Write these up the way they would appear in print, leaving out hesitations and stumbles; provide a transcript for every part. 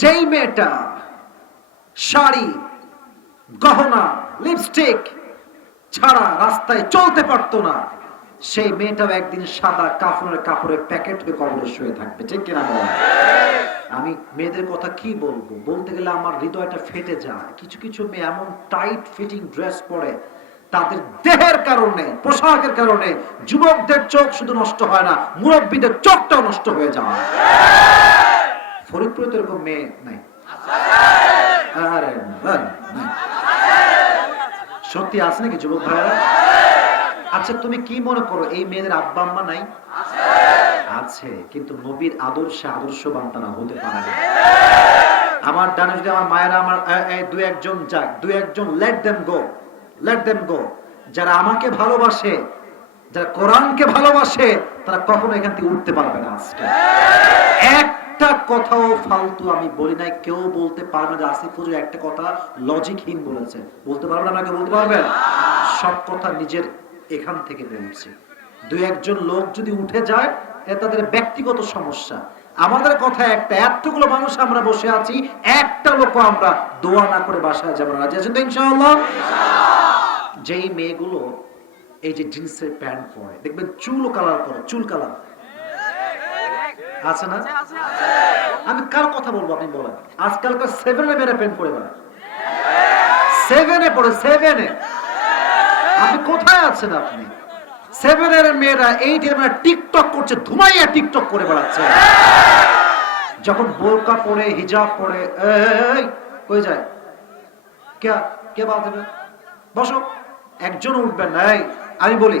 যেই মেয়েটা শাড়ি, গহনা, লিপস্টিক ছাড়া রাস্তায় চলতে পারতো না, সেই মেয়েটাও একদিন সাদা কাফনের কাপড়ে প্যাকেট হয়ে কবরে শুয়ে থাকবে, ঠিক কিনা বল? আমি মেয়েদের কথা কি বলবো, বলতে গেলে আমার হৃদয়টা ফেটে যায়। কিছু কিছু মেয়ে এমন টাইট ফিটিং ড্রেস পরে, তাদের দেহের কারণে, পোশাকের কারণে যুবকদের চোখ শুধু নষ্ট হয় না, মুরব্বীদের চোখটাও নষ্ট হয়ে যায়। ফরিদপুরে তো এরকম মেয়ে নাই? আরে নাই। সত্যি আছে নাকি যুবক ভাইরা? আচ্ছা, তুমি কি মনে করো এই মেয়েদের আব্বা আম্মা নাই? আছে, কিন্তু নবীর আদর্শে আদর্শবান তারা হতে পারে না। আমার ডানে যদি আমার মায়েরা, আমার দুই একজন যাক, দুই একজন, লেট দেম গো। যারা আমাকে ভালোবাসে, যারা কোরআনকে ভালোবাসে, তারা কখনো এখান থেকে উঠতে পারবে না। আজকে একটা কথাও ফালতু আমি বলি নাই। কেউ বলতে পারবে না যে আসিফ হুজুর একটা কথা লজিকহীন বলেছে, বলতে পারবে না? আমাকে বলতে পারবেন? সব কথা নিজের এখান থেকে বলছি। দুই একজন লোক যদি উঠে যায়, এটা তাদের ব্যক্তিগত সমস্যা। আমাদের কথা একটা, এতগুলো মানুষ আমরা বসে আছি, একটা লোক আমরা দোয়া না করে বাসায় যাবো না। রাজি আছেন তো ইনশাআল্লাহ? যেই মেয়েগুলো এই যে জিন্সের প্যান্ট পরে, দেখবেন চুল কালার করে, চুল কালার আছে না? আমি কার কথা বলবো আপনি বলেন? আজকালকার 7 এ মেয়েরা প্যান্ট পরে বেড়ায়, 7 এ পড়ে, 7 এ। আপনি কোথায় আছেন? আপনি 7 এর মেয়েরা 8 এর মেয়েরা টিকটক করছে, ধুমাইয়া টিকটক করে বেড়াচ্ছে। যখন বোরকা পরে, হিজাব পরে, এই কই যায়? কে বাদ দেবে? বসো, একজন উঠবেন না। আমি বলি,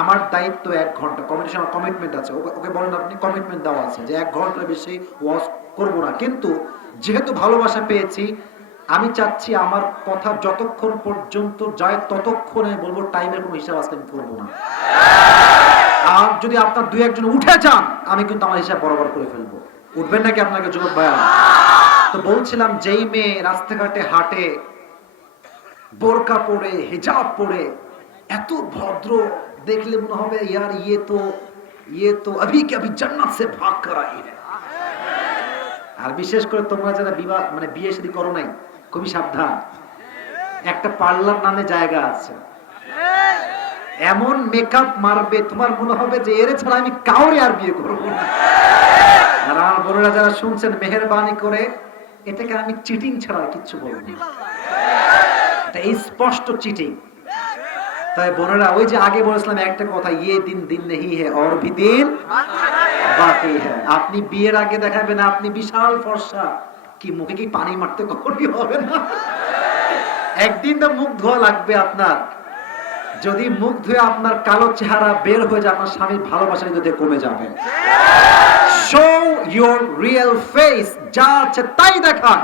আমার দায়িত্ব 1 ঘন্টা, কমিটির সঙ্গে কমিটমেন্ট আছে, ওকে বলেন আপনি, কমিটমেন্ট দেওয়া আছে যে 1 ঘন্টার বেশি ওয়াজ করব না। কিন্তু যেহেতু ভালোবাসা পেয়েছি, আমি চাচ্ছি আমার কথা যতক্ষণ পর্যন্ত যায় ততক্ষণে বলবো, টাইমের কোনো হিসাব আজকে আমি করবো না। আর যদি আপনার 2-1 জন উঠে যান, আমি কিন্তু আমার হিসাব বরাবর করে ফেলবো। উঠবেন নাকি আপনাকে যুবক ভাইয়া? তো বলছিলাম, যেই মেয়ে রাস্তাঘাটে হাঁটে বোরকা পরে, হিজাব পরে, এত ভদ্র, দেখলে মনে হবে ইয়ার ये तो अभी के अभी जन्नत से भाग कर आई है। আর বিশেষ করে তোমরা যারা বিয়ে শাদী করো নাই, খুবই সাবধান। একটা পার্লার নামে জায়গা আছে, এমন মেকআপ মারবে তোমার মনে হবে যে এর ছাড়া আমি কাউরে আর বিয়ে করবো না। আর আমার বোনেরা যারা শুনছেন, মেহেরবানি করে এটাকে আমি চিটিং ছাড়া কিচ্ছু বলবো না, এটা স্পষ্ট চিটিং। তাই বোনেরা, ওই যে আগে বলেছিলাম একটা কথা, ইয়ে দিন দিন নেহি হে और भी दिन বাকি है। আপনি বিয়ের আগে দেখাবেন আপনি বিশাল ফর্সা, কি মুখে কি পানি মারতে কখনই হবে না। একদিন তো মুখ ধোয়া লাগবে আপনার। যদি মুখ ধুয়ে আপনার কালো চেহারা বের হয়ে যায়, আপনার স্বামীর ভালোবাসা যদি কমে যাবে। শো ইওর রিয়েল ফেস, যা আছে তাই দেখান।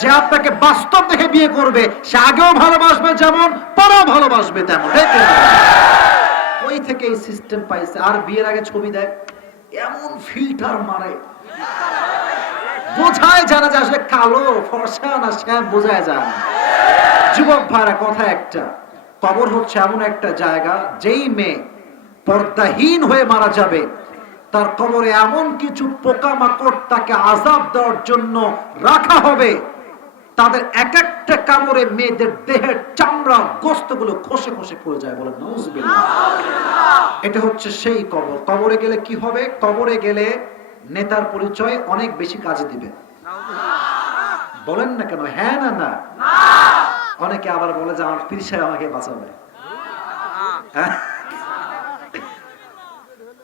যে আপনাকে বাস্তব দেখে বিয়ে করবে, সে আগেও ভালোবাসবে যেমন, পরেও ভালোবাসবে তেমন। ওই থেকে এই সিস্টেম পাইছে। আর বিয়ের আগে ছবি দেয়, এমন ফিল্টার মারে, বোঝায় যারা যে আসলে কালো ফর্সা না শ্যাম, বোঝায় যায় না। যুবক ভাইরা, কথা একটা, কবর হচ্ছে এমন একটা জায়গা, যেই মেয়ে পর্দাহীন হয়ে মারা যাবে, তার কবরে এমন কিছু পোকামাকড় তাকে আযাব দেওয়ার জন্য রাখা হবে, তাদের এক একটা কামড়ে মেয়েদের দেহের চামড়া, গোশতগুলো খসে খসে পড়ে যায়। বলেন নাউযুবিল্লাহ। এটা হচ্ছে সেই কবর। কবরে গেলে কি হবে? কবরে গেলে নেতার পরিচয় অনেক বেশি কাজে দিবে। বলেন না কেন? হ্যাঁ না না? অনেকে আবার বলে যে আমার পীর সাহেব আমাকে বাঁচাবে।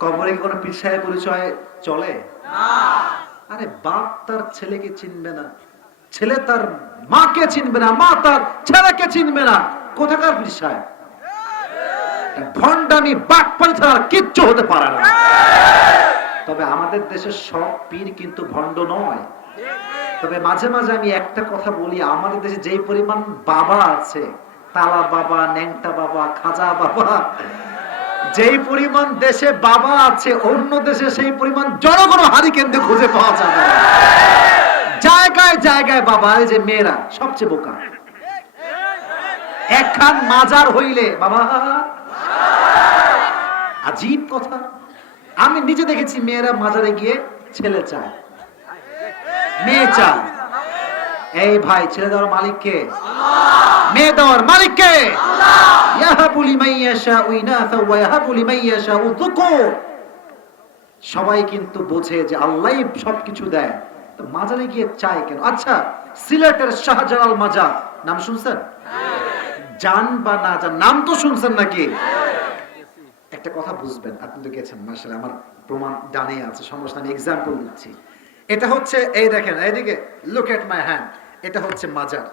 কবরে কি কোনো পীর সাহেব পরিচয় চলে? আরে বাপ তার ছেলেকে চিনবে না, ছেলে তার মাকে চিনবে না, মা তার ছেলেকে চিনবে না, কোথাকার পীর সাহেব? ভণ্ডামি, বাটপাড়ি ছাড়া কিচ্ছু হতে পারে না। তবে আমাদের দেশের সব পীর কিন্তু ভণ্ড নয়। তবে মাঝে মাঝে আমি একটা কথা বলি, আমাদের দেশে যেই পরিমাণ বাবা আছে, তালা বাবা, ন্যাংটা বাবা, খাজা বাবা, যেই পরিমাণ দেশে বাবা আছে, অন্য দেশে সেই পরিমাণ জনগণ হারি কেন্দ্রে খুঁজে পাওয়া যাবে। জায়গায় জায়গায় বাবা। এই যে মেয়েরা সবচেয়ে বোকা, একখান মাজার হইলে বাবা। আজীব কথা, আমি নিজে দেখেছি মেয়েরা মাজারে গিয়ে ছেলে চায়। মেয়ে চায়। এই ভাই, ছেলে দেওয়ার মালিক কে? মেয়ে দেওয়ার মালিক কে? ইয়াহাবু লিমান ইয়াশাউ ইনাসা ওয়া ইয়াহাবু লিমান ইয়াশাউ যুকুর। সবাই কিন্তু বোঝে যে আল্লাহই সবকিছু দেয়, তো মাজারে গিয়ে চায় কেন? আচ্ছা, সিলেটের শাহজালাল মাজার নাম শুনছেন? জান বা না জান, নাম তো শুনছেন নাকি? একটা কথা বুঝবেন, আপনি তো গেছেন, মাশাআল্লাহ, আমার প্রমাণ ডানে আছে, সমস্যা, আমি এক্সাম্পল দিচ্ছি। এটা হচ্ছে, এই দেখেন, এইদিকে লুক এট মাই হ্যান্ড, এটা হচ্ছে মাজার।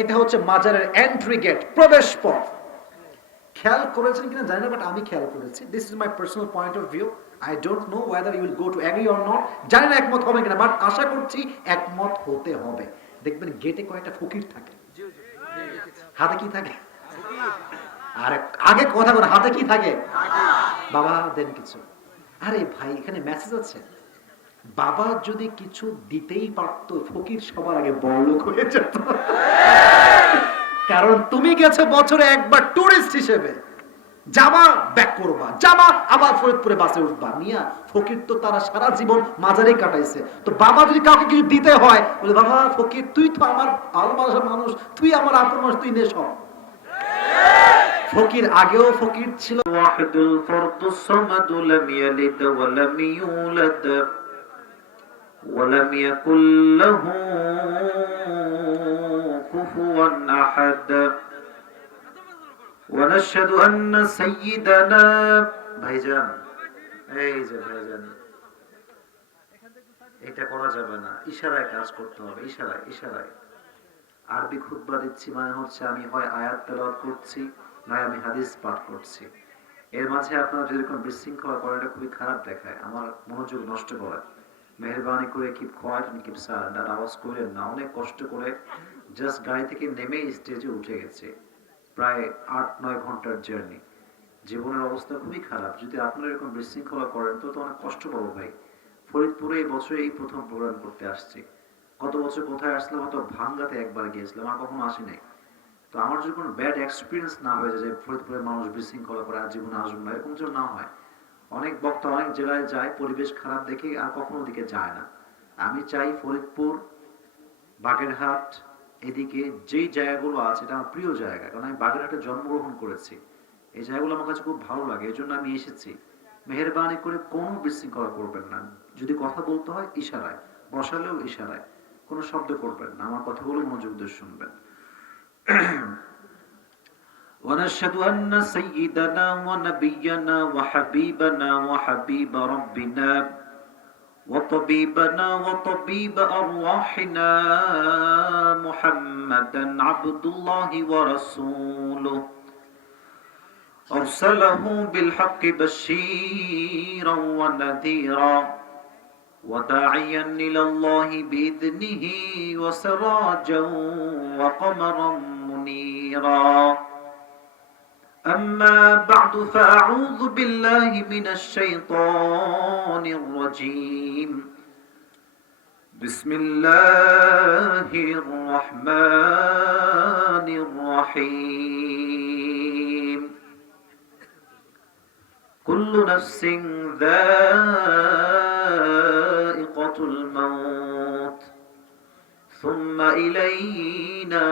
এটা হচ্ছে মাজারের এন্ট্রি গেট, প্রবেশ পথ। খেয়াল করেছেন কিনা জানি না, বাট আমি খেয়াল করেছি। This is my personal point of view. I don't know whether you will go to agree or not. জানি না একমত হবে কিনা, বাট আশা করছি একমত হতে হবে। দেখবেন গেটে কয়েকটা ফকির থাকে, হাতে কি থাকে? আর আগে কথা বলে, হাতে কি থাকে? বাবা দেন কিছু। আরে ভাই, এখানে মেসেজ আছে। বাবা যদি কিছু দিতেই পারতো, ফকির সবার আগে বড়লোক হয়ে যেত। কারণ তুমি গেছো বছরে একবার টুরিস্ট হিসেবে, জামা ব্যাক করবা, জামা আবার ফরিদপুরে বাসে উঠবা। মিয়া, ফকির তো তারা সারা জীবন মাজারেই কাটাইছে। তো বাবা যদি কাউকে কিছু দিতে হয়, বলে বাবা ফকির, তুই তো আমার ভালোবাসার মানুষ, তুই আমার আপন মানুষ, তুই নে সব। ফকির আগেও ফকির ছিল। ওয়াহিদুল ফরদুস সামাদু লাম ইয়ালিদ ওয়া লাম ইউলাদ ওয়া লাম ইয়াকুল লাহু কুফুয়ান আহাদ। ওয়া নাশহাদু আন্না সাইয়্যিদানা, ভাইজান, এই যে ভাইজান, এটা করা যাবে না, ইশারায় কাজ করতে হবে, ইশারায়, ইশারায়। আরবি খুতবা দিচ্ছি মানে হচ্ছে আমি হয় আয়াত তেলাওয়াত করছি, নয় আমি হাদিস পাঠ করছি। এর মাঝে আপনারা যদি কোনো বিশৃঙ্খলা করেন, এটা খুবই খারাপ দেখায়, আমার মনোযোগ নষ্ট করে। মেহেরবানি করে keep quiet and keep silent, আর আওয়াজ করেন না। অনেক কষ্ট করে জাস্ট গাড়ি থেকে নেমে স্টেজে উঠে গেছে, প্রায় 8-9 ঘন্টার জার্নি। জীবনের অবস্থা খুবই খারাপ। যদি আপনারা এরকম বিশৃঙ্খলা করেন তো অনেক কষ্ট পাবো ভাই। ফরিদপুরে এই বছরে এই প্রথম প্রোগ্রাম করতে আসছি। গত বছর কোথায় আসলাম? হয়তো ভাঙ্গাতে একবার গিয়েছিলাম, আর কখনো আসি নাই। তো আমার যদি কোনো ব্যাড এক্সপিরিয়েন্স না হয়ে যায় যে ফরিদপুরের মানুষ বিশৃঙ্খলা করে আর জীবনে আসবো না, এরকম যেন না হয়। অনেক বক্তা অনেক জেলায় যায়, পরিবেশ খারাপ দেখে আর কখনো ওদিকে যায় না। আমি চাই ফরিদপুর, বাগেরহাট, এদিকে যেই জায়গাগুলো আছে, এটা আমার প্রিয় জায়গা, কারণ আমি বাগেরহাটে জন্মগ্রহণ করেছি। এই জায়গাগুলো আমার কাছে খুব ভালো লাগে, এই জন্য আমি এসেছি। মেহেরবানি করে কোনো বিশৃঙ্খলা করবেন না। যদি কথা বলতে হয় ইশারায়, বসালেও ইশারায়, কোনো শব্দ করবেন না। আমার কথাগুলো মনোযোগ দিয়ে শুনবেন। ونشهد أن سيدنا ونبينا وحبيبنا وحبيب ربنا وطبيبنا وطبيب أرواحنا محمدا عبد الله ورسوله أرسله بالحق بشيرا ونذيرا وداعيا إلى الله بإذنه وسراجا وقمرا منيرا. أما بعد فأعوذ بالله من الشيطان الرجيم. بسم الله الرحمن الرحيم. كل نفس ذائقة الموت ثم إلينا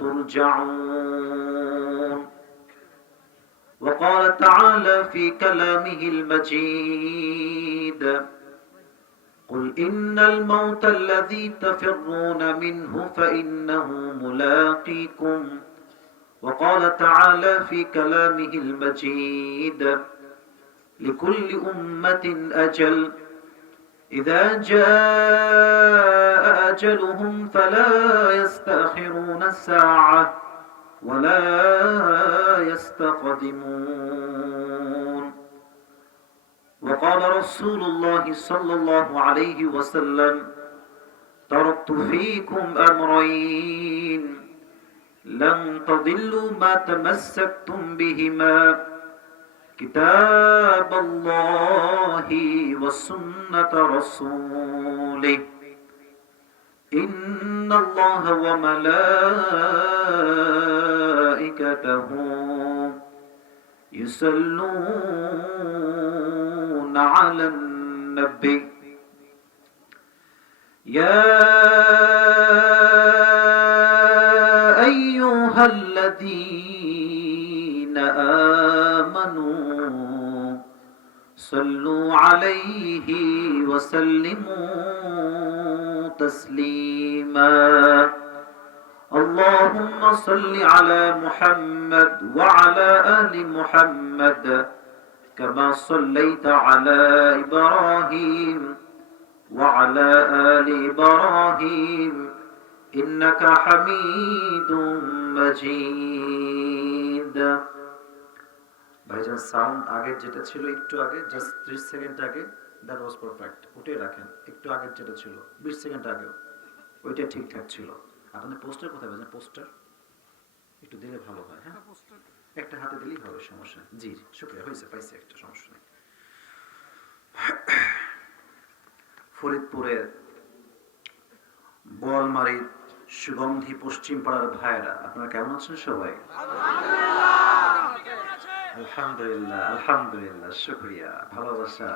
ترجعون. وقال تعالى في كلامه المجيد قل إن الموت الذي تفرون منه فإنه ملاقيكم. وقال تعالى في كلامه المجيد لكل أمة أجل إذا جاء أجلهم فلا يستأخرون ساعة ولا يستقدمون. وقال رسول الله صلى الله عليه وسلم تركت فيكم أمرين لن تضلوا ما تمسكتم بهما كتاب الله وسنة رسوله إن الله وملائكته يصلون على النبي ইয়া আইয়ুহাল্লাযীনা আমানু সাল্লু আলাইহি ওয়া সাল্লিমু তাসলিমা اللهم صل على محمد وعلى آل محمد كما صليت على إبراهيم وعلى آل إبراهيم إنك حميد مجيد ভাইজান সাউন্ড আগে যেটা ছিল একটু আগে জাস্ট 30 সেকেন্ড আগে দ্যাট ওয়াজ পারফেক্ট ওটাই রাখেন একটু আগে যেটা ছিল 20 সেকেন্ড আগে ওইটা ঠিকঠাক ছিল আপনাদের পোস্টার কোথায় ভাইজান পোস্টার একটু দিলে ভালো হয় হ্যাঁ একটা হাতে দিলেই হবে সমস্যা নেই জি শুকরিয়া হয়েছে পাইছে একটা সমস্যা নেই ফরিদপুরের বোয়ালমারীর সুগন্ধি পশ্চিম পাড়ার ভাইরা আপনারা কেমন আছেন সবাই আলহামদুলিল্লাহ আলহামদুলিল্লাহ শুকরিয়া ভালোবাসা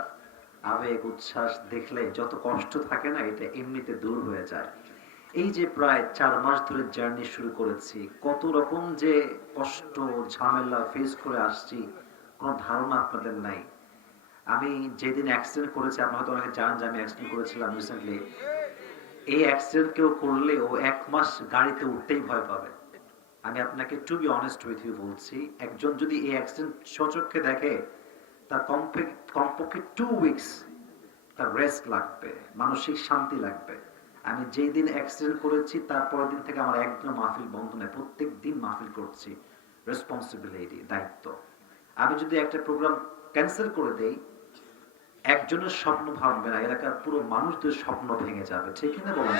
আবেগ উচ্ছ্বাস দেখলে যত কষ্ট থাকে না এটা এমনিতে দূর হয়ে যায় এই যে প্রায় 4 মাস ধরে জার্নি শুরু করেছি কত রকম যে কষ্ট ঝামেলা ফেস করে আসছি কোনো ধারণা আপনাদের নাই আমি যেদিন অ্যাক্সিডেন্ট করেছি আপনারা হয়তো অনেকে জানেন যে আমি অ্যাক্সিডেন্ট করেছিলাম রিসেন্টলি এই অ্যাক্সিডেন্ট কেউ করলে ও 1 মাস গাড়িতে উঠতেই ভয় পাবে আমি আপনাকে to be honest with you বলছি একজন যদি এই অ্যাক্সিডেন্ট সচক্ষে দেখে তার কমপক্ষে 2 উইকস তার রেস্ট লাগবে মানসিক শান্তি লাগবে আমি যেই দিন অ্যাক্সিডেন্ট করেছি তারপরের দিন থেকে আমার একদম মাহফিল বন্ধ নেই প্রত্যেক দিন মাহফিল করছি রেসপন্সিবিলিটি দায়িত্ব আমি যদি একটা প্রোগ্রাম ক্যান্সেল করে দেই একজনের স্বপ্ন ভাঙবে না এলাকার পুরো মানুষদের স্বপ্ন ভেঙে যাবে ঠিক না বলেন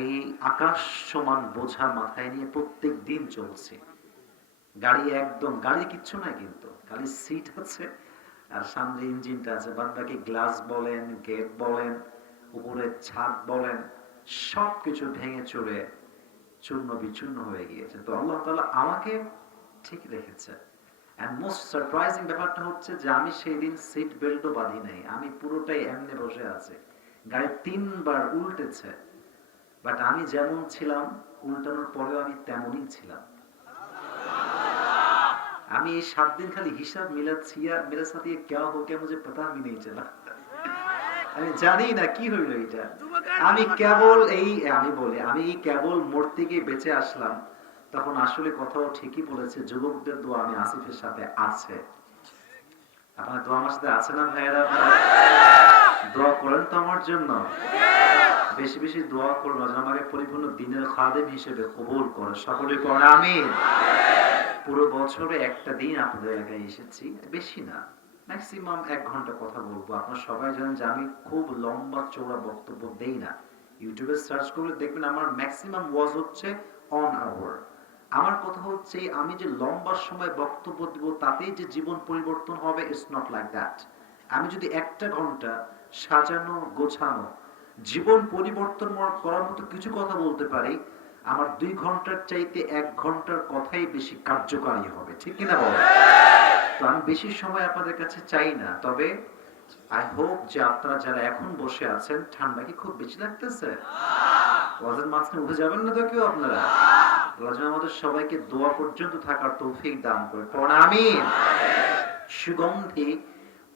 এই আকাশ সমান বোঝা মাথায় নিয়ে প্রত্যেক দিন চলছে গাড়ি একদম গাড়ি কিচ্ছু নাই কিন্তু খালি সিট আছে আর সামনে ইঞ্জিনটা আছে বাদ বাকি গ্লাস বলেন গেট বলেন উপরের ছাদ বলেন সবকিছু ভেঙে চুরে চূর্ণ বিচূর্ণ হয়ে গিয়েছে তো আল্লাহ তাআলা আমাকে ঠিক রেখেছে এন্ড মোস্ট সারপ্রাইজিং ব্যাপারটা হচ্ছে যে আমি সেই দিন সিট বেল্টও বাঁধি নাই আমি পুরোটাই এমনি বসে আছি গাড়ি 3 বার উল্টেছে বাট আমি যেমন ছিলাম উল্টানোর পরেও আমি তেমনই ছিলাম আমি এই 7 দিন খালি হিসাব মিলাচ্ছি আর মেরে সাথে क्या हो गया मुझे पता भी नहीं चला আমি জানি না কি হইল এটা আমি কেবল মরতে গিয়ে বেঁচে আসলাম তখন আসলে কথাও ঠিকই বলেছে যুবকদের দোয়া আমি আসিফের সাথে আছে আপনার দোয়া আমার সাথে আছে না ভাইরা দোয়া করেন তো আমার জন্য বেশি বেশি দোয়া করবেন যেন আমাকে পরিপূর্ণ দ্বীনের খাদেম হিসেবে কবুল করে সকলে পড়ে আমিন পুরো বছরে একটা দিন আপনাদের এলাকায় এসেছি বেশি না ম্যাক্সিমাম 1 ঘন্টা কথা বলবো আপনারা সবাই জানেন যে আমি খুব লম্বা চওড়া বক্তব্য দেই না ইউটিউবে সার্চ করলে দেখবেন আমার ম্যাক্সিমাম ওয়াজ হচ্ছে অন আওয়ার আমার কথা হচ্ছে আমি যে লম্বা সময় বক্তব্য দেব তাতেই যে জীবন পরিবর্তন হবে ইটস নট লাইক দ্যাট আমি যদি 1টা ঘন্টা সাজানো গোছানো জীবন পরিবর্তন করার মতো কিছু কথা বলতে পারি আমার 2 ঘন্টার চাইতে 1 ঘন্টার কথাই বেশি কার্যকারী হবে ঠিক কি না বলেন তো আমি বেশি সময় আপনাদের কাছে চাই না তবে আই হোপ যে আপনারা যারা এখন বসে আছেন ঠান্ডা কি খুব বেশি লাগতেছে ওয়াজের মাঝখানে উঠে যাবেন না তো কেউ আপনারা আল্লাহ যেন আমাদের সবাইকে দোয়া পর্যন্ত থাকার তৌফিক দান করে পড়া আমিন সুগন্ধি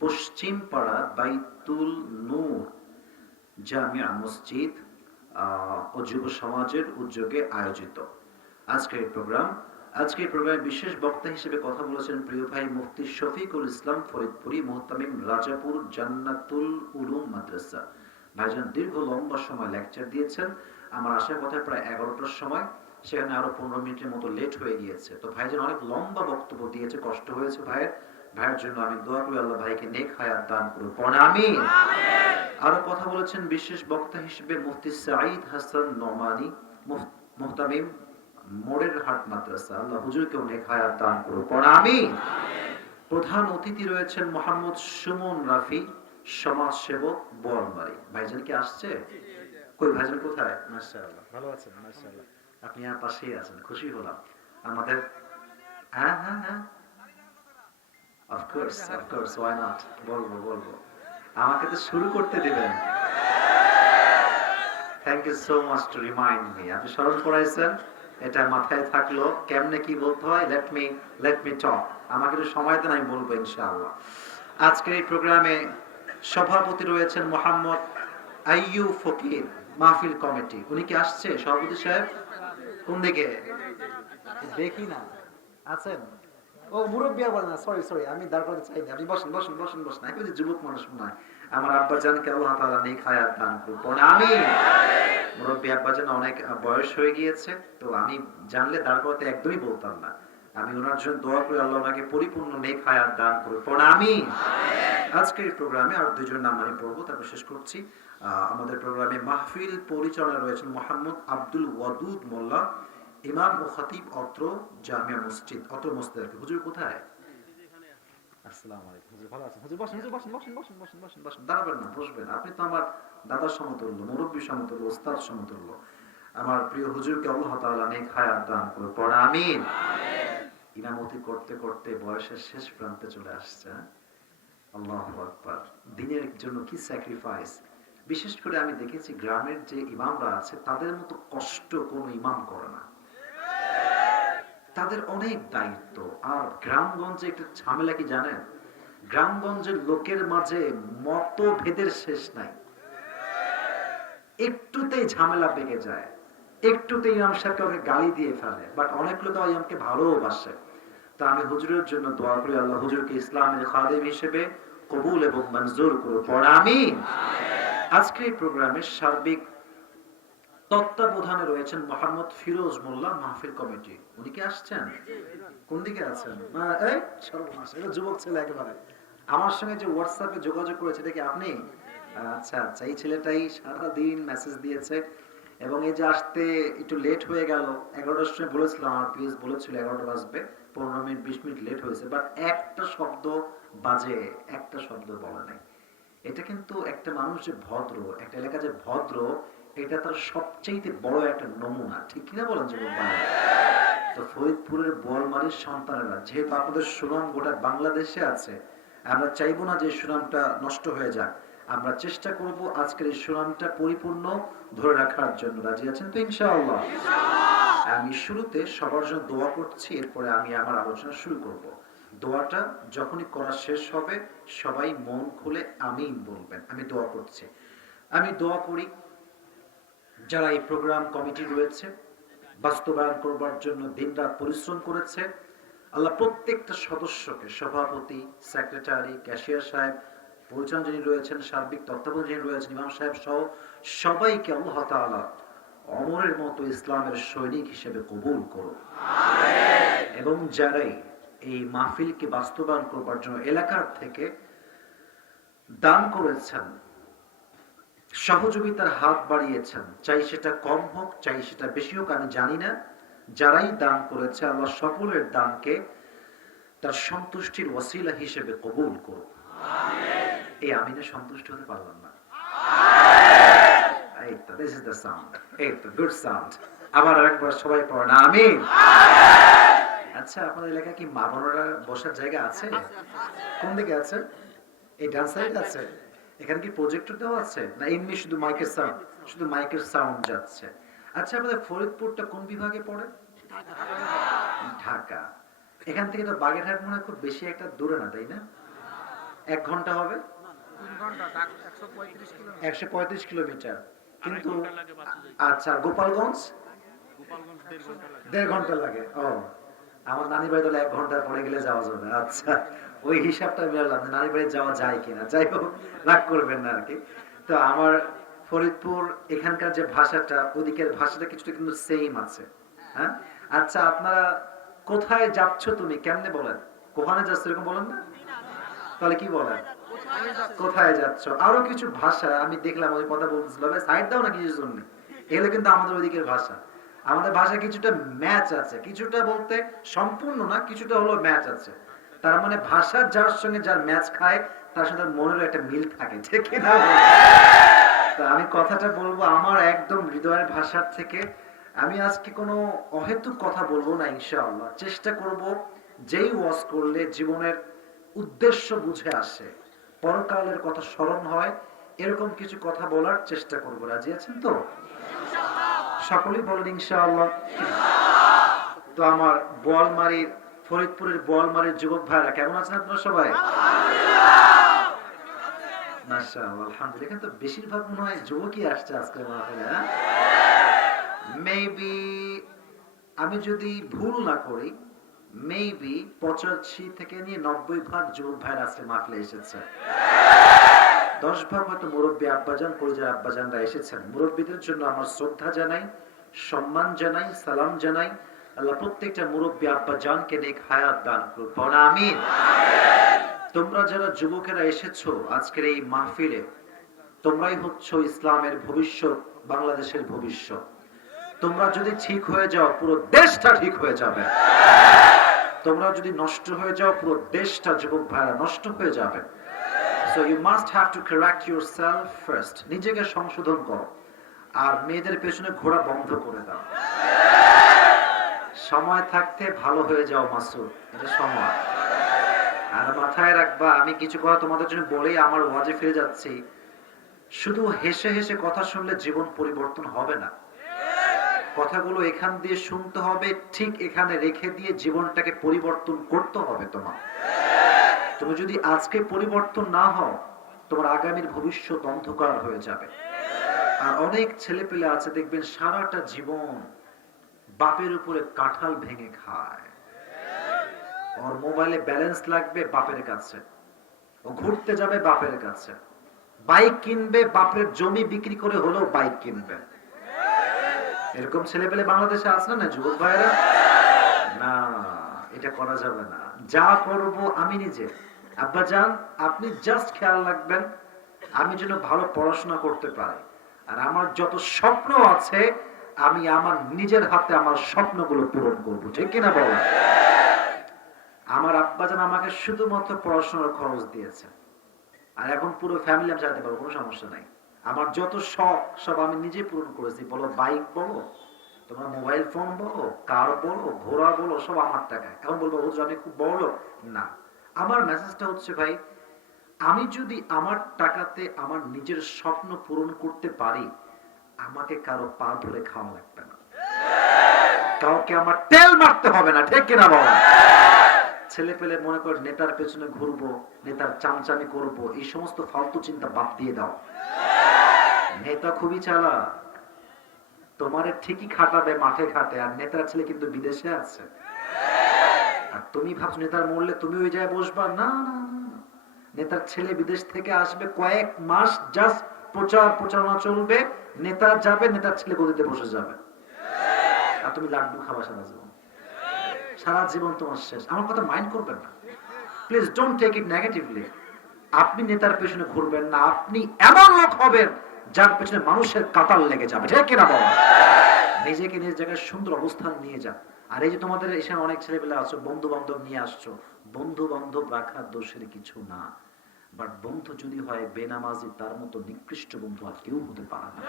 পশ্চিম পাড়া বাইতুল নূর জামিয়া মসজিদ ও যুব সমাজের উদ্যোগে আয়োজিত আজকের প্রোগ্রামে বিশেষ বক্তা হিসেবে কথা বলেছেন প্রিয় ভাই মুফতি শফিকুল ইসলাম ফরিদপুরি মুহতামিম রাজাপুর জান্নাতুল উলুম মাদ্রাসা ভাইজান দীর্ঘ লম্বা সময় লেকচার দিয়েছেন আমার আসার কথা প্রায় 11টার সময় সেখানে আরো 15 মিনিটের মতো লেট হয়ে গিয়েছে তো ভাইজান অনেক লম্বা বক্তব্য দিয়েছে কষ্ট হয়েছে ভাইয়ের জন্য আমি দোয়া করি আল্লাহ ভাইকে নেক হায়াত দান করুন পড়ে আমিন আরো কথা বলেছেন বিশেষ বক্তা হিসেবে মুফতি সাঈদ হাসান নোমানী মুহতামিম মোড়ের হাট মাদ্রাসা আল্লাহ হুজুরকে নেক হায়াত দান করুন পড়ে আমিন প্রধান অতিথি রয়েছেন মোহাম্মদ সুমন রাফি সমাজ সেবক বোয়ালমারী ভাইজান কি আসছে কই ভাইজান কোথায় মাশাআল্লাহ ভালো আছেন মাশাআল্লাহ আপনি আমার পাশেই আছেন খুশি হলাম আমাদের হ্যাঁ of course why not বলবো আমাকে তো শুরু করতে দিবেন thank you so much to remind me. আপনি স্মরণ করাইছেন, এটা মাথায় থাকলো। কেমনে কি বলতে হয়, লেট মি টক। আমাকে একটু সময় দেন, আমি বলবো ইনশাআল্লাহ। আজকের এই প্রোগ্রামে সভাপতি রয়েছেন মোহাম্মদ আইয়ুব ফকির, মাহফিল কমিটি। উনি কি আসছে সভাপতি সাহেব? কোন দিকে দেখি না, আছেন? ও মুরব্বী বলেন না, সরি আমি দাঁড় করতে চাইনি। আপনি বসেন বসেন বসেন বসেন। আমি যে যুবক মানুষ মনে হয়, আমার আব্বাজানকে আল্লাহ তাআলা নেক হায়াত দান করুন। আমিন। মুরব্বী আব্বাজান অনেক বয়স হয়ে গিয়েছে, তো আমি জানলে দাঁড় করতে একদমই বলতাম না। আমি ওনার জন্য দোয়া করি আল্লাহ ওনাকে পরিপূর্ণ নেক হায়াত দান করুন। আমিন। আজকের এই প্রোগ্রামে আর দুইজন নাম আমি পড়বো, তারপর শেষ করছি। আমাদের প্রোগ্রামে মাহফিল পরিচালনা রয়েছেন মোহাম্মদ আব্দুল ওয়াদুদ মোল্লা, ইমাম ও খতিব অত্র জামিয়া মসজিদ, অত্র মসজিদ। হুজুর কোথায়? আসসালামু আলাইকুম। হুজুর ভালো আছেন? হুজুর বসেন, হুজুর বসেন বসেন বসেন বসেন বসেন বসেন। দাঁড়াবেন না, বসবেন। আপনি তো আমার দাদার সমতুল্য, মুরব্বী সমতুল্য, ওস্তাদ সমতুল্য। আমার প্রিয় হুজুরকে আল্লাহ তাআলা নেক হায়াত দান করুন। পড়া আমিন। ইমামতি করতে করতে বয়সের শেষ প্রান্তে চলে আসছে। আল্লাহু আকবার। দিনের জন্য কি স্যাক্রিফাইস। বিশেষ করে আমি দেখেছি গ্রামের যে ইমামরা আছে তাদের মতো কষ্ট কোনো ইমাম করে না। তাদের অনেক দায়িত্ব। আর গ্রামগঞ্জে একটা ঝামেলা কি জানেন? গ্রামগঞ্জের লোকের মাঝে মতভেদের শেষ নাই। একটুতেই ঝামেলা পেকে যায়, একটুতেই ইমাম সাহেবকে ওকে গালি দিয়ে ফেলে। বাট অনেক লোক ইমামকে ভালোবাসে। তা আমি হুজুরের জন্য দোয়া করি আল্লাহ হুজুরকে ইসলামের খাদেম হিসেবে কবুল এবং মঞ্জুর করুন। পড়া আমিন। আজকে এই প্রোগ্রামের সার্বিক তত্ত্বাবধানে রয়েছেন মোহাম্মদ ফিরোজ মোল্লা, মাহফিল কমিটি। উনি কি আসছেন? কোন দিকে আছেন? এই সর্বনাশ, এটা যুবক ছেলে একেবারে। আমার সঙ্গে যে হোয়াটসঅ্যাপে যোগাযোগ করেছে এটা কি আপনি? আচ্ছা আচ্ছা, এই ছেলেটাই সারাদিন মেসেজ দিয়েছে এবং এই যে আসতে একটু লেট হয়ে গেল। 11টার সময় বলেছিলাম, আমার পিএস বলেছিল 11টা বাজবে, 15 মিনিট 20 মিনিট লেট হয়েছে। বাট একটা শব্দ বাজে, একটা শব্দ বলে নাই। এটা কিন্তু একটা মানুষ যে ভদ্র, একটা এলাকা যে ভদ্র, এটা তার সবচেয়ে বড় একটা নমুনা। ঠিক কিনা বলেন যুবক ভাই? তো ফরিদপুরের বোয়ালমারীর সন্তানেরা, যেহেতু আপনাদের সুনাম গোটা বাংলাদেশে আছে, আমরা চাইবো না যে সুনামটা নষ্ট হয়ে যাক। আমরা চেষ্টা করব আজকের এই সুনামটা পরিপূর্ণ ধরে রাখার জন্য। রাজি আছেন তো ইনশাআল্লাহ? আমি শুরুতে সবার জন্য দোয়া করছি, এরপরে আমি আমার আলোচনা শুরু করব। দোয়াটা যখনই করা শেষ হবে সবাই মন খুলে আমিন বলবেন। আমি দোয়া করছি। আমি দোয়া করি যারা এই প্রোগ্রাম কমিটি রয়েছে, বাস্তবায়ন করবার জন্য দিনরাত পরিশ্রম করেছে, আল্লাহ প্রত্যেকটা সদস্যকে, সভাপতি, সেক্রেটারি, ক্যাশিয়ার সাহেব, পরিচালনা যিনি রয়েছেন, সার্বিক তত্ত্বাবধান যিনি রয়েছেন, ইমাম সাহেব সহ সবাইকে আল্লাহ তাআলা অমরের মতো ইসলামের সৈনিক হিসেবে কবুল করুন। এবং যারাই এই মাহফিলকে বাস্তবায়ন করবার জন্য এলাকার থেকে দান করেছেন, সহযোগিতার হাত বাড়িয়েছেন, চাই সেটা কম হোক চাই সেটা বেশি হোক আমি জানি না, যারাই দান করেছে আল্লাহ সকলের দানকে তার সন্তুষ্টির ওয়াসিলা হিসেবে কবুল করুন। এই আমিনে সন্তুষ্ট হতে পারলাম না। এই তো, this is the sound. এই তো, good sound. আবার আরেকবার সবাই পড়েন আমিন। আচ্ছা, আপনাদের এলাকায় কি মা বোনেরা বসার জায়গা আছে? কোন দিকে আছে? এই ডান সাইড আছে? এখানে কি প্রজেক্টর দেওয়া আছে না এমনি শুধু মাইকের সাউন্ড? শুধু মাইকের সাউন্ড যাচ্ছে। আচ্ছা, আপনাদের ফরিদপুরটা কোন বিভাগে পড়ে? ঢাকা। এখান থেকে তো বাগেরহাট মনে হয় খুব বেশি একটা দূরে না, তাই না? 1 ঘন্টা হবে? 135 কিলোমিটার। কিন্তু আচ্ছা, গোপালগঞ্জ 1.5 ঘন্টা লাগে। ও, আমার নানি বাড়ি তো 1 ঘন্টা পরে গেলে যাওয়া যাবে। আচ্ছা, ওই হিসাবটা মিলালাম, নানি বাড়ি যাওয়া যায় কিনা। যাই হোক, রাগ করবেন না আর কি। তো আমার ফরিদপুর এখানকার যে ভাষাটা, ওদিকের ভাষাটা কিছুটা কিন্তু সেম আছে। হ্যাঁ, আচ্ছা, আপনারা কোথায় যাচ্ছ তুমি কেমনে বলেন? কোখানে যাচ্ছ এরকম বলেন না? তাহলে কি বলেন? কোথায় যাচ্ছ? আরো কিছু ভাষা আমি দেখলাম, ওই কথা বলতেছিল, সাইড দাও না কিছুর জন্য। এগুলো কিন্তু আমাদের ওইদিকের ভাষা। আমাদের ভাষা কিছুটা ম্যাচ আছে, কিছুটা বলতে সম্পূর্ণ না, কিছুটা হলো ম্যাচ আছে। তার মানে ভাষার যার সঙ্গে যার ম্যাচ খায় তার সাথে মনেরও একটা মিল থাকে, ঠিক না? তা আমি কথাটা বলবো আমার একদম হৃদয়ের ভাষার থেকে। আমি আজকে কোনো অহেতুক কথা বলবো না ইনশাআল্লাহ। চেষ্টা করব যেই ওয়াজ করলে জীবনের উদ্দেশ্য বুঝে আসে, পরকালের কথা স্মরণ হয়, এরকম কিছু কথা বলার চেষ্টা করব। রাজি আছেন তো? সকলেই বলেন ইনশাআল্লাহ। তো আমার বোয়ালমারীর, ফরিদপুরের বোয়ালমারীর যুবক ভাইরা কেমন আছেন আপনারা সবাই? মাশাআল্লাহ, আলহামদুলিল্লাহ। এখানে তো বেশিরভাগ মনে হয় যুবকই আসছে আজকে মাহফিলে। মেবি আমি যদি ভুল না করি, মেবি 85 থেকে নিয়ে 90% যুবক ভাইরা আজকে মাহফিলে এসেছে। 10 ভাগ হয়তো মুরব্বী আব্বাজান, পরিজার আব্বাজানরা এসেছেন। মুরব্বীদের জন্য আমার শ্রদ্ধা জানাই, সম্মান জানাই, সালাম জানাই। আল্লাহ প্রত্যেকটা মুরব্বী আব্বাজানকে নেক হায়াত দান করুন। বলো আমিন। তোমরা যারা যুবকেরা এসেছো আজকের এই মাহফিলে, তোমরাই হচ্ছ ইসলামের ভবিষ্যৎ, বাংলাদেশের ভবিষ্যৎ। তোমরা যদি ঠিক হয়ে যাও পুরো দেশটা ঠিক হয়ে যাবে। তোমরা যদি নষ্ট হয়ে যাও পুরো দেশটা, যুবক ভাইরা, নষ্ট হয়ে যাবে। So you must have to correct yourself first. নিজেকে সংশোধন করো আর মেয়েদের পেছনে ঘোরা বন্ধ করে দাও। সময় থাকতে ভালো হয়ে যাও মাসুদ, এটা সময়। আর মাথায় রাখবা, আমি কিছু কথা তোমাদের জন্য বলেই আমার ওয়াজে ফিরে যাচ্ছি। শুধু হেসে হেসে কথা শুনলে জীবন পরিবর্তন হবে না। কথাগুলো এখান দিয়ে শুনতে হবে, ঠিক এখানে রেখে দিয়ে জীবনটাকে পরিবর্তন করতে হবে তোমার। তুমি যদি আজকে পরিবর্তন না হও, তোমার আগামীর ভবিষ্যৎ অন্ধকার হয়ে যাবে। আর অনেক ছেলে পেলে আছে দেখবেন সারাটা জীবন বাপের উপরে কাঁঠাল ভেঙে খায়। ওর মোবাইলে ব্যালেন্স লাগবে বাপের কাছে, ও ঘুরতে যাবে বাপের কাছে, বাইক কিনবে বাপের জমি বিক্রি করে হলেও বাইক কিনবে। এরকম ছেলে পেলে বাংলাদেশে আছে না যুবক ভাইরা? না, এটা করা যাবে না। যা করব আমি নিজে। আব্বাজান আপনি জাস্ট খেয়াল রাখবেন আমি যেন ভালো পড়াশোনা করতে পারি, আর আমার যত স্বপ্ন আছে আমি আমার নিজের হাতে আমার স্বপ্নগুলো পূরণ করবো। ঠিক কিনা বলো? আমার আব্বাজান আমাকে শুধুমাত্র পড়াশোনার খরচ দিয়েছে, আর এখন পুরো ফ্যামিলি আমি চালাতে পারবো, কোনো সমস্যা নাই। আমার যত শখ সব আমি নিজে পূরণ করেছি। বলো বাইক বলো, তোমার মোবাইল ফোন বলো, কার বলো, ঘোড়া বলো, সব আমার টাকায়। এখন বলবো হুজুর আমি খুব বড় লোক না। আমার মেসেজটা হচ্ছে ভাই, আমি যদি আমার টাকাতে আমার নিজের স্বপ্ন পূরণ করতে পারি, আমাকে কারো পা ধরে খাওয়া লাগবে না, কাউকে আমার তেল মারতে হবে না। ঠিক কিনা বলো? ছেলে পেলে মনে করে নেতার পেছনে ঘুরবো, নেতার চামচামি করব, এই সমস্ত ফালতু চিন্তা বাদ দিয়ে দাও। নেতা খুবই চালাক, তোমারে ঠিকই খাটাবে মাঠে ঘাটে, আর নেতার ছেলে কিন্তু বিদেশে আছে। আর তুমি ভাবছো নেতার মরলে তুমি ওই জায়গায় বসবা? না, নেতার ছেলে বিদেশ থেকে আসবে, কয়েক মাস জাস্ট প্রচারণা চলবে, নেতা যাবে, নেতার ছেলে গদিতে বসে যাবে, আর তুমি লাড্ডু খাওয়া সারা জীবন। সারা জীবন তোমার শেষ। আমার কথা মাইন্ড করবেন না please, don't take it negatively. আপনি নেতার পেছনে ঘুরবেন না, আপনি এমন লোক হবেন যার পেছনে মানুষের কাতার লেগে যাবে। ঠিক কিনা বলো? নিজেকে নিজ জায়গায় সুন্দর অবস্থান নিয়ে যান। আর এই যে তোমাদের এখানে অনেক ছেলেপেলে আছো, বন্ধু বান্ধব নিয়ে আসছো, বন্ধু বান্ধব রাখার দোষের কিছু না, বাট বন্ধু যদি হয় বেনামাজি, তার মতো নিকৃষ্ট বন্ধু আর কেউ হতে পারে না।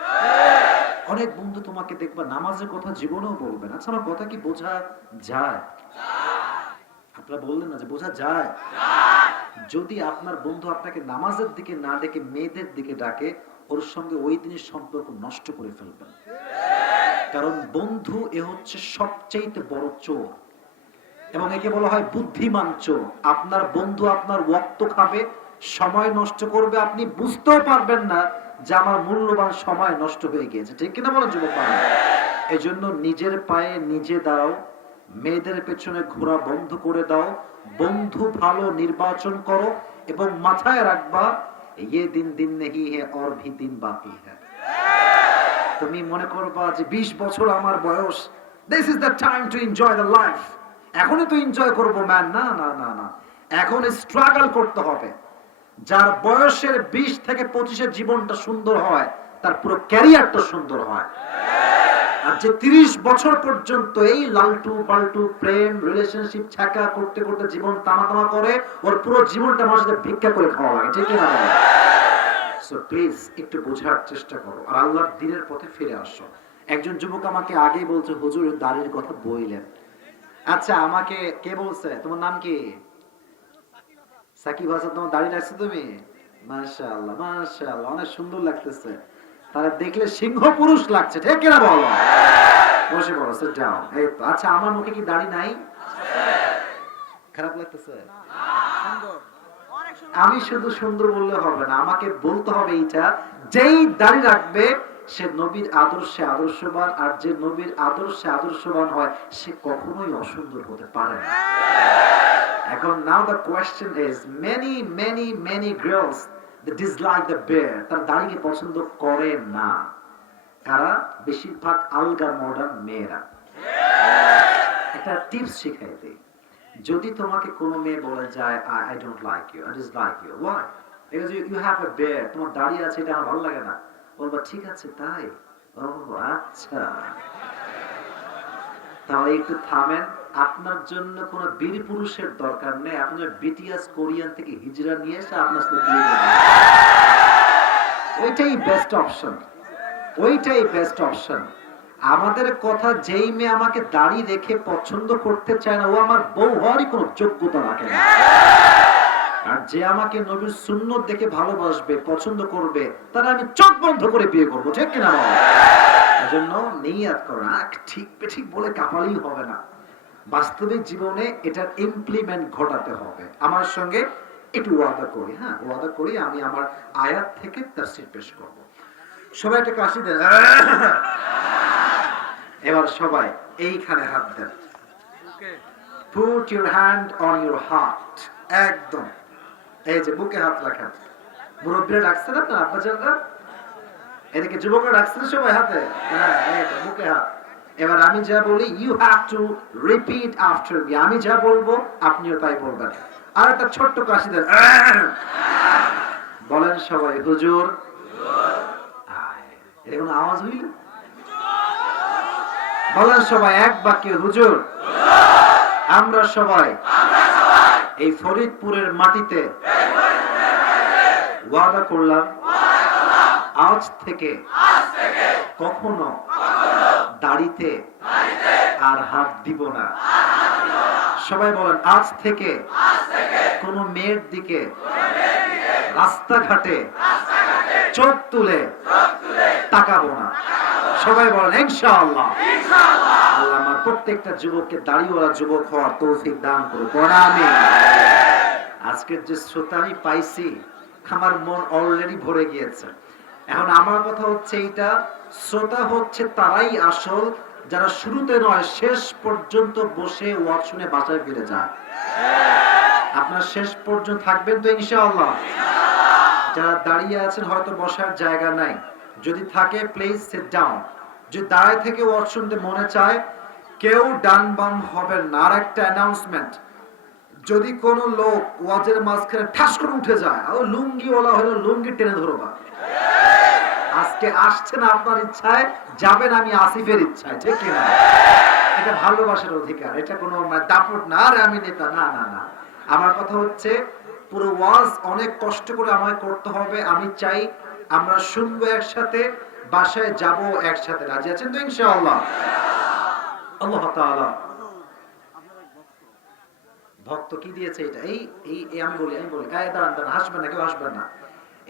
অনেক বন্ধু তোমাকে দেখবা নামাজের কথা জীবনেও বলবেন। আচ্ছা আমার কথা কি বোঝা যায়? আপনারা বললেন না যে বোঝা যায়? যদি আপনার বন্ধু আপনাকে নামাজের দিকে না ডেকে মেয়েদের দিকে ডাকে, ওর সঙ্গে ওই দিনের সম্পর্ক নষ্ট করে ফেলবেন। কারণ বন্ধু এ হচ্ছে সবচেয়ে বড় চোর, এবং একে বলা হয় বুদ্ধিমান চোর। আপনার বন্ধু আপনার ওয়াক্ত খাবে, সময় নষ্ট করবে, আপনি বুঝতেও পারবেন না যে আমার মূল্যবান সময় নষ্ট হয়ে গিয়েছে। ঠিক কিনা বলো যুবক? এই জন্য নিজের পায়ে নিজে দাঁড়াও, মেয়েদের পেছনে ঘোরা বন্ধ করে দাও, বন্ধু ভালো নির্বাচন করো, এবং মাথায় রাখবা ये दिन दिन नहीं है और भी दिन बाकी है। তুমি মনে করবা যে 20 বছর আমার বয়স, this is the time to enjoy the life, এখনই তো এনজয় করবো ম্যান। না না না না, এখন স্ট্রাগল করতে হবে। যার বয়সের 20 থেকে 25 জীবনটা সুন্দর হয়, তার পুরো ক্যারিয়ারটা সুন্দর হয়। আর যে 30 বছর পর্যন্ত এই লালটু পাল্টু প্রেম রিলেশনশিপ ছাকা করতে করতে জীবন তামা করে, ওর পুরো জীবনটা মানুষদের ভিক্ষা করে খাওয়া লাগে। ঠিক না? সো প্লিজ একটু বোঝার চেষ্টা করো আর আল্লাহর দ্বীনের পথে ফিরে আসো। একজন যুবক আমাকে আগে বলছে হুজুর দাড়ির কথা বইলেন। আচ্ছা আমাকে কে বলছে? তোমার নাম কি? সাকিব হাসান। তোমার দাড়ি রাখছো তুমি? মাশাআল্লাহ মাশাআল্লাহ, অনেক সুন্দর লাগতেছে। তারা দেখলে সিংহ পুরুষ লাগছে, ঠিক কিনা বলো? বসে পড়ো, সিট ডাউন। এই তো। আচ্ছা, আমার মুখে কি দাড়ি নাই? খারাপ লাগতেছে? আমি শুধু সুন্দর বললে হবে না, আমাকে বলতে হবে এইটা, যেই দাড়ি রাখবে সে নবীর আদর্শে আদর্শবান, আর যে নবীর আদর্শে আদর্শবান হয় সে কখনোই অসুন্দর হতে পারে না। এখন now the question is, many girls they dislike the beard, তার দাড়িকে পছন্দ করে না। কারা? বেশিরভাগ আলগা মডার্ন মেয়েরা। একটা টিপস শিখাই দেই, যদি তোমাকে কোনো মেয়ে বলে যায় I don't like you, I dislike you, why? Because you have a beard, তোমার দাড়ি আছে, এটা আমার ভালো লাগে না। বলবা ঠিক আছে তাই? ও আচ্ছা, তাহলে একটু থামেন। আপনার জন্য কোন বীর পুরুষের দরকার নেই, আপনি বিটিএস কোরিয়ান থেকে হিজরা নিয়ে এসে আপনার সাথে বিয়ে করবেন, ওইটাই বেস্ট অপশন, ওইটাই বেস্ট অপশন। আমাদের কথা, যেই মেয়ে আমাকে দাড়ি রেখে পছন্দ করতে চায় না ও আমার বউ হওয়ারই কোনো যোগ্যতা রাখে না। আর যে আমাকে নবীর সুন্নত দেখে ভালোবাসবে, পছন্দ করবে, তারা আমি চোখ বন্ধ করে বিয়ে করবো, ঠিক কিনা বলো? এজন্য নিয়াত করো না, ঠিক ঠিক বলে কাপালেই হবে না, বাস্তবিক জীবনে এটার ইমপ্লিমেন্ট ঘটাতে হবে। আমার সঙ্গে একটু ওয়াদা করি, হ্যাঁ ওয়াদা করি, আমি আমার আয়াত থেকে তাফসীর পেশ করব। সবাই একটা কাশি দেন। এবার সবাই এইখানে হাত দেন। Put your hand on your heart, একদম এই যে বুকে হাত রাখেন। মুরব্বীরা রাখছে না আপনার আব্বাজানরা, এদিকে যুবকরা রাখছে না সবাই হাতে, হ্যাঁ এই তো বুকে হাত। এবার আমি যা বলি you have to repeat after me, আমি যা বলবো আপনিও তাই বলবেন। আর একটা ছোট্ট কাশি দেন, বলেন সবাই হুজুর। এটা কোনো আওয়াজ হইল? বলেন সবাই এক বাক্যে হুজুর। আমরা সবাই এই ফরিদপুরের মাটিতে ওয়াদা করলাম আজ থেকে কখনো দাড়িতে আর হাত দিব না। সবাই বলেন আজ থেকে কোন মেয়ের দিকে রাস্তাঘাটে চোখ তুলে তাকাবো না। সবাই বলেন ইনশাআল্লাহ। আল্লাহ আমার প্রত্যেকটা যুবককে দাড়িওয়ালা যুবক হওয়ার তৌফিক দান করুন, আমিন। আজকের যে শ্রোতা আমি পাইছি, আমার মন অলরেডি ভরে গিয়েছে। এখন আমার কথা হচ্ছে এইটা, শ্রোতা হচ্ছে তারাই আসল যারা শুরুতে নয় শেষ পর্যন্ত বসে ওয়াজ শুনে বাসায় ফিরে যায়। আপনার শেষ পর্যন্ত থাকবেন তো ইনশাআল্লাহ? যারা দাঁড়িয়ে আছেন হয়তো বসার জায়গা নাই, যদি থাকে প্লিজ সিট ডাউন। যদি দাঁড়ায় থেকে ওয়াজ শুনতে মনে চায় কেউ ডান বাম হবেন না। আর একটা অ্যানাউন্সমেন্ট, যদি কোন লোক ওয়াজের মাঝখানে ঠাস করে উঠে যায়, ও লুঙ্গিওয়ালা হলো লুঙ্গি টেনে ধরবা। আজকে আসছেন আপনার ইচ্ছায়, যাবেন আমি আসিফের ইচ্ছায়, ঠিক কিনা? এটা ভালোবাসার অধিকার, এটা কোনো দাপট না। আর আমি নেতা না, না না। আমার কথা হচ্ছে পুরো ওয়াজ অনেক কষ্ট করে আমায় করতে হবে। আমি চাই আমরা শুনবো একসাথে, বাসায় যাব একসাথে। রাজি আছেন তো ইনশাআল্লাহ? আল্লাহ তাআলা ভক্ত কি দিয়েছে এটা, এই এই আমি বলি দাঁড়ান দাঁড়ান, হাসবেন না, কেউ হাসবেন না।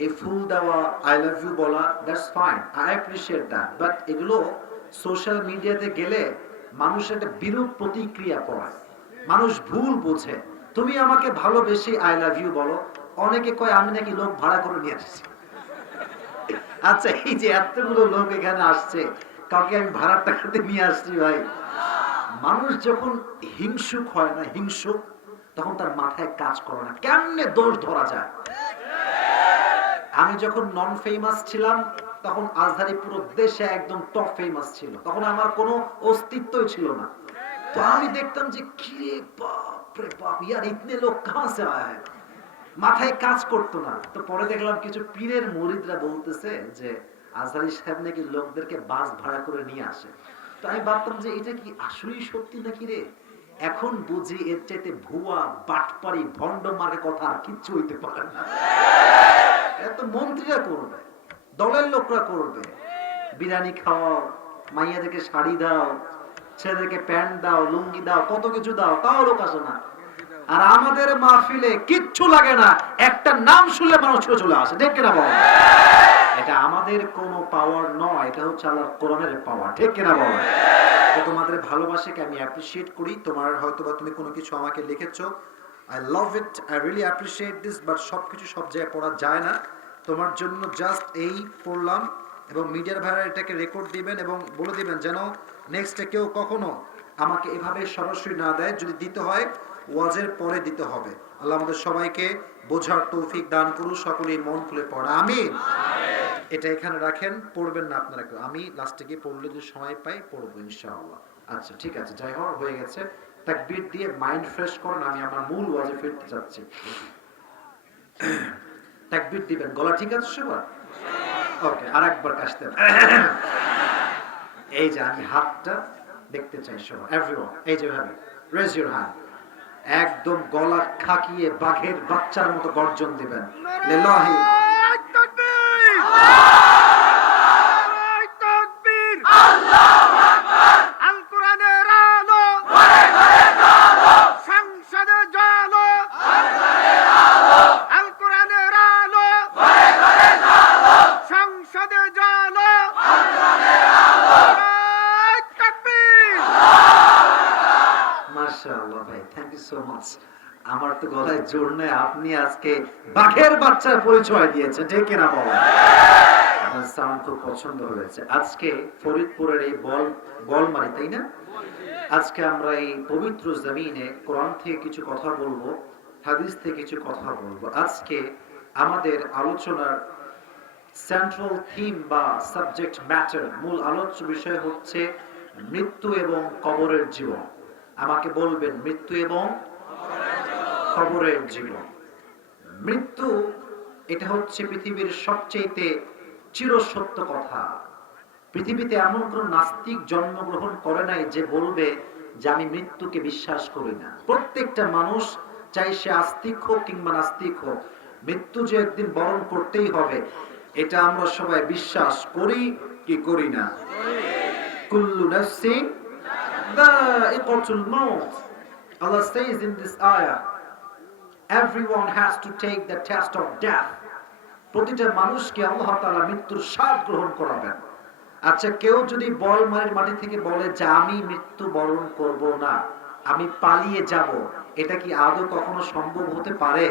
এই ফুল দেওয়া, আই লাভ ইউ বলা, that's fine, I appreciate that, but এগুলো সোশ্যাল মিডিয়াতে গেলে মানুষের একটা বিরূপ প্রতিক্রিয়া পড়ায়, মানুষ ভুল বোঝে। তুমি আমাকে ভালোবেসে আই লাভ ইউ বলো, অনেকে কয় আমি নাকি লোক ভাড়া করে নিয়ে আসছি। আচ্ছা, এই যে এতগুলো লোক এখানে আসছে, কাউকে আমি ভাড়ার টাকাতে নিয়ে আসছি ভাই। মানুষ যখন হিংসুক হয় না, হিংসুক, তখন তার মাথায় কাজ করে না কেমনে দোষ ধরা যায়। আমি যখন নন ফেমাস ছিলাম তখন আজহারি পুরো দেশে একদম টপ ফেমাস ছিল, তখন আমার কোনো অস্তিত্বই ছিল না। তো আমি দেখতাম যে কি রে বাপ রে বাপ, ইয়ার ইতনে লোক কাহাঁ সে আয়া হ্যায়, মাথায় কাজ করতো না। তো পরে দেখলাম কিছু পীরের মুরিদরা বলতেছে যে আজহারি সাহেব নাকি লোকদেরকে বাস ভাড়া করে নিয়ে আসে। তো আমি ভাবতাম যে এটা কি আসলেই সত্যি নাকি রে। এখন বুঝি এর চাইতে ভুয়া বাটপারি ভণ্ড মার্কে কথা আর কিচ্ছু হইতে পারে না। এত মন্ত্রীরা করবে, দলের লোকরা করবে, বিরিয়ানি খাওয়াও, মাইয়াদেরকে শাড়ি দাও, ছেলেদেরকে প্যান্ট দাও, লুঙ্গি দাও, কত কিছু দাও, তাও লোক আসে না। আর আমাদের মাহফিলে কিচ্ছু লাগে না, একটা নাম শুনলে মানুষ চলে আসে, ঠিক কিনা বলেন? এটা আমাদের কোনো পাওয়ার নয়, এটা হচ্ছে আল্লাহর কোরআনের পাওয়ার, ঠিক কিনা বলেন? তো তোমাদের ভালোবাসাকে আমি অ্যাপ্রিশিয়েট করি। তোমার হয়তোবা তুমি কোনো কিছু আমাকে লিখেছো, I love it, I really appreciate this, but সবকিছু সব জায়গায় পড়া যায় না। তোমার জন্য জাস্ট এই পড়লাম, এবং মিডিয়ার ভাইরা এটাকে রেকর্ড দিবেন এবং বলে দিবেন যেন নেক্সটে কেউ কখনো আমাকে এভাবে সরাসরি না দেয়, যদি দিতে হয় ওয়াজের পরে দিতে হবে। আল্লাহ আমাদের সবাইকে বোঝার তৌফিক দান করুন, সকলেই মন খুলে পড়া আমিন। এটা এখানে রাখেন, পড়বেন না আপনারা কেউ, আমি লাস্টে গিয়ে পড়লে যদি সময় পাই পড়বো ইনশাআল্লাহ। আচ্ছা ঠিক আছে, যাই হোক হয়ে গেছে, তাকবীর দিয়ে মাইন্ড ফ্রেশ করুন, আমি আমার মূল ওয়াজে ফিরতে যাচ্ছি। তাকবীর দিবেন, গলা ঠিক আছে সবার? ওকে, আরেকবার কাশতেন। এই যে আমি হাতটা দেখতে চাই সবাই, এভরিওয়ান, এই যে ভাবে রেজ ইউর হ্যান্ড, একদম গলা খাকিয়ে বাঘের বাচ্চার মতো গর্জন দিবেন, লিল্লাহি তাকবীর, তাকবীর, আল্লাহু আকবার, আল কোরআনের আলো ঘরে ঘরে জ্বালো, সংসদে জ্বালো, ঘরে আলো, আল কোরআনের আলো ঘরে ঘরে জ্বালো, সংসদে জ্বালো, কোরআনের আলো, তাকবীর। মাশাআল্লাহ ভাই, থ্যাংক ইউ সো মাচ। আমার তো গলায় জোর নেই, আপনি আজকে বাঘের বাচ্চার পরিচয় দিয়েছেন, ঠিক কিনা বলেন? আপনার সাউন্ড খুব পছন্দ হয়েছে। আজকে ফরিদপুরের এই বলমারি, তাই না? আজকে আমরা এই পবিত্র জমিনে কোরআন থেকে কিছু কথা বলবো, হাদিস থেকে কিছু কথা বলবো। আজকে আমাদের আলোচনার সেন্ট্রাল থিম বা সাবজেক্ট ম্যাটার, মূল আলোচ্য বিষয় হচ্ছে মৃত্যু এবং কবরের জীবন। আমাকে বলবেন, মৃত্যু এবং কবরের জীবন। মৃত্যু এটা হচ্ছে পৃথিবীর সবচেয়ে চিরসত্য কথা। পৃথিবীতে এমন কোন নাস্তিক জন্মগ্রহণ করে নাই যে বলবে যে আমি মৃত্যুকে বিশ্বাস করি না। প্রত্যেকটা মানুষ, চাই সে আস্তিক হোক কিংবা নাস্তিক হোক, মৃত্যু যে একদিন বরণ করতেই হবে, এটা আমরা সবাই বিশ্বাস করি কি করি না? কুল্লু নাফসিন যায়িকাতুল মাউত। Allah says in this ayah, everyone has to take the test of death. প্রতিটা মানুষকে আল্লাহ তাআলা মৃত্যুর স্বাদ গ্রহণ করাবেন। আচ্ছা, কেউ যদি বলমারির মাটি থেকে বলে যে আমি মৃত্যু বরণ করব না, আমি পালিয়ে যাব, এটা কি আদৌ কখনো সম্ভব হতে পারে?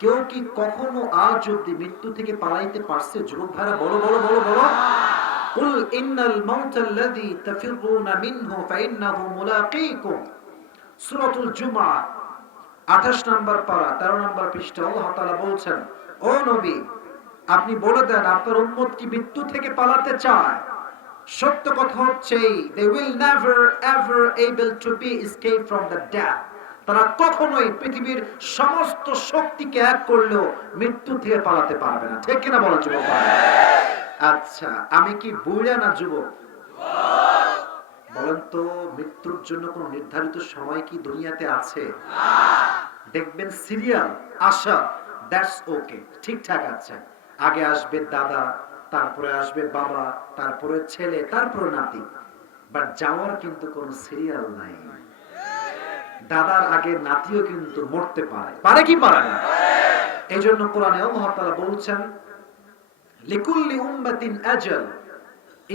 কেউ কি কখনো আজ অব্দি মৃত্যু থেকে পালাইতে পারছে? যুবক ভাইরা বলো বলো বলো বলো। কুল ইন্নাল মাউতাল্লাযী তাফিরুনা মিনহু ফাইন্নাহু মুলাকীকুম। সূরাতুল জুমআহ 28 নম্বর পারা 13 নম্বর পৃষ্ঠা আল্লাহ তাআলা বলছেন, ও নবী, আপনি বলে দেন আপনার উম্মত কি মৃত্যু থেকে পালাতে চায়? সত্য কথা হচ্ছে they will never ever able to be escape from the death. তারা কখনোই পৃথিবীর সমস্ত শক্তিকে এক করলেও মৃত্যু থেকে পালাতে পারবে না, ঠিক কিনা বলেন যুবক ভাই? আচ্ছা, আমি কি বুড়া না যুবক? বলেন তো, মৃত্যুর জন্য কোন নির্ধারিত সময় কি দুনিয়াতে আছে? দেখবেন সিরিয়াল আশা, দ্যাটস ওকে, ঠিকঠাক আছে। আগে আসবে দাদা, তারপরে আসবে বাবা, তারপরে ছেলে, তারপরে নাতি। বাট যাওয়ার কিন্তু কোন সিরিয়াল নাই। দাদার আগে নাতিও কিন্তু মরতে পারে, পারে কি পারে না? এই জন্য কোরআনে আল্লাহ তাআলা বলছেন, লিকুল্লি উম্মাতিন আজাল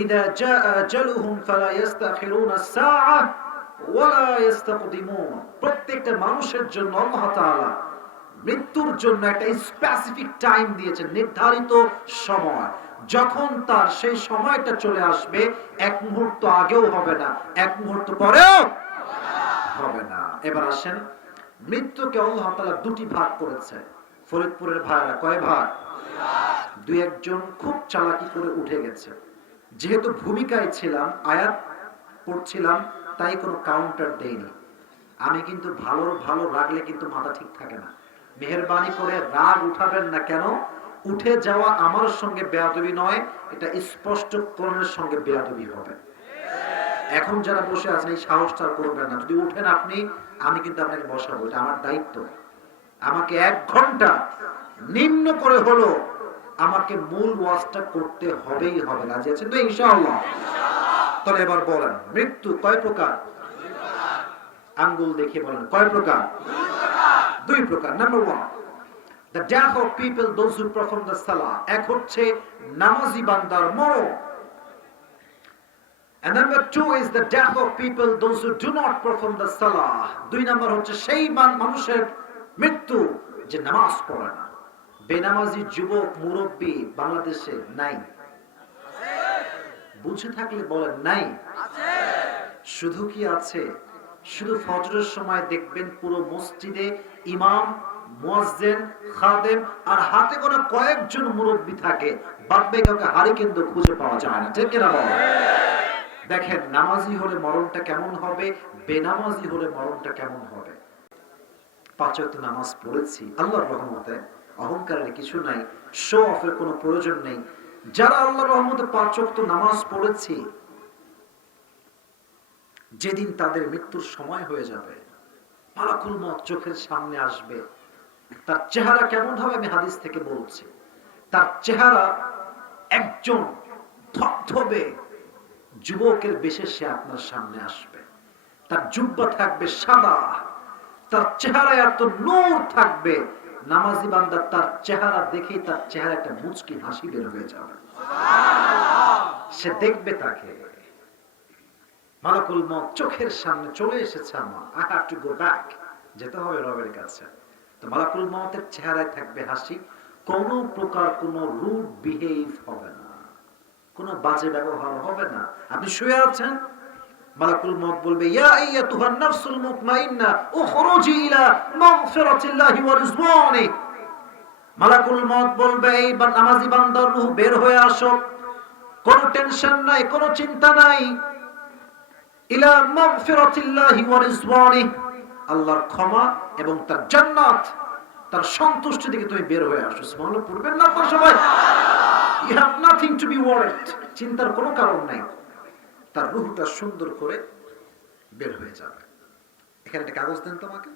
ইযা জাআ আজালুহুম ফালা ইস্তাখিরুনা সাআ ওয়ালা ইস্তাকদিমুন। প্রত্যেকটা মানুষের জন্য আল্লাহ তাআলা মৃত্যুর জন্য একটা স্পেসিফিক টাইম দিয়েছেন, নির্ধারিত সময়। যখন তার সেই সময়টা চলে আসবে, এক মুহূর্ত আগেও হবে না, এক মুহূর্ত পরেও হবে না। এবার আসেন, মৃত্যুকে আল্লাহ তাআলা দুটি ভাগ করেছে। ফরিদপুরের ভাইরা কয় ভাগ? দুই একজন খুব চালাকি করে উঠে গেছে। যেহেতু ভূমিকায় ছিলাম, আয়াত পড়ছিলাম, তাই কোনো কাউন্টার দেইনি। আমি কিন্তু ভালো ভালো রাগলে কিন্তু মাথা ঠিক থাকে না। মেহেরবানি করে রাগ উঠাবেন না। কেন? উঠে যাওয়া আমার সঙ্গে বেয়াদবি নয়, এটা স্পষ্ট কোরআনের সঙ্গে বেয়াদবি হবে। এখন যারা বসে আছেন এই সাহসটা করবেন না। যদি উঠেন আপনি, আমি কিন্তু আপনাকে বসাবো, এটা আমার দায়িত্ব। আমাকে 1 ঘন্টা নিম্ন করে হলো আমাকে মূল ওয়াজটা করতে হবেই হবে। রাজি আছেন তো ইনশাআল্লাহ? তাহলে এবার বলেন, মৃত্যু কয় প্রকার? আঙ্গুল দেখে বলেন কয় প্রকার? দুই প্রকার। Number 1, the death of people those who perform the salah, এক হচ্ছে নামাজি বান্দার মরণ। And number 2 is the death of people those who do not perform the salah, দুই নাম্বার হচ্ছে সেই মানুষের মৃত্যু যে নামাজ পড়ে না। বেনামাজি যুবক মুরব্বী বাংলাদেশে নাই? বুঝে থাকলে বলেন নাই। শুধু কি আছে? শুধু ফজরের সময় দেখবেন পুরো মসজিদে ইমাম, মুয়াজ্জিন, খাদেম আর হাতে গোনা কয়েকজন মুরব্বী থাকে, বাকি কাউকে হারি কিন্তু খুঁজে পাওয়া যায় না। ঠিক কিনা বলেন? দেখেন নামাজি হলে মরণটা কেমন হবে, বেনামাজি হলে মরণটা কেমন হবে। 5 ওয়াক্ত নামাজ পড়েছি আল্লাহর রহমতে, অহংকারের কিছু নাই, শো অফের কোনো প্রয়োজন নেই। যারা আল্লাহর রহমতে 5 ওয়াক্ত নামাজ পড়েছি, যেদিন তাদের মৃত্যুর সময় হয়ে যাবে, মালাকুল মউত চোখের সামনে আসবে, তার চেহারা কেমন হবে আমি হাদিস থেকে বলছি। তার চেহারা একজন ধবধবে যুবকের বেশে সে আপনার সামনে আসবে। তার জুব্বা থাকবে সাদা, তার চেহারায় এত নূর থাকবে, নামাজি বান্দা তার চেহারা দেখেই তার চেহারা একটা মুচকি হাসি বের হয়ে যাবে। সে দেখবে তাকে, মালাকুল মউত চোখের সামনে চলে এসেছে আমার, I have to go back, যেতে হবে রবের কাছে। তো মালাকুল মউতের চেহারায় থাকবে হাসি, কোন প্রকার কোন রুড বিহেভ হবে না, কোন বাজে ব্যবহার হবে না। আপনি শুয়ে আছেন, মালাকুল মউত বলবে ইয়া আইয়াতুহান নাফসুল মুতমাইন্না উখরুজি ইলা মাগফিরাতিল্লাহি ওয়া রিজওয়ানি। মালাকুল মউত বলবে এই নামাজি বান্দার রূহ বের হয়ে আসো, কোনো টেনশন নাই, কোনো চিন্তা নাই, ইলা মাগফিরাতিল্লাহি ওয়া রিজওয়ানি, আল্লাহর ক্ষমা এবং তার জান্নাত, তার সন্তুষ্টি থেকে তুমি বের হয়ে আসো। সুবহানাল্লাহ পড়বেন না আপনারা সবাই? You have nothing to be worried, চিন্তার কোনো কারণ নাই। তার রূহটা সুন্দর করে বের হয়ে যাবে। এখানে একটা কাগজ দেন তোমাকে,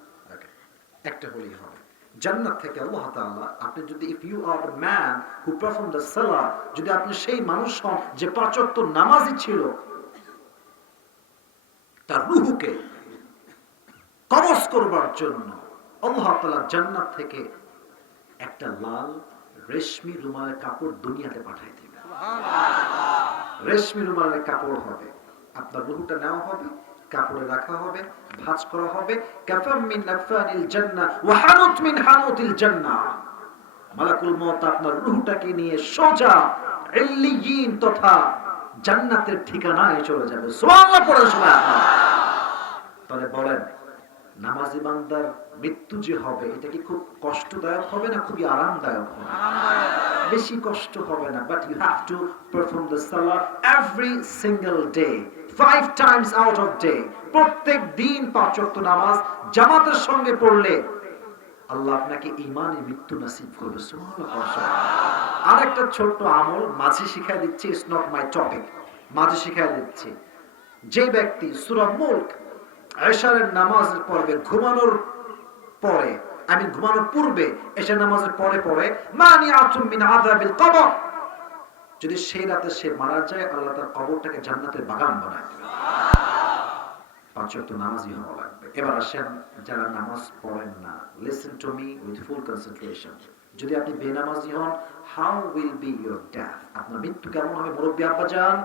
একটা হলেই হবে। জান্নাত থেকে আল্লাহ তাআলা, আপনি যদি if you are the man who performed the salah, যদি আপনি সেই মানুষ হন যে 5 ওয়াক্ত নামাজি ছিল, তার রূহকে কবজ করবার জন্য আল্লাহ তাআলা জান্নাত থেকে একটা লাল রেশমি রুমালের কাপড় দুনিয়াতে পাঠিয়ে দিবেন। রেশমি রুমালের কাপড় হবে, আপনার রূহটা নেওয়া হবে, কাপড়ে রাখা হবে, ভাঁজ করা হবে। কাফাম মিন নাফানিল জান্নাহ ওয়া হানুত মিন হানুতিল জান্নাহ। মালাকুল মউত আপনার রূহটাকে নিয়ে সোজা ইল্লিয়িন তথা জান্নাতের ঠিকানায় চলে যাবে। সুবহানাল্লাহ পড়ে শোনা। তাহলে বলেন নামাজি বান্দার মৃত্যু যে হবে, এটা কি খুব কষ্টদায়ক হবে না খুবই আরামদায়ক হবে? বেশি কষ্ট হবে না, but you have to perform the salah every single day, 5 times out of day, প্রত্যেক দিন 5 ওয়াক্ত নামাজ জামাতের সঙ্গে পড়লে আল্লাহ আপনাকে ঈমানে মৃত্যু নসিব করবে। সুবহানাল্লাহ। আরেকটা ছোট্ট আমল মাঝে শিখাই দিচ্ছি, ইটস নট মাই টপিক, মাঝে শিখাই দিচ্ছি। যে ব্যক্তি সূরা মুলক এশারের নামাজের পড়বে, ঘুমানোর পরে, আমি ঘুমানোর পূর্বে এশার নামাজের পরে পড়ে মানিআতুম মিন আযাবিল কবর, যদি সেই রাতে সে মারা যায়, আল্লাহ তার কবরটাকে জান্নাতের বাগান বানায় দেবে। 5 ওয়াক্ত নামাজি হওয়া লাগবে। এবার আসেন যারা নামাজ পড়েন না, listen to me with full concentration. যদি আপনি বেনামাজি হন, how will be your death? আপনার মৃত্যু কেমন হবে? মুরব্বী আব্বাজান,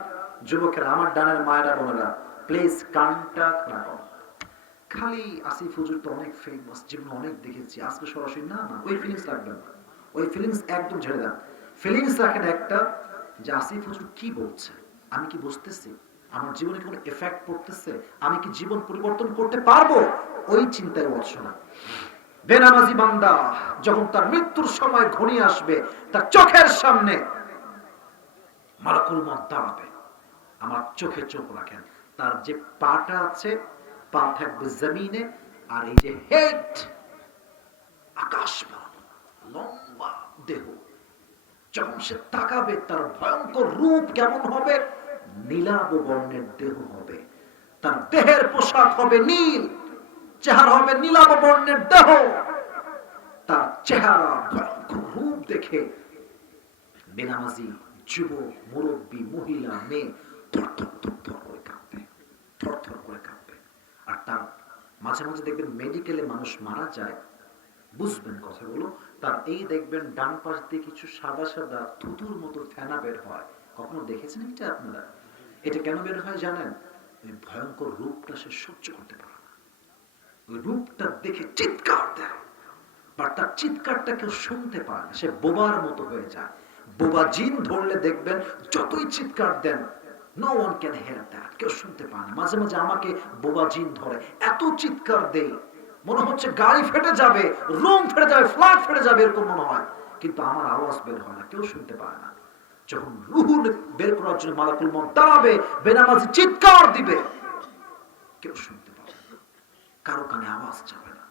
যুবকেরা, আমার ডানের মায়েরা বোনেরা, প্লিজ কানটা রাখো। খালি আসিফ হুজুর তো অনেক ফেমাস, জীবনে অনেক দেখেছি, আজকে সরাসরি না না, ওই ফিলিংস রাখবেন না, ওই ফিলিংস একদম ছেড়ে দেন। ফিলিংস রাখেন একটা, যে আসিফ হুজুর কি বলছে, আমি কি বুঝতেছি, আমার জীবনে কোনো এফেক্ট পড়তেছে, আমি কি জীবন পরিবর্তন করতে পারবো, ওই চিন্তায় বলছো না। বেনামাজি বান্দা যখন তার মৃত্যুর সময় ঘনিয়ে আসবে, তার চোখের সামনে মালাকুল মউত দাঁড়াবে। আমার চোখে চোখ রাখেন, তার যে পাটা আছে, পা থাকবে জমিনে, আর এই যে হেড আকাশ লম্বা দেহ, যখন সে তাকাবে তার ভয়ঙ্কর রূপ কেমন হবে? নীলাভ বর্ণের দেহ হবে, তার দেহের পোশাক হবে নীল, চেহারা হবে নীলাভ বর্ণের দেহ। তার চেহারা ভয়ঙ্কর রূপ দেখে বেনামাজি যুবক, মুরব্বী, মহিলা, মেয়ে থরথর থরথর করে কাঁপবে, থরথর করে কাঁপবে। আর তার মাঝে মাঝে দেখবেন মেডিকেলে মানুষ মারা যায়, বুঝবেন কথাগুলো, তার এই দেখবেন ডান পাশ দিয়ে কিছু সাদা সাদা থুতুর মতো ফেনা বের হয়। কখনো দেখেছেন এটা আপনারা? এটা কেন বের হয় জানেন? ওই ভয়ঙ্কর রূপটা সে সহ্য করতে পারে না, ওই রূপটা দেখে চিৎকার দেয়, বা তার চিৎকারটা কেউ শুনতে পায় না, সে বোবার মতো হয়ে যায়। বোবা জিন ধরলে দেখবেন যতই চিৎকার দেন, no one can hear that, কেউ শুনতে পায় না। মাঝে মাঝে আমাকে বোবা জিন ধরে, এত চিৎকার দেই মনে হচ্ছে গাড়ি ফেটে যাবে, রুম ফেটে যাবে, ফ্ল্যাট ফেটে যাবে, এরকম মনে হয়, কিন্তু আমার আওয়াজ বের হয় না, কেউ শুনতে পায় না। যখন রুহ বের করার জন্য মালাকুল মউত দাঁড়াবে, বেনামাজি চিৎকার দিবে, কেউ শুনতে পাবে না, কারো কানে আওয়াজ যাবে না।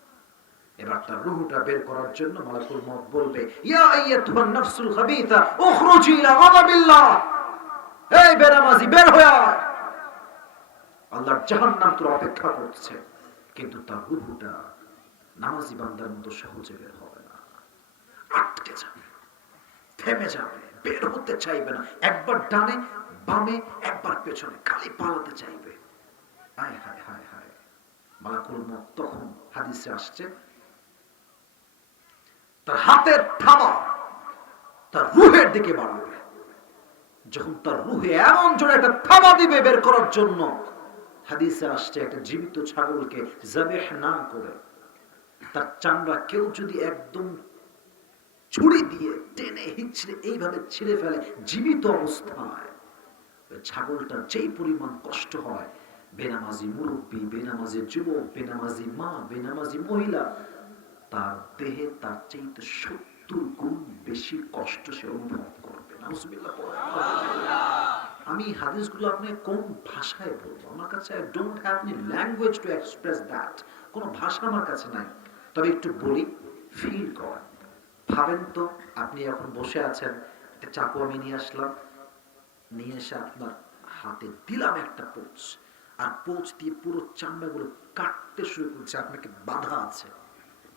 এবার তার রুহটা বের করার জন্য মালাকুল মউত বলবে, ইয়া আইয়াতুহান নাফসুল খাবিথা উখরুজি ইলা গাদাবিল্লাহ, এই বেনামাজি বের হয়ে আয়, আল্লাহর জাহান্নাম তোর অপেক্ষা করছে। কিন্তু তার রুহটা নামাজি বান্দার মতো সহজে বের হবে না, আটকে যাবে, থেমে যাবে, বের হতে চাইবে না, একবার ডানে বামে একবার পেছনে খালি পালাতে চাইবে। হায় হায় হায় হায়। মালাকুল মউত তখন হাদিসে আসছে তার হাতের থাবা তার রুহের দিকে বাড়াবে। যখন তার রুহে এমন জোরে একটা থাবা দিবে বের করার জন্য, হাদিসে আসছে একটা জীবিত ছাগলকে যাবেহ না করে তার চামড়া কেউ যদি একদম ছুরি দিয়ে টেনে হিচড়ে এইভাবে ছিঁড়ে ফেলে জীবিত অবস্থায়, ছাগলটার যেই পরিমাণ কষ্ট হয়, বেনামাজি মুরব্বী, বেনামাজি যুবক, বেনামাজি মা, বেনামাজি মহিলা, তার দেহে তার চাইতে 70 গুণ বেশি কষ্ট সে অনুভব করবে। নাউজুবিল্লাহ। আমি হাদিসগুলো আপনি কোন ভাষায় বলবো? আমার কাছে I don't have any language to express that, কোনো ভাষা আমার কাছে নাই। তবে একটু বলি, ফিল করেন। ভাবেন তো আপনি এখন বসে আছেন, একটা চাকু আমি নিয়ে আসলাম, নিয়ে এসে আপনার হাতে দিলাম একটা পোঁচ, আর পোঁচ দিয়ে পুরো চামড়াগুলো কাটতে শুরু করছে, আপনাকে বাধা আছে।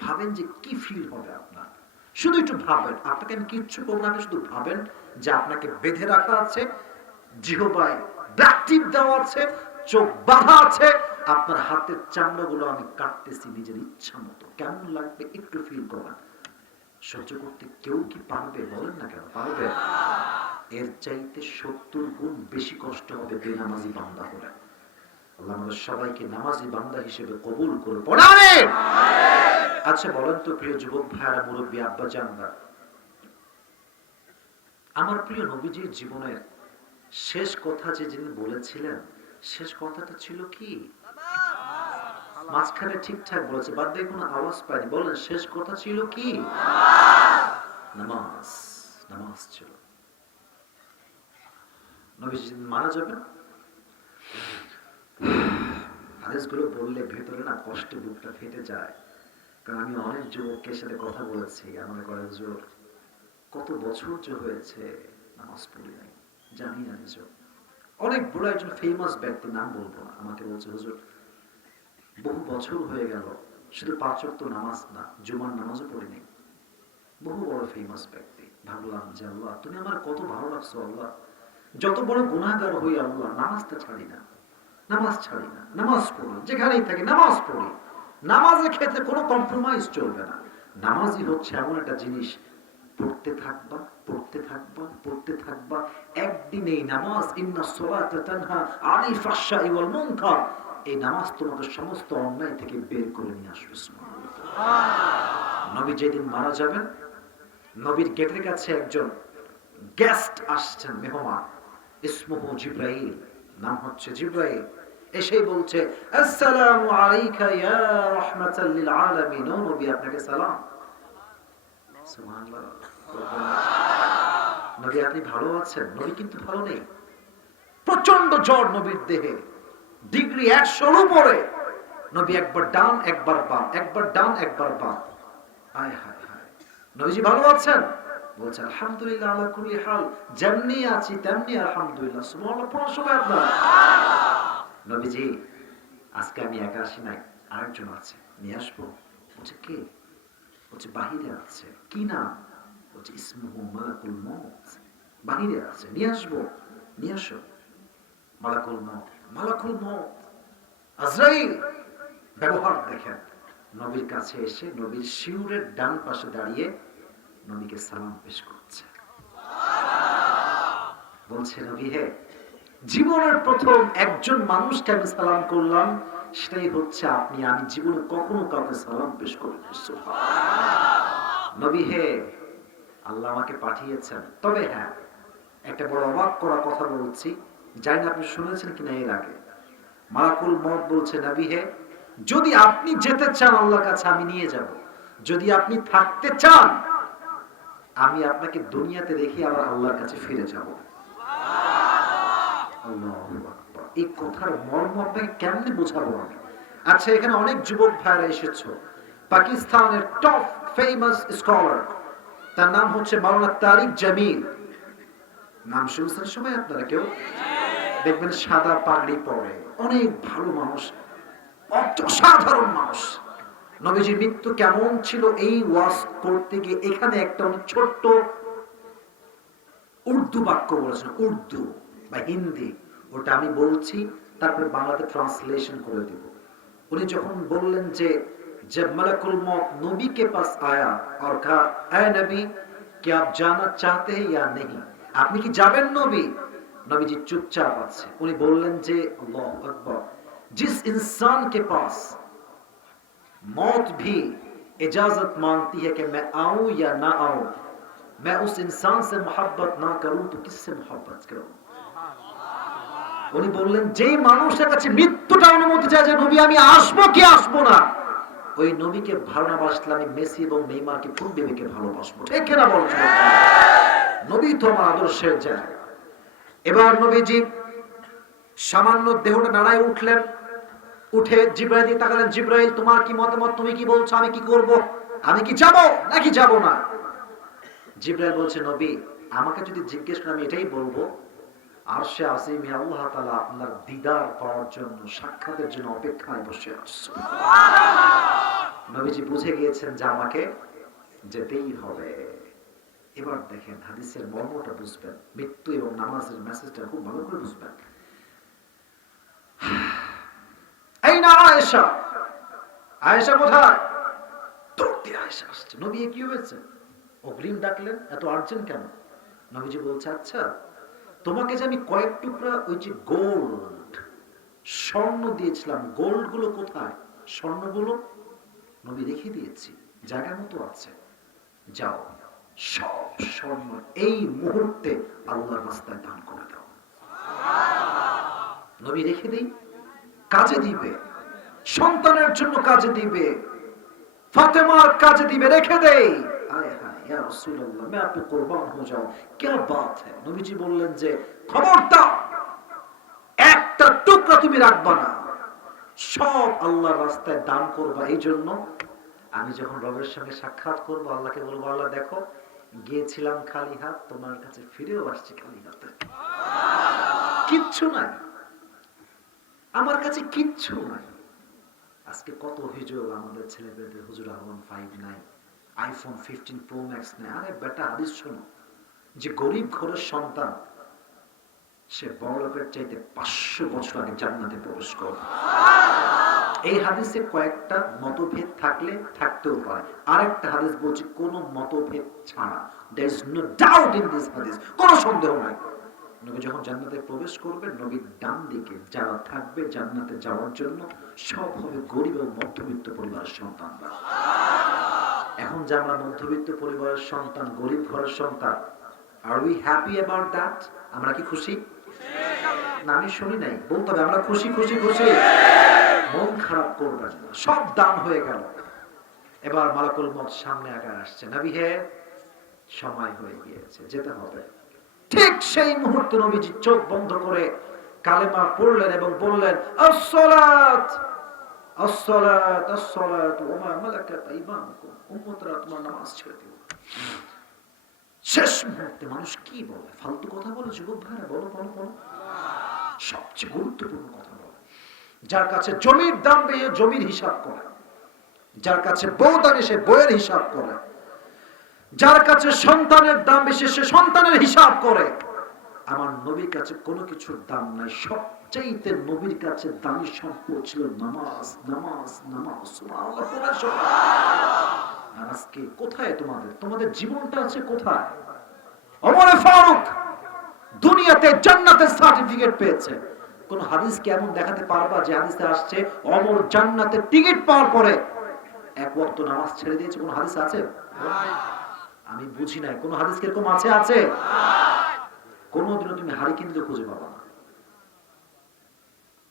ভাবেন যে কি ফিল হবে আপনার, শুধু একটু ভাবেন। আপনাকে আমি কিচ্ছু করবো না, আপনি শুধু ভাবেন যে আপনাকে বেঁধে রাখা আছে, জিহ্বায় ব্ল্যাক টিপ দেওয়া আছে, চোখ বাঁধা আছে, আপনার হাতের চামড়াগুলো আমি কাটতেছি নিজের ইচ্ছা মতো। কেমন লাগবে একটু ফিল করেন। সহ্য করতে কেউ কি পারবে? বলেন না কেন পারবে? এর চাইতে 70 গুণ বেশি কষ্ট হবে বেনামাজি বান্দা হলে। আল্লাহ আমাদের সবাইকে নামাজি বান্দা হিসেবে কবুল করে পড়াবেন। আচ্ছা বলেন তো প্রিয় যুবক ভাইরা, মুরব্বী আব্বা জানরা, আমার প্রিয় নবীজির জীবনের শেষ কথা যে যিনি বলেছিলেন, শেষ কথাটা ছিল কি? মাঝখানে ঠিকঠাক বলেছে, বাদ দিয়ে কোনো আওয়াজ পাইনি। বলেন শেষ কথা ছিল কি? নামাজ। নামাজ ছিল। নবীজি মারা যাবেন, হাদিসগুলো বললে ভেতরে না কষ্টে বুকটা ফেটে যায়। কারণ আমি অনেক যুবকের সাথে কথা বলেছি, আমার করে হুজুর কত বছর যে হয়েছে নামাজ পড়ি নাই, জানি না কিছু। অনেক বড় একজন ফেমাস ব্যক্তি, নাম বলবো না, আমাকে বলছে হুজুর বহু বছর হয়ে গেল শুধু 5 ওয়াক্ত নামাজ না, জুমার নামাজও পড়ি নাই। বহু বড় ফেমাস ব্যক্তি। ভাবলাম যে আল্লাহ তুমি আমার কত ভালো লাগছো আল্লাহ, যত বড় গুনাহগার হই আল্লাহ নামাজটা ছাড়ি না, নামাজ ছাড়ি না, নামাজ পড়ি, যেখানেই থাকি নামাজ পড়ি। নামাজের ক্ষেত্রে কোনো কম্প্রোমাইজ চলবে না। নামাজই হচ্ছে এমন একটা জিনিস, পড়তে থাকবা, পড়তে থাকবা, পড়তে থাকবা, একদিন এই নামাজ ইন্না সলাতা তানহা আনিল ফাহশাই ওয়াল মুনকার, এই নামাজ তোমাকে সমস্ত অন্যায় থেকে বের করে নিয়ে আসবে। সুবহানাল্লাহ। নবী যেদিন মারা যাবেন, নবীর গেটের কাছে একজন গেস্ট আসছেন, মেহমান, ইসমুহু জিবরাইল, নাম হচ্ছে জিবরাইল। এসেই বলছে আসসালামু আলাইকা ইয়া রাহমাতাল লিল আলামিন, ও নবী আপনাকে সালাম। সুবহানাল্লাহ। নবী আপনি ভালো আছেন? নবী কিন্তু ভালো নেই, প্রচন্ড জ্বর নবীর দেহে, ডিগ্রি 100 উপরে। নবী একবার ডান একবার বাম, একবার ডান একবার বাম। হায় হায় হায়। নবীজি ভালো আছেন? বলছে আলহামদুলিল্লাহ আলা কুল্লি হাল, যেমনি আছি তেমনি আলহামদুলিল্লাহ। সুবহানাল্লাহ। পড়ার সময় আপনার নবীজি আজকে আমি একা আসি নাই, আরেকজন আছে, নিয়ে আসবো। বলছে কে? বলছে বাহিরে আছে। কি নাম? বলছে ইসমুহু মালাকুল মউত, বাহিরে আছে, নিয়ে আসবো। নিয়ে আসো। মালাকুল মউত, মালাকুল মউত আজরাইল ব্যবহার দেখেন। নবীর কাছে এসে নবীর শিউরের ডান পাশে দাঁড়িয়ে নবীকে সালাম পেশ করছে, বলছে নবী হে, জীবনের প্রথম একজন মানুষকে আমি সালাম করলাম, সেটাই হচ্ছে আপনি। আমি জীবনে কখনো কাউকে সালাম পেশ করিনি। নবী হে, আল্লাহ আমাকে পাঠিয়েছেন। তবে হ্যাঁ, একটা বড় অবাক করা কথা বলছি, জানি না আপনি শুনেছেন কিনা এর আগে। মালাকুল মউত বলছে নবী হে, যদি আপনি যেতে চান আল্লাহর কাছে আমি নিয়ে যাব, যদি আপনি থাকতে চান আমি আপনাকে দুনিয়াতে রেখে আবার আল্লাহর কাছে ফিরে যাব। আল্লাহু আকবার। এই কথার মর্ম আপনাকে কেমনে বোঝাবো আমি? আচ্ছা, এখানে অনেক যুবক ভাইরা এসেছো। পাকিস্তানের টপ ফেমাস স্কলার, তার নাম হচ্ছে মাওলানা তারিক জামিল। নাম শুনছেন সবাই আপনারা? কেউ দেখবেন সাদা পাগড়ি পরে, অনেক ভালো মানুষ, অসাধারণ মানুষ। নবীজির মৃত্যু কেমন ছিল এই ওয়াজ করতে গিয়ে এখানে একটা অনেক ছোট্ট উর্দু বাক্য বলেছেন, উর্দু বা হিন্দি, ওটা আমি বলছি, তারপরে বাংলাতে ট্রান্সলেশন করে দিব। উনি যখন বললেন যে जब मलकुल मौत नबी के पास आया और कहा ऐ नबी क्या आप जाना चाहते हैं या नहीं, আপনি কি যাবেন নবী? নবীজি চুপচাপ আছে। উনি বললেন যে আল্লাহু আকবার, जिस इंसान के पास मौत भी इजाजत मांगती है कि मैं आऊं या ना आऊं, मैं उस इंसान से मोहब्बत ना करूं तो किससे मोहब्बत करूं। উনি বললেন যে মানুষের কাছে মৃত্যুটা অনুমতি চায় যে নবী আমি আসবো কি আসবো না, ওই নবীকে ভালো না বাসলে আমি মেসি এবং নেইমারকে কোন বিবেকে ভালোবাসবো? ঠিক কিনা বলুন? নবী তো আমার আদর্শের জায়গা। এবার নবীজি সামান্য দেহটা নাড়ায় উঠলেন, উঠে জিব্রাইল দিকে তাকালেন, জিব্রাইল তোমার কি মতামত, তুমি কি বলছো, আমি কি করব, আমি কি যাব নাকি যাব না? জিব্রাইল বলছে নবী আমাকে যদি জিজ্ঞেস করেন আমি এটাই বলবো, আরশে আসিমে আল্লাহ তাআলা আপনার দিদার পাওয়ার জন্য, সাক্ষাতের জন্য অপেক্ষায় বসে আছে। নবীজি বুঝে গিয়েছেন যে আমাকে যেতেই হবে। এবার দেখেন হাদিসের মর্মটা বুঝবেন, মৃত্যু এবং নামাজের মেসেজটা খুব ভালো করে বুঝবেন। এই না আয়েশা, আয়েশা কোথায়? দৌড়তে আয়েশা আসছে। নবী কি হয়েছে? অগ্রিম ডাকলেন, এত আর্জেন্ট কেন? নবীজি বলছে আচ্ছা তোমাকে যে আমি কয়েক টুকরা ওই যে গোল্ড স্বর্ণ দিয়েছিলাম, গোল্ড গুলো কোথায়? স্বর্ণগুলো নবী রেখে দিয়েছি, জায়গা মতো আছে, যাও সব স্বর্ণ এই মুহূর্তে আল্লাহর রাস্তায় দান করে দাও। নবী রেখে দেই, কাজে দিবে, সন্তানের জন্য কাজে দিবে, ফাতেমার কাজে দিবে, রেখে দেই। আয় হায় ইয়া রাসূলুল্লাহ मैं आप पे कुर्बान हो जाऊं, क्या बात है। নবীজি বললেন যে খবরদার একটা টুকরা তুমি রাখবা না, সব আল্লাহর রাস্তায় দান করবা। এই জন্য আমি যখন রবের সঙ্গে সাক্ষাৎ করব আল্লাহকে বলবো আল্লাহ দেখো গিয়েছিলাম খালি হাত, তোমার কাছে ফিরেও আসছি খালি হাতে, কিচ্ছু নাই আমার কাছে, কিচ্ছু নাই। আজকে কত অভিযোগ আমাদের ছেলেমেয়েদের, হুজুর আইফোন 5 নাই, আইফোন 15 প্রো ম্যাক্স নাই। আরে বেটা হাদিস শোনো, যে গরিব ঘরের সন্তান সে বড় লোকের চাইতে 500 বছর আগে জান্নাতে প্রবেশ করে। এই হাদিসে কয়েকটা মতভেদ থাকলে থাকতেও পারে, আরেকটা হাদিস বলছে কোন মতভেদ ছাড়া, there is no doubt in this hadith, কোনো সন্দেহ নাই। নবী যখন জান্নাতে প্রবেশ করবেন, নবীর ডান দিকে যারা থাকবে জান্নাতে যাওয়ার জন্য সব হবে গরিব এবং মধ্যবিত্ত পরিবারের সন্তানরা। এখন যে আমরা মধ্যবিত্ত পরিবারের সন্তান, গরিব ঘরের সন্তান, are we happy about that? আমরা কি খুশি? না আমি শুনি নাই, বলতে হবে আমরা খুশি খুশি খুশি। মন খারাপ করবেন না, সব দান হয়ে গেল। এবার মালাকুল মউত সামনে আগে আসছে, নবী হে সময় হয়ে গিয়েছে, যেতে হবে। ঠিক সেই মুহূর্তে নবীজি চোখ বন্ধ করে কালেমা পড়লেন এবং বললেন আসসালাত আসসালাত আসসালাত ওয়া মা মালাকাত আইমানুকুম, উম্মতরা তোমার নামাজ ছেড়ে দিও। শেষ মুহূর্তে মানুষ কি বলে, ফালতু কথা বলে, যুবক ভাইরা বলো বলো বলো, সবচেয়ে গুরুত্বপূর্ণ কথা বলে। যার কাছে জমির দাম দিয়ে জমির হিসাব করে, যার কাছে বউ দাম সে বইয়ের হিসাব করে, যার কাছে সন্তানের দাম বেশি সে সন্তানের হিসাব করে। আমার নবীর কাছে কোনো কিছুর দাম নাই, সব সবচাইতে নবীর কাছে দামি সম্পদ ছিল নামাজ, নামাজ, নামাজ। সুবহানাল্লাহ পড়ে শোনো। আর আজকে কোথায় তোমাদের জীবনটা আছে কোথায়? ওমর ফারুক দুনিয়াতে জান্নাতের সার্টিফিকেট পেয়েছে। কোন হাদিস কি এমন দেখাতে পারবা যে হাদিসে আসছে ওমর জান্নাতের টিকিট পাওয়ার পরে এক ওয়াক্ত নামাজ ছেড়ে দিয়েছে? কোন হাদিস আছে? আমি বুঝি নাই কোন হাদিস কিরকম আছে? আছে? কোনদিনও তুমি হারি কিনলে খুঁজে পাবা না।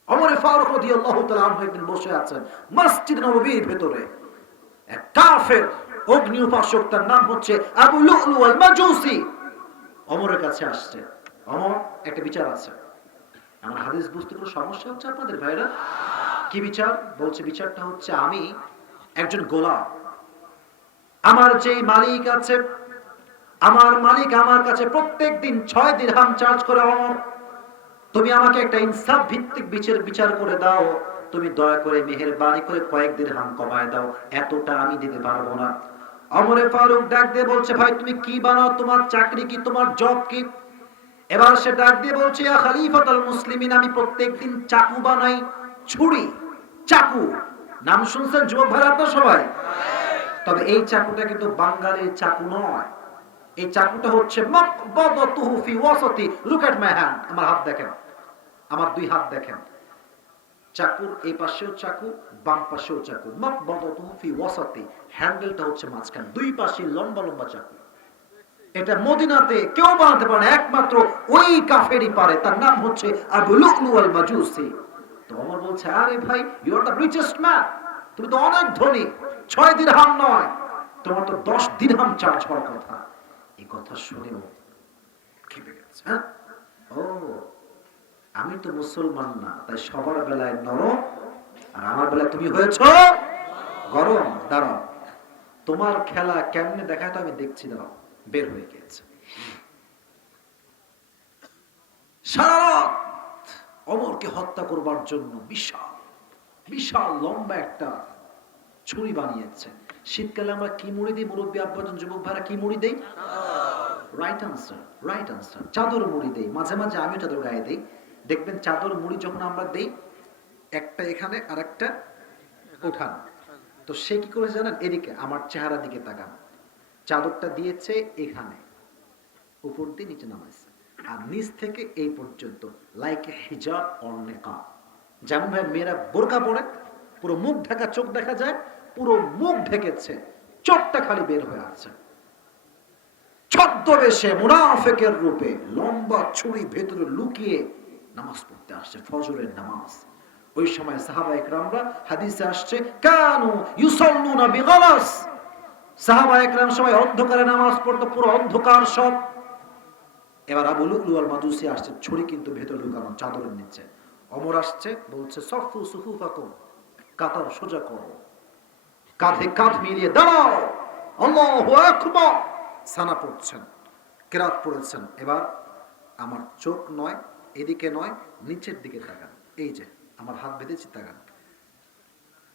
ওমর ফারুক রাদিয়াল্লাহু তাআলা আনহু একদিন বসে আছেন মসজিদ নববীর ভেতরে। এক কাফের অগ্নি উপাসক, তার নাম হচ্ছে আবু লুলু আল মাজুসি, ওমরের কাছে আসছে। ওমর, একটা বিচার আছে। আমার হাদিস বুঝতে কোনো সমস্যা হচ্ছে আপনাদের ভাইরা? কি বিচার? বলছে বিচারটা হচ্ছে আমি একজন গোলাম, আমার যেই মালিক আছে, আমার মালিক আমার কাছে প্রত্যেকদিন 6 দিরহাম চার্জ করে। ওমর, তুমি আমাকে একটা ইনসাফ ভিত্তিক বিচার করে দাও, তুমি দয়া করে মেহেরবানি করে কয়েক দিরহাম কমায় দাও, এতটা আমি দিতে পারবো না। ওমর ফারুক ডাক দিয়ে বলছে, ভাই তুমি কি বানাও, তোমার চাকরি কি, তোমার জব কি? এবার সে ডাক দিয়ে বলছে, ইয়া খলিফাতুল মুসলিমিন, আমি প্রত্যেকদিন চাকু বানাই, ছুরি, চাকু। নাম শুনছেন যুবক ভাইরা আপনারা সবাই? তবে এই চাকুটা কিন্তু বাঙালির চাকু নয়। এই চাকুটা হচ্ছে মাকবাদাতুহু ফি ওয়াসাতি। লুক এট মাই হ্যান্ড, আমার হাত দেখেন, আমার 2 হাত দেখেন। চাকুর এই পাশেও চাকু, বাম পাশেও চাকু। মাকবাদাতুহু ফি ওয়াসাতি, হ্যান্ডেলটা হচ্ছে মাঝখানে, 2 পাশে লম্বা লম্বা চাকু। এটা মদিনাতে কেউ বানাতে পারে না, একমাত্র ওই কাফেরই পারে, তার নাম হচ্ছে আবু লুলু আল মাজুসি। তো ওমর বলছে, আরে ভাই, you are the richest man, তুমি তো অনেক ধনী, 6 দিরহাম নয়, তোমার তো 10 দিরহাম চার্জ হওয়ার কথা। এই কথা শুনেও খেপে গেছে। হ্যাঁ, ও, আমি তো মুসলমান না, তাই সবার বেলায় নরম, আর আমার বেলায় তুমি হয়েছ গরম। দাঁড়াও, তোমার খেলা কেমনে দেখায় তো আমি দেখছি। দাঁড়াও, বের হয়ে গেছে। সারা রাত ওমরকে হত্যা করবার জন্য বিশাল বিশাল লম্বা একটা ছুরি বানিয়েছে। শীতকালে আমরা কি মুড়ি দিই মুরব্বী আব্বাজন, যুবক ভাইরা কি মুড়ি দেই? Right answer, right answer. চাদর মুড়ি দেই। মাঝে মাঝে আমিও চাদর গায়ে দেই। দেখবেন চাদর মুড়ি যখন আমরা দেই, একটা এখানে আর একটা উঠান। তো সে কি করে জানেন? এদিকে আমার চেহারা দিকে তাকান, চাদরটা দিয়েছে এখানে, উপর দিয়ে নিচে নামাইছে, আর নিচ থেকে এই পর্যন্ত লাইক হিজাব অর নিকাব। যেমন ভাই মেয়েরা বোরকা পরে পুরো মুখ ঢাকা, চোখ দেখা যায়, পুরো মুখ ঢেকেছে, চোখটা খালি বের হয়ে আছে। ছদ্মবেশে মুনাফিকের রূপে লম্বা ছুরি ভেতরে লুকিয়ে নামাজ পড়তে আসছে, ফজরের নামাজ। ওই সময় সাহাবায়ে কেরামরা, হাদিসে আসছে, কানু ইউসাল্লুনা বিগালাস, সাহাবায়ে কেরাম সবাই অন্ধকারে নামাজ পড়তো, পুরো অন্ধকার সব। এবার আবু লুলু আল মাজুসি আসছে, ছুরি কিন্তু ভেতরে লুকানো চাদরের নিচে। ওমর আসছে, বলছে, সফু সুফুফাকুম, কাতার সোজা করো, কাঁধে কাঁধ মিলিয়ে দাঁড়াও, আল্লাহু আকবার। সানা পড়ছেন, কেরাত পড়েছেন। এবার আমার চোখ নয়, এদিকে নয়, নিচের দিকে তাকান, এই যে আমার হাত বেঁধেছি, তাকান।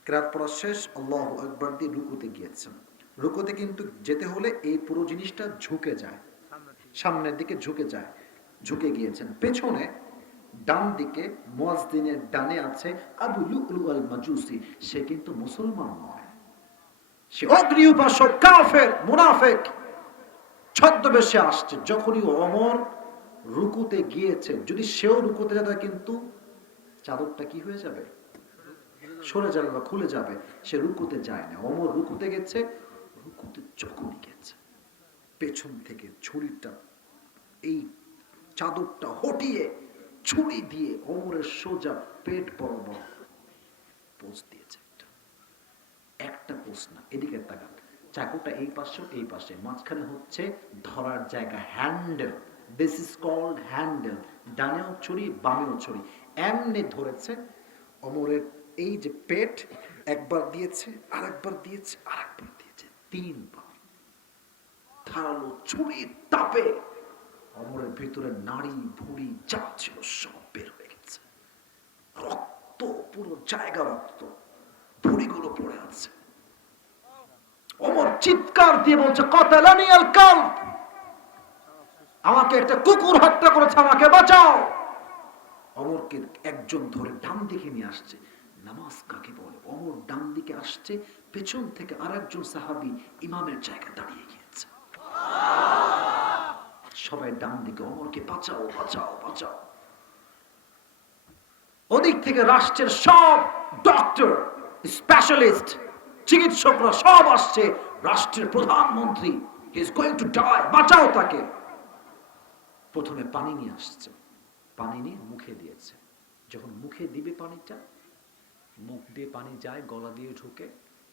কেরাত পড়া শেষ, আল্লাহু আকবার দিয়ে রুকুতে গিয়েছেন। রুকুতে কিন্তু যেতে হলে এই পুরো জিনিসটা ঝুঁকে যায়, সামনের দিকে ঝুঁকে যায়, ঝুঁকে গিয়েছেন। পেছনে ডান দিকে মুয়াজ্জিনের ডানে আছে আবু লুলু আল মাজুসি। সে কিন্তু মুসলমান নয়, সে অগ্নি উপাসক, কাফের, মুনাফিক, ছদ্মবেশে আসছে। যখনই ওমর রুকুতে গিয়েছে, যদি সেও রুকুতে যায় কিন্তু চাদরটা কি হয়ে যাবে? সরে যাবে বা খুলে যাবে। সে রুকুতে যায় না, ওমর রুকুতে গেছে। রুকুতে যখনই গেছে, পেছন থেকে ছুরিটা, এই চাদরটা হটিয়ে ছুরি দিয়ে ওমরের সোজা পেট বরাবর পোঁচ দিয়েছে। একটা পোঁচ না, এদিকে তাকান, চাকুটা এই পাশে এই পাশে, মাঝখানে হচ্ছে ধরার জায়গা, handle. This is called handle. ডানেও ছুরি, বামেও ছুরি, এমনি ধরেছে ওমরের এই যে পেট, একবার দিয়েছে, আরেকবার দিয়েছে, আরেকবার দিয়েছে, 3 বার। ধারালো ছুরির তাপে ওমরের ভিতরে নাড়ি ভুঁড়ি যা ছিল সব বের হয়ে গেছে। রক্ত, পুরো জায়গা রক্ত, ভুঁড়িগুলো পড়ে আছে। ওমর চিৎকার দিয়ে বলছে, কাতালানি আল কালব, আমাকে একটা কুকুর হত্যা করেছে, আমাকে বাঁচাও। অমরকে একজন ধরে ডান দিকে নিয়ে আসছে। নামাজ কাকে বলে? অমর ডান দিকে আসছে, পেছন থেকে আরেকজন সাহাবী ইমামের জায়গায় দাঁড়িয়ে গিয়েছে। সবাই ডান দিকে, অমরকে বাঁচাও বাঁচাও বাঁচাও। ওদিক থেকে রাষ্ট্রের সব ডক্টর, স্পেশালিস্ট, চিকিৎসকরা সব আসছে। রাষ্ট্রের প্রধানমন্ত্রী, he is going to die, বাঁচাও তাকে। প্রথমে পানি নিয়ে আসছে, পানি নিয়ে মুখে দিয়েছে। যখন মুখে দিবে পানিটা, মুখ দিয়ে পানি যায়, গলা দিয়ে ঢুকে,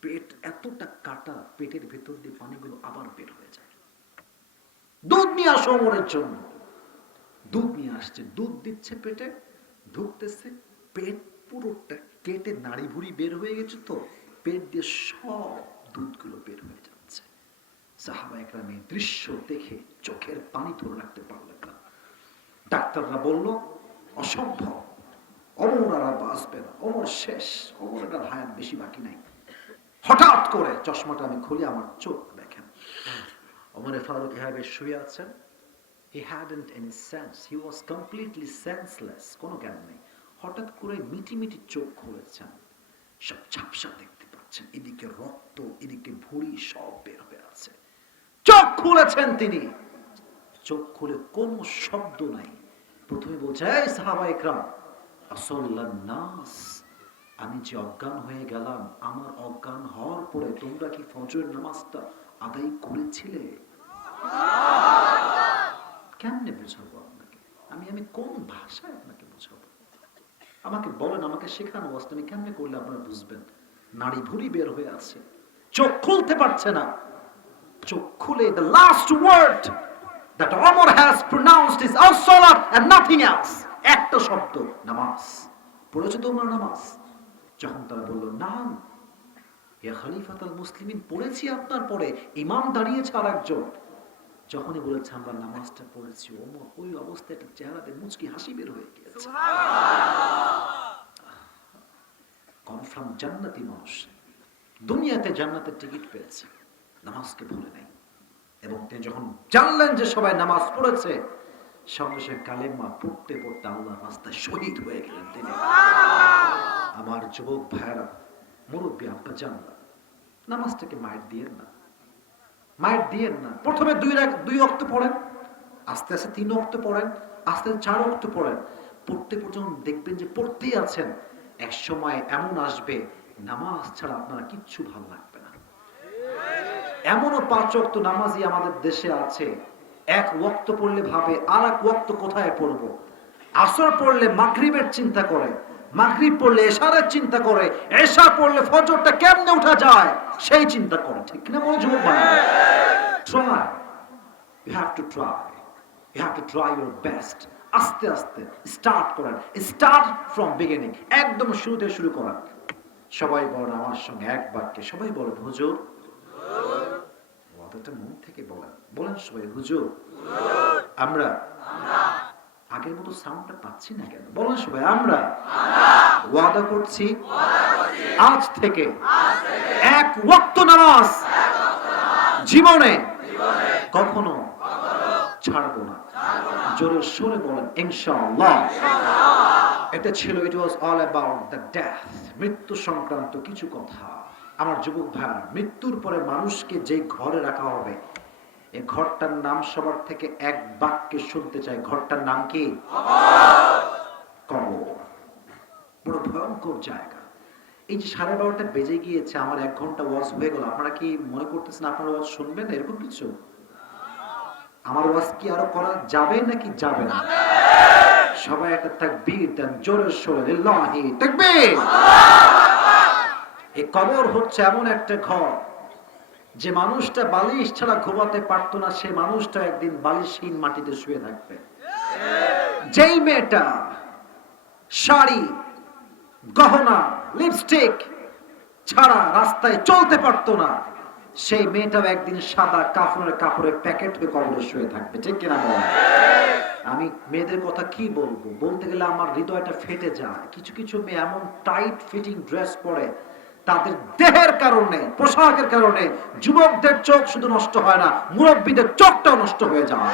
পেট এতটা কাটা, পেটের ভেতর দিয়ে পানিগুলো আবার বের হয়ে যায়। দুধ নিয়ে আসো অমরের জন্য। দুধ নিয়ে আসছে, দুধ দিচ্ছে, পেটে ঢুকতেছে, পেট পুরোটা কেটে নাড়ি ভুড়ি বের হয়ে গেছে, তো পেট দিয়ে সব দুধগুলো বের হয়ে যাচ্ছে। সাহাবা একরাম এই দৃশ্য দেখে চোখের পানি ধরে রাখতে পারলেন না। ডাক্তাররা বলল অসম্ভব, অমর আর বাঁচবে না, অমর শেষ, অমরের আর হায়াত বেশি বাকি নাই। হঠাৎ করে চশমাটা আমি খুলে আমার চোখ দেখেন, ওমরে ফারুক এভাবে শুয়ে আছেন। He hadn't any sense. He was completely senseless. কোনো জ্ঞান নেই। হঠাৎ করে মিটি মিটি চোখ খুলেছেন, সব ঝাপসা দেখতে পাচ্ছেন, এদিকে রক্ত, এদিকে ভুঁড়ি সব বের হয়ে আছে। চোখ খুলেছেন তিনি, চোখ খুলে কোনো শব্দ নাই। প্রথমে বলছে, এই সাহাবা ইকরাম, আসল্লান নাস, আমি যে অজ্ঞান হয়ে গেলাম, আমার অজ্ঞান হওয়ার পরে তোমরা কি ফজরের নামাজটা আদায় করেছিলে? কেমনে বুঝাবো আপনাকে? আমি কোন ভাষায় আপনাকে বুঝাবো? আমাকে বলেন, আমাকে শেখানো অবস্থা আমি কেমনে করলে আপনারা বুঝবেন? নাড়ি ভুড়ি বের হয়ে আছে, চোখ খুলতে পারছে না। চোখ খুলে the last word that Umar has pronounced is as-salat and nothing else. একটা শব্দ, নামাজ। পড়েছো তোমরা নামাজ? যখন তারা বলল না ইয়া খলিফাতুল মুসলিমিন, পড়েছি আপনার পরে, ইমাম দাঁড়িয়েছে আর একজন। যখনই বলেছে আমরা নামাজটা পড়েছি, ওমর ওই অবস্থায় একটা চেহারাতে মুচকি হাসি বের হয়ে গিয়েছে। কনফার্ম জান্নাতি মানুষ, দুনিয়াতে জান্নাতের টিকিট পেয়েছে, নামাজকে ভুলে নাই। এবং তিনি যখন জানলেন যে সবাই নামাজ পড়েছে, সঙ্গে সঙ্গে কালেমা পড়তে পড়তে আল্লাহর রাস্তায় শহীদ হয়ে গেলেন তিনি। আমার যুবক ভাইরা, মুরব্বী আপনারা জানলা, নামাজটাকে মাইর দিয়েন না, মাইর দিয়েন না। প্রথমে দুই ওয়াক্ত পড়েন, আস্তে আস্তে 3 ওয়াক্ত পড়েন, আস্তে আস্তে 4 ওয়াক্ত পড়েন। পড়তে পড়তে যখন দেখবেন যে পড়তেই আছেন, এক সময় এমন আসবে নামাজ ছাড়া আপনারা কিচ্ছু ভালো লাগবে না। এমনও 5 ওয়াক্ত নামাজি আমাদের দেশে আছে, 1 ওয়াক্ত পড়লে ভাবে আর 1 ওয়াক্ত কোথায় পড়বো। আসর পড়লে মাগরিবের চিন্তা করে, মাগরিব পড়লে এশারের চিন্তা করে, এশা পড়লে ফজরটা কেমনে উঠা যায় সেই চিন্তা করে। ঠিক না বলে যুবক ভাই? Try, you have to try, you have to try your best. আস্তে আস্তে স্টার্ট করেন, স্টার্ট ফ্রম বিগিনিং, একদম শুরুতে শুরু করেন। সবাই বলেন আমার সঙ্গে এক বাক্যে, সবাই বলেন হুজুর। ওয়াদাটা মন থেকে বলেন, বলেন সবাই হুজুর। আমরা আগের মতো সাউন্ডটা পাচ্ছি না কেন? বলেন সবাই, আমরা ওয়াদা করছি আজ থেকে 1 ওয়াক্ত নামাজ জীবনে কখনো ছাড়বো না। জোরে সোরে বলেন ইনশাআল্লাহ। এটা ছিল, it was all about the death, মৃত্যু সংক্রান্ত কিছু কথা। আমার যুবক ভাই, মৃত্যুর পরে মানুষকে যে ঘরে রাখা হবে, এই ঘরটার নাম সবার থেকে এক বাক্যে শুনতে চাই। ঘরটার নাম কি? কবর। বড় ভয়ঙ্কর জায়গা। এই যে 12:30টা বেজে গিয়েছে, আমার 1 ঘন্টা ওয়াজ হয়ে গেল, আপনারা কি মনে করতেছেন আপনারা ওয়াজ শুনবেন না? এরকম কিছু? আমার ওয়াজ কি আরো করা যাবে নাকি যাবে না? সবাই একটা তাকবীর দেন জোরে সোরে, লিল্লাহি তাকবীর। এই কবর হচ্ছে এমন একটা ঘর, যে মানুষটা বালিশ ছাড়া ঘুমাতে পারতো না, সে মানুষটা একদিন বালিশহীন মাটিতে শুয়ে থাকবে। যেই মেয়েটা শাড়ি, গহনা, লিপস্টিক ছাড়া রাস্তায় চলতে পারতো না, সেই মেয়েটাও একদিন সাদা কাপড়ের প্যাকেট হয়ে কবরে শুয়ে থাকবে। ঠিক কিনা বল? আমি মেয়েদের কথা কি বলবো, বলতে গেলে আমার হৃদয়টা ফেটে যায়। কিছু কিছু মেয়ে এমন টাইট ফিটিং ড্রেস পরে, তাদের দেহের কারণে, পোশাকের কারণে যুবকদের চোখ শুধু নষ্ট হয় না, মুরব্বীদের চোখটাও নষ্ট হয়ে যায়।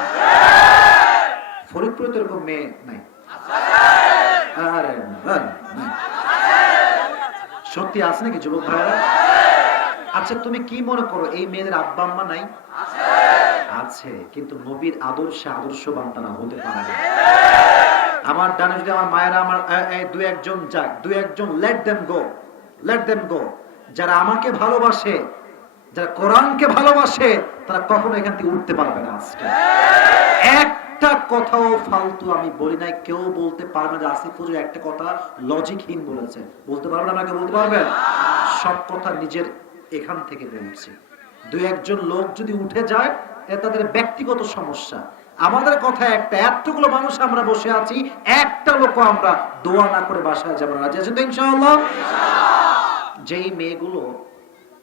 ফরিদপুরে তো এরকম মেয়ে নাই? আরে সত্যি আছে নাকি যুবক ভাইরা? আচ্ছা তুমি কি মনে করো এই মেয়েদের আব্বা আম্মা নাই? আছে, কিন্তু নবীর আদর্শে আদর্শবান তারা হতে পারে না। আমার ডানে যদি আমার মায়েরা আমার দু একজন যাক, দু একজন লেট দেম গো, লেট দেম গো। যারা আমাকে ভালোবাসে, যারা কোরআনকে ভালোবাসে, তারা কখনো এখান থেকে উঠতে পারবে না। আজকে একটা কথাও ফালতু আমি বলি নাই। কেউ বলতে পারবে যে আসিফ হুজুর একটা কথা লজিকহীন বলেছে, বলতে পারবে না? আমাকে বলতে পারবেন? সব কথা নিজের এখান থেকে বলছি। দু একজন লোক যদি উঠে যায়, এটা তাদের ব্যক্তিগত সমস্যা। আমাদের কথা একটা, এতগুলো মানুষ আমরা বসে আছি, একটা লোক আমরা দোয়া না করে বাসায় যাবো না। রাজি আছেন তো ইনশাআল্লাহ? যেই মেয়েগুলো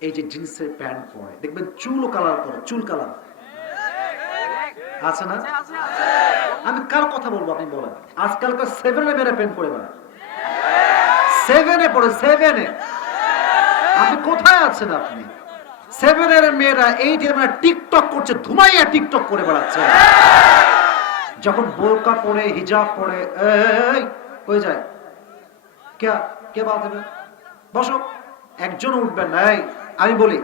এই যে জিন্সের প্যান্ট পরে, দেখবেন চুল কালার করে, চুল কালার আছে না? আমি কার কথা বলবো আপনি বলেন? আজকালকার 7 মেয়েরা প্যান্ট পরে বেড়ায়, 7 পরে, 7 আপনি কোথায় আছেন? আপনি 7 মেয়েরা 8 মেয়েরা টিকটক করছে, ধুমাইয়া টিকটক করে বেড়াচ্ছে। যখন বোরকা পরে, হিজাব পরে, এই কই যায়? কে বাদ দেবে? বসো, একজন উঠবেন না। আমি বলি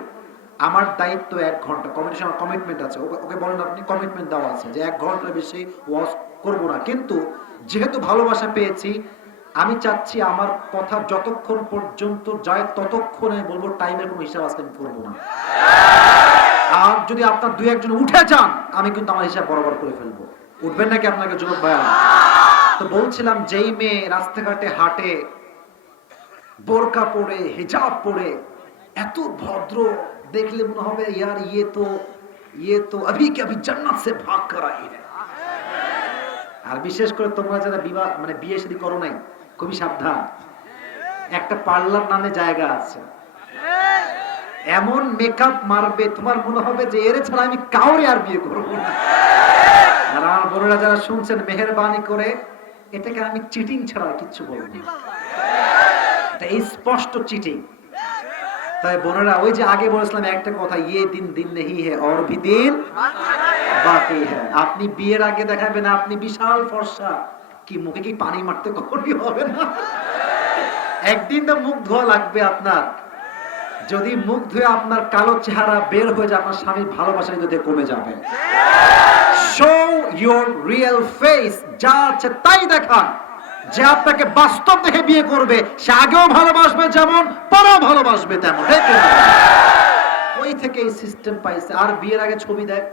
আমার দায়িত্ব 1 ঘন্টা, কমিটমেন্ট আছে। ওকে বলেন আপনি, কমিটমেন্ট দেওয়া আছে যে 1 ঘন্টার বেশি ওয়াজ করব না। কিন্তু যেহেতু ভালোবাসা পেয়েছি, আমি চাচ্ছি আমার কথা যতক্ষণ পর্যন্ত যায় ততক্ষণে বলবো, টাইমের কোনো হিসাব আজকে আমি করবো না। আর যদি আপনার 2-1 জন উঠে যান, আমি কিন্তু আমার হিসাব বরাবর করে ফেলবো। উঠবেন নাকি আপনাকে যুবক ভাইয়া? তো বলছিলাম, যেই মেয়ে রাস্তাঘাটে হাঁটে বোরকা পরে, হিজাব পরে, এত ভদ্র, দেখলে মনে হবে ইয়ার ये तो अभी के अभी जन्नत से भाग कर आई है। আর বিশেষ করে তোমরা যারা বিবাহ মানে বিয়ে শাদী করো নাই, খুবই সাবধান। একটা পার্লার নামে জায়গা আছে, এমন মেকআপ মারবে তোমার মনে হবে যে এর ছাড়া আমি কাউরে আর বিয়ে করবো না। আর আমার বোনেরা যারা শুনছেন, মেহেরবানি করে এটাকে আমি চিটিং ছাড়া কিচ্ছু বলবো না। এটা স্পষ্ট চিটিং। তাই বোনেরা, ওই যে আগে বলেছিলাম একটা কথা, ইয়ে দিন দিন নেহি হে और भी दिन বাকি হ্যাঁ। আপনি বিয়ের আগে দেখাবেন আপনি বিশাল ফর্সা, কি মুখে কি পানি মারতে কখনই হবে না। একদিন তো মুখ ধোয়া লাগবে আপনার। যদি মুখ ধুয়ে আপনার কালো চেহারা বের হয়ে যায়, আপনার স্বামীর ভালোবাসা যদি কমে যাবে। শো ইউর রিয়েল ফেস, যা আছে তাই দেখান। যে আপনাকে বাস্তব দেখে বিয়ে করবে, সে আগেও ভালোবাসবে যেমন, পরেও ভালোবাসবে তেমন। ওই থেকে এই সিস্টেম পাইছে। আর বিয়ের আগে ছবি দেয়,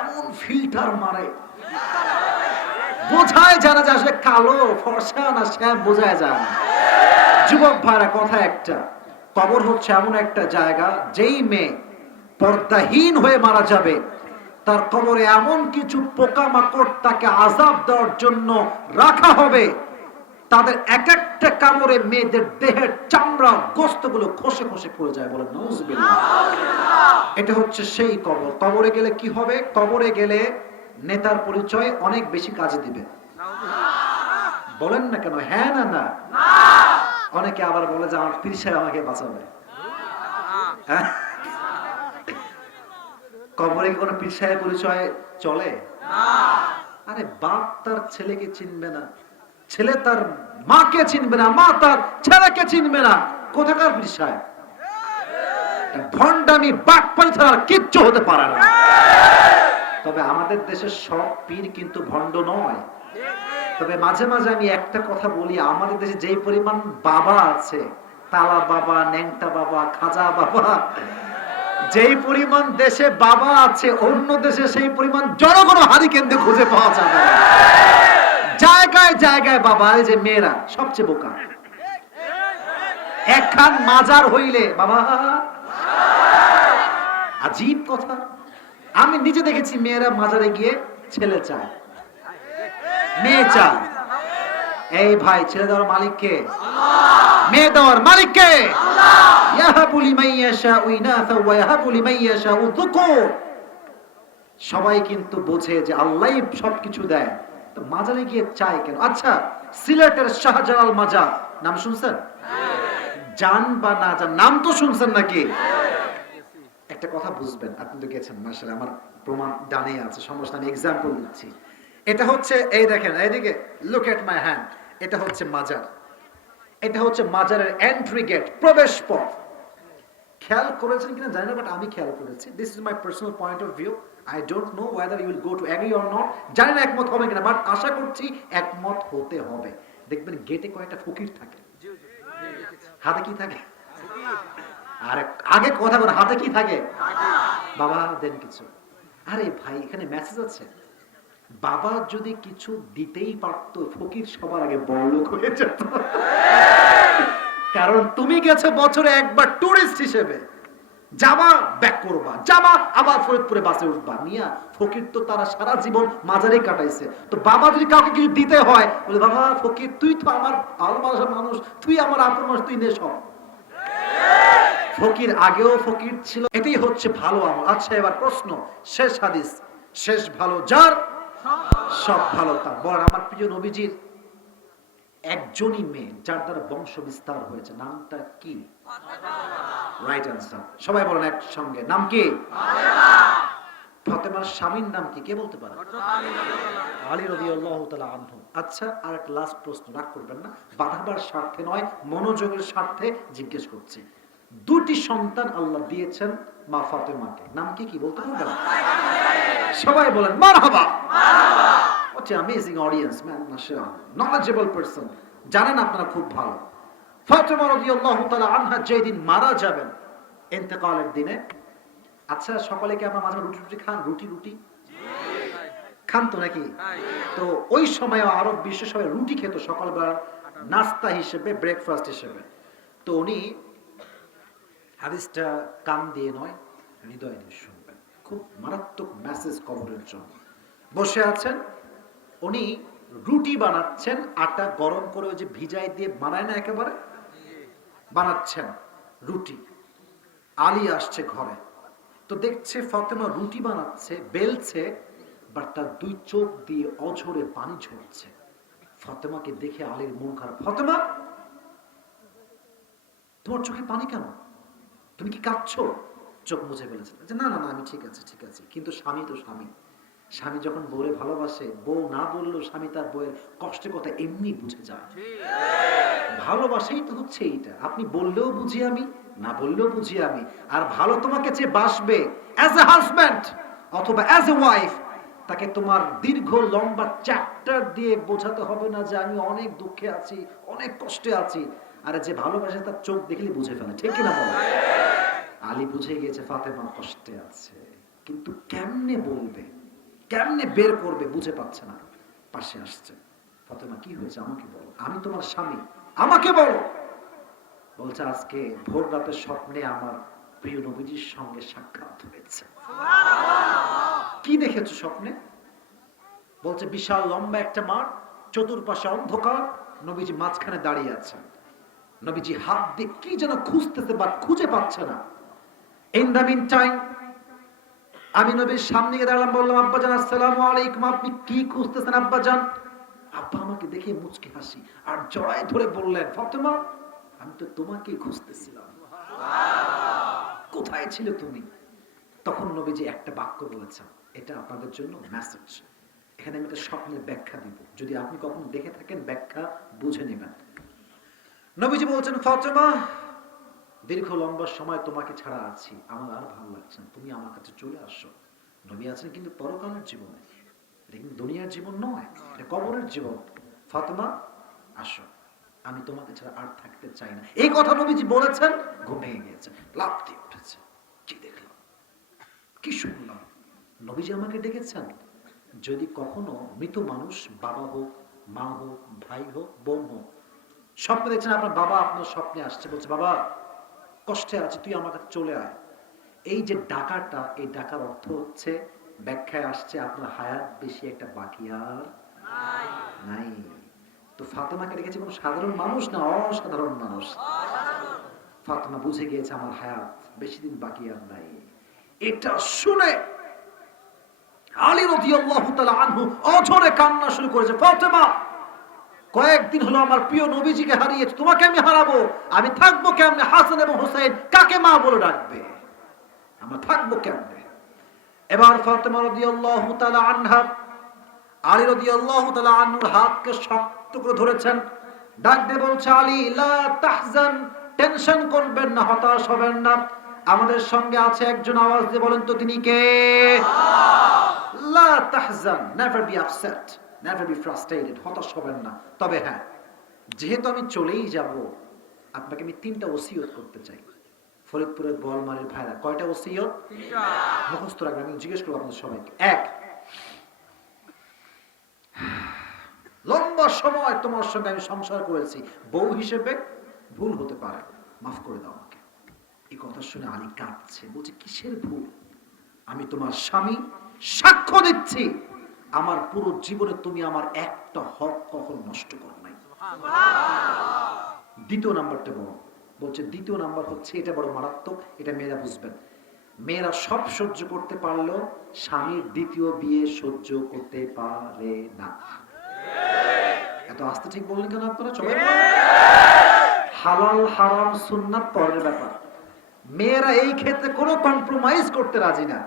এমন ফিল্টার মারে, বোঝায় জানা যে আসলে কালো ফর্সা না শ্যাম, বোঝায় যায় না। যুবক ভাইরা, কথা একটা, কবর হচ্ছে এমন একটা জায়গা, যেই মেয়ে পর্দাহীন হয়ে মারা যাবে, তার কবরে এমন কিছু পোকামাকড় তাকে আযাব দেওয়ার জন্য রাখা হবে, তাদের এক একটা কামড়ে মেয়েদের দেহের চামড়া গোস্তগুলো খসে খসে পড়ে যায়। বলেন নাউযুবিল্লাহ। এটা হচ্ছে সেই কবর। কবরে গেলে কি হবে? কবরে গেলে নেতার পরিচয় অনেক বেশি কাজে দিবে। বলেন না কেন? হ্যাঁ না না? অনেকে আবার বলে যে আমার পীর সাহেব আমাকে বাঁচাবে। কবরে কি কোনো পীর সাহেব পরিচয় চলে? আরে বাপ তার ছেলেকে চিনবে না, ছেলে তার মাকে চিনবে না, মা তার ছেলেকে চিনবে না, কোথাকার পীর সাহেব? ভণ্ডামি বাটপাড়ি ছাড়া কিচ্ছু হতে পারে না। তবে আমাদের দেশের সব পীর কিন্তু ভণ্ড নয়। তবে মাঝে মাঝে আমি একটা কথা বলি, আমাদের দেশে যেই পরিমাণ বাবা আছে, তালা বাবা, ন্যাংটা বাবা, খাজা বাবা, যেই পরিমাণ দেশে বাবা আছে, অন্য দেশে সেই পরিমাণ জনগণ হারি কেন্দ্রে খুঁজে পাওয়া যাবে না। জায়গায় জায়গায় বাবা। এই যে মেয়েরা সবচেয়ে বোকা, একখান মাজার হইলে বাবা। আজীব কথা, আমি নিজে দেখেছি মেয়েরা মাজারে গিয়ে ছেলে চায়, মেয়ে চায়। এই ভাই, ছেলে দেওয়ার মালিক কে? মেয়ে দেওয়ার মালিক কে? ইয়াহাবু লিমান ইয়াশাউ ইনাসা ওয়া ইয়াহাবু লিমান ইয়াশাউ যুকুর। সবাই কিন্তু বোঝে যে আল্লাহই সবকিছু দেয়, তো মাজারে গিয়ে চায় কেন? আচ্ছা, সিলেটের শাহজালাল মাজার নাম শুনছেন? জান বা না জান, নাম তো শুনছেন নাকি? একটা কথা বুঝবেন, আপনি তো গেছেন, মাশাআল্লাহ, আমার প্রমাণ ডানে আছে, সমস্যা, আমি এক্সাম্পল দিচ্ছি। এটা হচ্ছে, এই দেখেন, এইদিকে লুক এট মাই হ্যান্ড। এটা হচ্ছে মাজার, এটা হচ্ছে মাজারের এন্ট্রি গেট, প্রবেশ পথ। খেয়াল করেছেন কিনা জানি না, বাট আমি খেয়াল করেছি। This is my personal point of view. I don't know whether you will go to agree or not. জানি না একমত হবে কিনা, বাট আশা করছি একমত হতে হবে। দেখবেন গেটে কয়েকটা ফকির থাকে, হাতে কি থাকে? আর আগে কথা বলে, হাতে কি থাকে? বাবা দেন কিছু। আরে ভাই, এখানে মেসেজ আছে। বাবা যদি কিছু দিতেই পারতো, ফকির সবার আগে বড়লোক হয়ে যেত। কারণ তুমি গেছো বছরে একবার টুরিস্ট হিসেবে, যাবা ব্যাক করবা, যাবা আবার ফরিদপুরে বাসে উঠবা। মিয়া ফকির তো তারা সারা জীবন মাজারে কাটাইছে। তো বাবা যদি কাউকে কিছু দিতে হয়, বলে বাবা ফকির তুই তো আমার ভালোবাসার মানুষ, তুই আমার আপন মানুষ, তুই নে সব। ফকির আগেও ফকির ছিল, এটাই হচ্ছে ভালো আমল। আচ্ছা, এবার প্রশ্ন, শেষ হাদিস, শেষ ভালো যার সব ভালো তার। বলেন আমার প্রিয় নবীজির একজনই মেয়ে যার দ্বারা বংশ বিস্তার হয়েছে, নামটা কি? Right answer. সবাই বলেন একসঙ্গে, নাম কি? ফাতেমার স্বামীর নাম কি? কে বলতে পারে? আলী রাদিয়াল্লাহু তাআলা আনহু। আচ্ছা, আর একটা লাস্ট প্রশ্ন, রাগ করবেন না, বাধাবার স্বার্থে নয়, মনোযোগের স্বার্থে জিজ্ঞেস করছি। দুটি সন্তান আল্লাহ দিয়েছেন মা ফাতেমাকে, নাম কি কি বলতে পারবেন? সবাই বলেন মারহাবা। What an amazing audience, man, mashallah. Knowledgeable person. জানেন আপনারা খুব ভালো। ফাতেমা রাদিয়াল্লাহু তাআলা আনহা যেদিন মারা যাবেন, ইন্তেকালের দিনে, আচ্ছা সকালে কি আপনারা মাঝে রুটি রুটি খান? রুটি রুটি খান তো নাকি? তো ওই সময় আরব বিশ্বে সবাই রুটি খেত সকালবেলা নাস্তা হিসেবে, ব্রেকফাস্ট হিসেবে। তো উনি হাদিসটা কান দিয়ে নয়, হৃদয় দিয়ে শুনবেন। খুব মারাত্মক মেসেজ কবরের জন্য। বসে আছেন, উনি রুটি বানাচ্ছেন, আটা গরম করে ওই যে ভিজাই দিয়ে বানায় না একেবারে, বানাচ্ছেন রুটি। আলী আসছে ঘরে, তো দেখছে ফাতেমা রুটি বানাচ্ছে, বেলছে, বাট তার দুই চোখ দিয়ে অঝরে পানি ঝরছে। ফাতেমাকে দেখে আলীর মন খারাপ। ফাতেমা, তোমার চোখে পানি কেন? তুমি কি কাঁদছো? চোখ মুছে ফেলেছে। না না না, আমি ঠিক আছে ঠিক আছে। কিন্তু স্বামী তো স্বামী, স্বামী যখন বউরে ভালোবাসে, বউ না বললেও স্বামী তার বউয়ের কষ্টের কথা এমনি বুঝে যায়। ভালোবাসাই তো হচ্ছে এইটা, আপনি বললেও বুঝি আমি, না বললেও বুঝি আমি। আর ভালো তোমাকে যে বাসবে অ্যাজ এ হাজব্যান্ড অথবা অ্যাজ এ ওয়াইফ, তাকে তোমার দীর্ঘ লম্বা চ্যাপ্টার দিয়ে বোঝাতে হবে না যে আমি অনেক দুঃখে আছি, অনেক কষ্টে আছি। আর যে ভালোবাসে তার চোখ দেখলে বুঝে ফেলে, ঠিক কিনা বলো? আলী বুঝে গিয়েছে ফাতেমা কষ্টে আছে, কিন্তু কেমনে বলবে, কেমনে বের করবে বুঝে পাচ্ছে না। পাশে আসছে, ফাতেমা কি হয়েছে আমাকে বলো, আমি তোমার স্বামী, আমাকে বলো। বলছে আজকে ভোর রাতের স্বপ্নে আমার প্রিয় নবীজির সঙ্গে সাক্ষাৎ হয়েছে। কি দেখেছো স্বপ্নে? বলছে বিশাল লম্বা একটা মাঠ, চতুর্পাশে অন্ধকার, নবীজি মাঝখানে দাঁড়িয়ে আছেন। নবীজি হাত দিয়ে কি যেন খুঁজতেছে, বাট খুঁজে পাচ্ছে না। ইন দ্য মিন টাইম আমি নবীর সামনে গিয়ে দাঁড়ালাম, বললাম আব্বাজান আসসালামু আলাইকুম, আপনি কি খুঁজতেছেন আব্বাজান? আব্বা আমাকে দেখে মুচকি হাসি আর জড়ায় ধরে বললেন, ফাতেমা আমি তো তোমাকেই খুঁজতেছিলাম, কোথায় ছিলে তুমি? তখন নবীজি একটা বাক্য বলেছেন, এটা আপনাদের জন্য মেসেজ। এখানে আমি একটা স্বপ্নের ব্যাখ্যা দিব, যদি আপনি কখনো দেখে থাকেন ব্যাখ্যা বুঝে নেবেন। নবীজি বলছেন, ফাতেমা দীর্ঘ লম্বা সময় তোমাকে ছাড়া আছি, আমার আর ভালো লাগছে না, তুমি আমার কাছে চলে আসো। নবী আছেন কিন্তু পরকালের জীবনে, এটা কিন্তু দুনিয়ার জীবন নয়, এটা কবরের জীবন। ফাতেমা আসো, আমি তোমাকে ছাড়া আর থাকতে চাই না। এই কথা নবীজি বলেছেন, ঘুম ভেঙে গিয়েছে, লাফ দিয়ে উঠেছে। কি দেখলাম, কি শুনলাম? নবীজি আমাকে ডেকেছেন। যদি কখনো মৃত মানুষ, বাবা হোক, মা হোক, ভাই হোক, বোন হোক, স্বপ্নে দেখছেন আপনার বাবা আপনার স্বপ্নে আসছে, বলছে বাবা কষ্টে আছে, তুই আমার কাছে চলে আয়। এই যে ডাকাটা, এই ডাকার অর্থ হচ্ছে, ব্যাখ্যায় আসছে আপনার হায়াত বেশি একটা বাকি আর নাই। তো ফাতেমাকে রেখেছে কোন সাধারণ মানুষ না, অসাধারণ মানুষ। ফাতেমা বুঝে গিয়েছে আমার হায়াত বেশি দিন বাকি আর নাই। এটা শুনে আলী রাদিয়াল্লাহু তাআলা আনহু অঝরে কান্না শুরু করেছে। ফাতেমা কয়েকদিন হলো আমার প্রিয় নবীজিকে হারিয়েছে, তোমাকে আমি হারাবো, আমি থাকবো কেমনে? হাসান এবং হোসেন কাকে মা বলে ডাকবে, আমরা থাকবো কেমনে? এবার ফাতেমা রাদিয়াল্লাহু তাআলা আনহা আলী রাদিয়াল্লাহু তাআলা আনহুর হাতকে শক্ত করে ধরেছেন। ডাক দিয়ে বলছে আলী লা তাহজান, টেনশন করবেন না, হতাশ হবেন না। আমাদের সঙ্গে আছে একজন, আওয়াজ দিয়ে বলেন তো তিনি কে? লা তাহজান, never be upset, never be frustrated, হতাশ হবেন না। তবে হ্যাঁ, যেহেতু আমি চলেই যাব, আপনাকে আমি 3টা ওসিয়ত করতে চাই। ফরিদপুরের বোয়ালমারীর ভাইরা, কয়টা ওসিয়ত? 3টা। মুখস্থ রাখবেন, আমি জিজ্ঞেস করবো আপনাদের সবাইকে। 1, লম্বা সময় তোমার সঙ্গে আমি সংসার করেছি, বউ হিসেবে ভুল হতে পারে, মাফ করে দাও আমাকে। এই কথা শুনে আলী কাঁদছে, বলছে কিসের ভুল? আমি তোমার স্বামী, সাক্ষ্য দিচ্ছি আমার পুরো জীবনে তুমি আমার একটা হক কখন নষ্ট করো নাই। দ্বিতীয় নাম্বারটা বড়, বলছে দ্বিতীয় নাম্বার হচ্ছে, এটা বড় মারাত্মক, এটা মেয়েরা বুঝবেন। মেয়েরা সব সহ্য করতে পারলেও স্বামীর দ্বিতীয় বিয়ে সহ্য করতে পারে না। এত আস্তে ঠিক বললেন কেন আপনারা সবাই? হালাল হারাম সুন্নাত পরের ব্যাপার। মেয়েরা এই ক্ষেত্রে কোনো কম্প্রোমাইজ করতে রাজি না।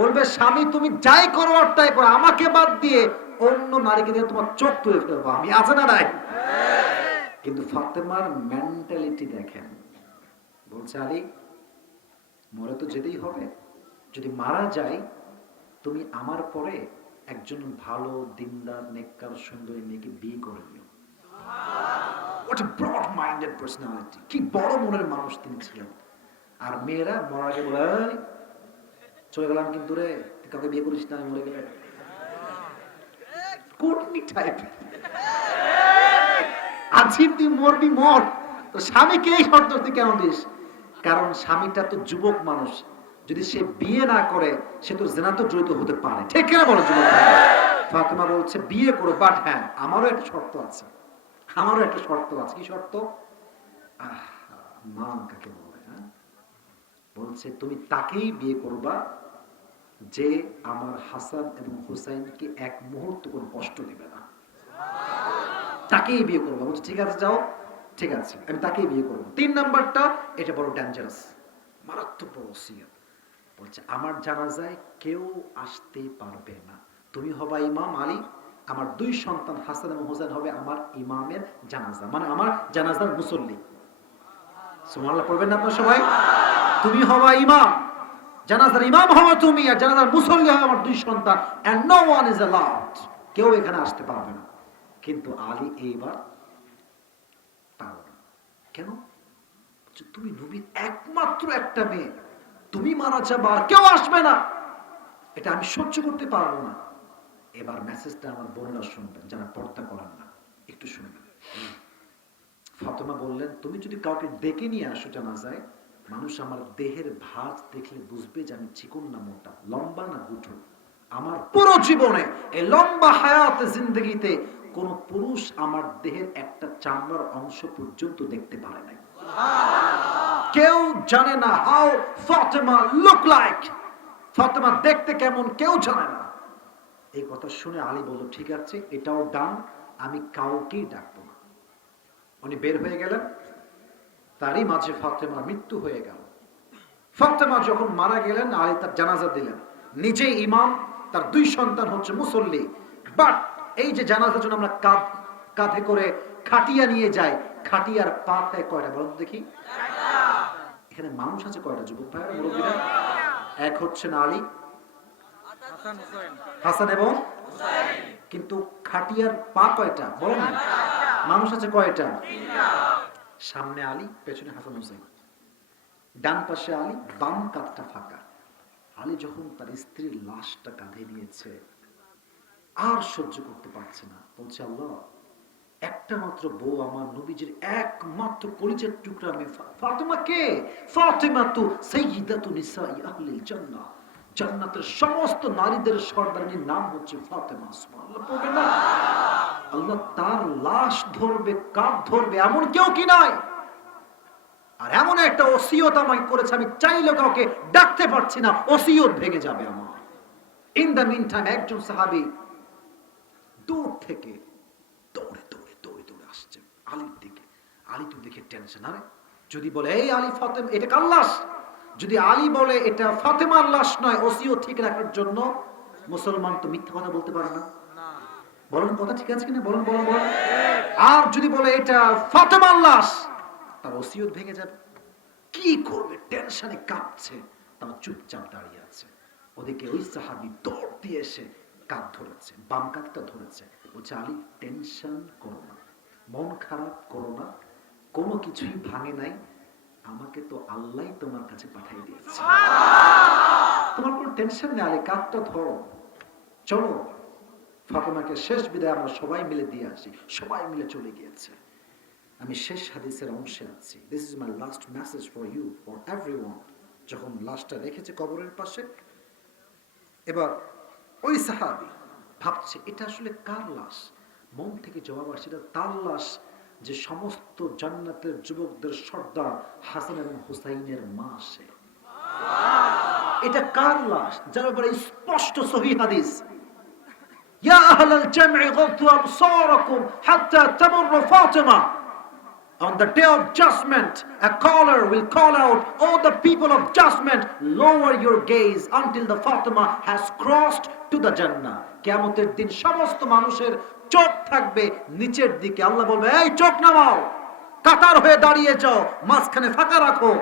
বলবে স্বামী তুমি যাই করো আর তাই করো, আমাকে বাদ দিয়ে অন্য নারীকে দিয়ে তোমার চোখ তুলে ফেলবো আমি, আছে না নাই? কিন্তু ফাতেমার মেন্টালিটি দেখেন, বলছে আলী মরে তো যেতেই হবে, যদি মারা যায় তুমি আমার পরে একজন ভালো দিনদার নেককার সুন্দরী মেয়েকে বিয়ে করে নিও। What a broad minded personality, কি বড় মনের মানুষ তিনি ছিলেন। আর মেয়েরা মরার আগে বলে চলে গেলাম কিন্তু রে, তুই কাউকে বিয়ে করিস না, আমি মরে গেলে কোটনি টাইপ। আছি তুই মরবি মর, তো স্বামীকে এই শর্ত তুই কেন দিস? কারণ স্বামীটা তো যুবক মানুষ, যদি সে বিয়ে না করে সে তো জিনাতে জড়িত হতে পারে, ঠিক কিনা বলো যুবক? ফাতেমা বলছে বিয়ে করো, বাট হ্যাঁ আমারও একটা শর্ত আছে, আমারও একটা শর্ত আছে। কি শর্ত? মা কাকে বলে, হ্যাঁ? বলছে তুমি তাকেই বিয়ে করবা যে আমার হাসান এবং হুসাইনকে এক মুহূর্ত কোনো কষ্ট দিবে না, তাকেই বিয়ে করবো। বলছে ঠিক আছে যাও, ঠিক আছে আমি তাকেই বিয়ে করবো। 3 নাম্বারটা, এটা বড় ডেঞ্জারাস, মারাত্মক বড় ওসিয়ত। বলছে আমার জানাজায় কেউ আসতে পারবে না, তুমি হবা ইমাম আলী, আমার 2 সন্তান হাসান এবং হোসেন হবে আমার ইমামের জানাজা, মানে আমার জানাজার মুসল্লি। সুবহানাল্লাহ পড়বেন না আপনারা সবাই? তুমি হবা ইমাম, জানাজার ইমাম হবা তুমি, আর জানাজার মুসল্লি হবে আমার 2 সন্তান, and no one is allowed, কেউ এখানে আসতে পারবে না। কিন্তু আলী এইবার পারবে না। কেন? তুমি নবীর একমাত্র একটা মেয়ে, তুমি মারা যাবা আর কেউ আসবে না, এটা আমি সহ্য করতে পারবো না। এবার মেসেজটা আমার বোনেরা শুনবেন যারা পর্দা করেন না, একটু শুনবেন। ফাতেমা বললেন তুমি যদি কাউকে ডেকে নিয়ে আসো জানাজায়, মানুষ আমার দেহের ভাঁজ দেখলে বুঝবে যে আমি চিকন না মোটা, লম্বা না গুঠো। আমার পুরো জীবনে এই লম্বা হায়াতে জিন্দেগিতে কোন পুরুষ আমার দেহের একটা চামড়ার অংশ পর্যন্ত দেখতে পারে নাই। কেউ জানে না how Fatema look like, Fatema দেখতে কেমন কেউ জানে না। এই কথা শুনে আলী বলল ঠিক আছে এটাও ডান, আমি কাউকেই ডাকবো না। উনি বের হয়ে গেলেন, তারই মাঝে ফাতেমার মৃত্যু হয়ে গেল। ফাতেমা যখন মারা গেলেন আলী তার জানাজা দিলেন, নিজে ইমাম, তার 2 সন্তান হচ্ছে মুসল্লি। বাট এই যে জানাজার জন্য আমরা কাঁধে করে খাটিয়া নিয়ে যাই, খাটিয়ার পা থাকে কয়টা বলুন দেখি? এখানে মানুষ আছে কয়টা যুবক ভাইরা মুরব্বীরা? এক হচ্ছে না আলী, হাসান এবং কিন্তু খাটিয়ার পা কয়টা বলুন? মানুষ আছে কয়টা? সামনে আলী, পেছনে হাসান হুসাইন, ডান পাশে আলী, বাম কাঁধটা ফাঁকা। আলী যখন তার স্ত্রীর লাশটা কাঁধে নিয়েছে আর সহ্য করতে পারছে না, বলছে আল্লাহ একটা মাত্র বউ আমার নবীজির একমাত্র কলিজার টুকরা মেয়ে ফাতেমা কে? ফাতেমা তো সাইয়্যিদাতু নিসাই আহলিল জান্নাহ, জান্নাতের সমস্ত নারীদের সর্দারিনীর নাম হচ্ছে ফাতেমা। সুবহানাল্লাহ পড়বেন না? আল্লাহ তার লাশ ধরবে, কাঁধ ধরবে এমন কেউ কি নাই। আর এমন একটা ওসিয়ত আমাকে করেছে, আমি চাইলে কাউকে ডাকতে পারছি না, ওসিয়ত ভেঙে যাবে আমার। ইন দ্য মিন টাইম একজন সাহাবী দূর থেকে দৌড়ে দৌড়ে দৌড়ে দৌড়ে আসছে আলীর দিকে। আলী তো দেখে টেনশন, আরে যদি বলে এই আলী ফাতেমা এটা কার লাশ, যদি আলী বলে এটা ফাতেমার লাশ নয়, ওসিয়ত ঠিক রাখার জন্য, মুসলমান তো মিথ্যা কথা বলতে পারে না। বলুন কথা ঠিক আছে কিনা? বলুন বলুন বলুন। আর যদি বলে এটা ফাতেমার লাশ, তার ওসিয়ত ভেঙে যাবে। কি করবে, টেনশনে কাঁপছে, তারা চুপচাপ দাঁড়িয়ে আছে। ওদিকে ওই সাহাবী দৌড় দিয়ে এসে কাঁধ ধরেছে, বাম কাঁধটা ধরেছে, বলছে আলী টেনশন করো না, মন খারাপ করো না, কোনো কিছুই ভাঙে নাই, আমাকে তো আল্লাহ তোমার কাছে পাঠিয়ে দিয়েছে, তোমার কোনো টেনশন নেই, আলী কাঁধটা ধরো, চলো ফাতেমাকে শেষ বিদায় আমরা সবাই মিলে দিয়ে আসি। সবাই মিলে চলে গিয়েছে। আমি শেষ হাদিসের অংশে আছি। This is my last message for you, for everyone. যখন লাশটা রেখেছে কবরের পাশে, এবার ওই সাহাবী ভাবছে এটা আসলে কার লাশ। মন থেকে জবাব আসছে এটা তার লাশ, যে সমস্ত জান্নাতের যুবকদের সর্দার হাসান এবং হুসাইনের মা সে। এটা কার লাশ? যার ব্যাপারে স্পষ্ট সহিহ হাদিস, ইয়া আহলাল জামঈ গাদ্দু আবসারাকুম হাত্তা তামুরু Fatima. On the day of judgment, a caller will call out, "Oh, the people of judgment, lower your gaze until the Fatima has crossed to the Jannah." কিয়ামতের দিন সমস্ত মানুষের চোখ থাকবে নিচের দিকে। আল্লাহ বলবে, এই চোখ নামাও, কাতার হয়ে দাঁড়িয়ে যাও, মাঝখানে ফাঁকা রাখো।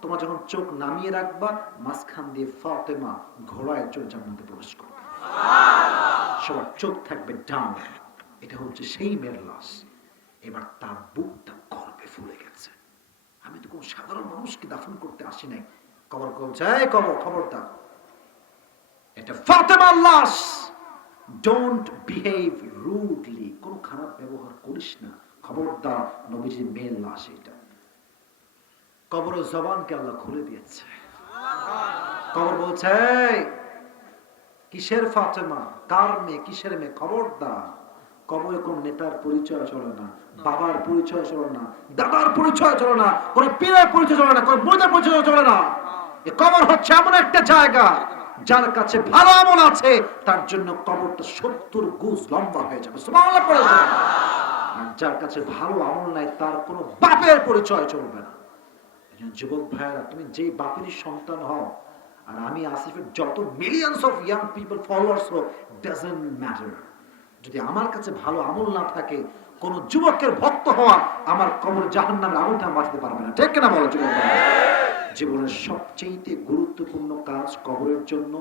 তোমরা যখন চোখ নামিয়ে রাখবা, মাঝখান দিয়ে ফাতেমা ঘোড়ায় চোখ জান্নাতে প্রবেশ করবে। সবার চোখ থাকবে ডাউন। এটা হচ্ছে সেই মেয়ের লাশ। এবার তার বুকটা গর্বে ফুলে গেছে। আমি তো কোন সাধারণ মানুষকে দাফন করতে আসি নাই। কবর বলছে, এই কবর খবরদার, এটা ফাতেমার লাশ, ডোন্ট বিহেভ রুডলি, কোন খারাপ ব্যবহার করিস না, খবরদার, নবীজির মেয়ের লাশ এটা। কবরের জবানকে আল্লাহ খুলে দিয়েছে। কবর বলছে, কিসের ফাতেমা, কার মেয়ে, কিসের মেয়ে, খবরদার। কবরে কোন নেতার পরিচয় চলে না, বাবার পরিচয় চলে না, দাদার পরিচয় চলে না, কোন পীরের পরিচয় চলে না, কোন বোনের পরিচয় চলে না। এই কবর হচ্ছে এমন একটা জায়গা, যার কাছে ভালো আমল আছে তার জন্য কবরটা 70 গুজ লম্বা হয়ে যাবে। সুবহানাল্লাহ পড়ে যাবে। আর যার কাছে ভালো আমল নাই তার কোনো বাপের পরিচয় চলবে না। একজন যুবক ভাইরা, তুমি যেই বাপেরই সন্তান হও, আর আমি আসিফের যত millions of young people followers হোক, ডাজন্ট ম্যাটার, যদি আমার কাছে ভালো আমল না থাকে, কোন যুবকের ভক্ত হওয়া আমার কবর জাহান্নামের আগুনটা বাঁচতে পারবে না। ঠিক কিনা বলো যুবক? জীবনের সবচেয়ে গুরুত্বপূর্ণ কাজ কবরের জন্য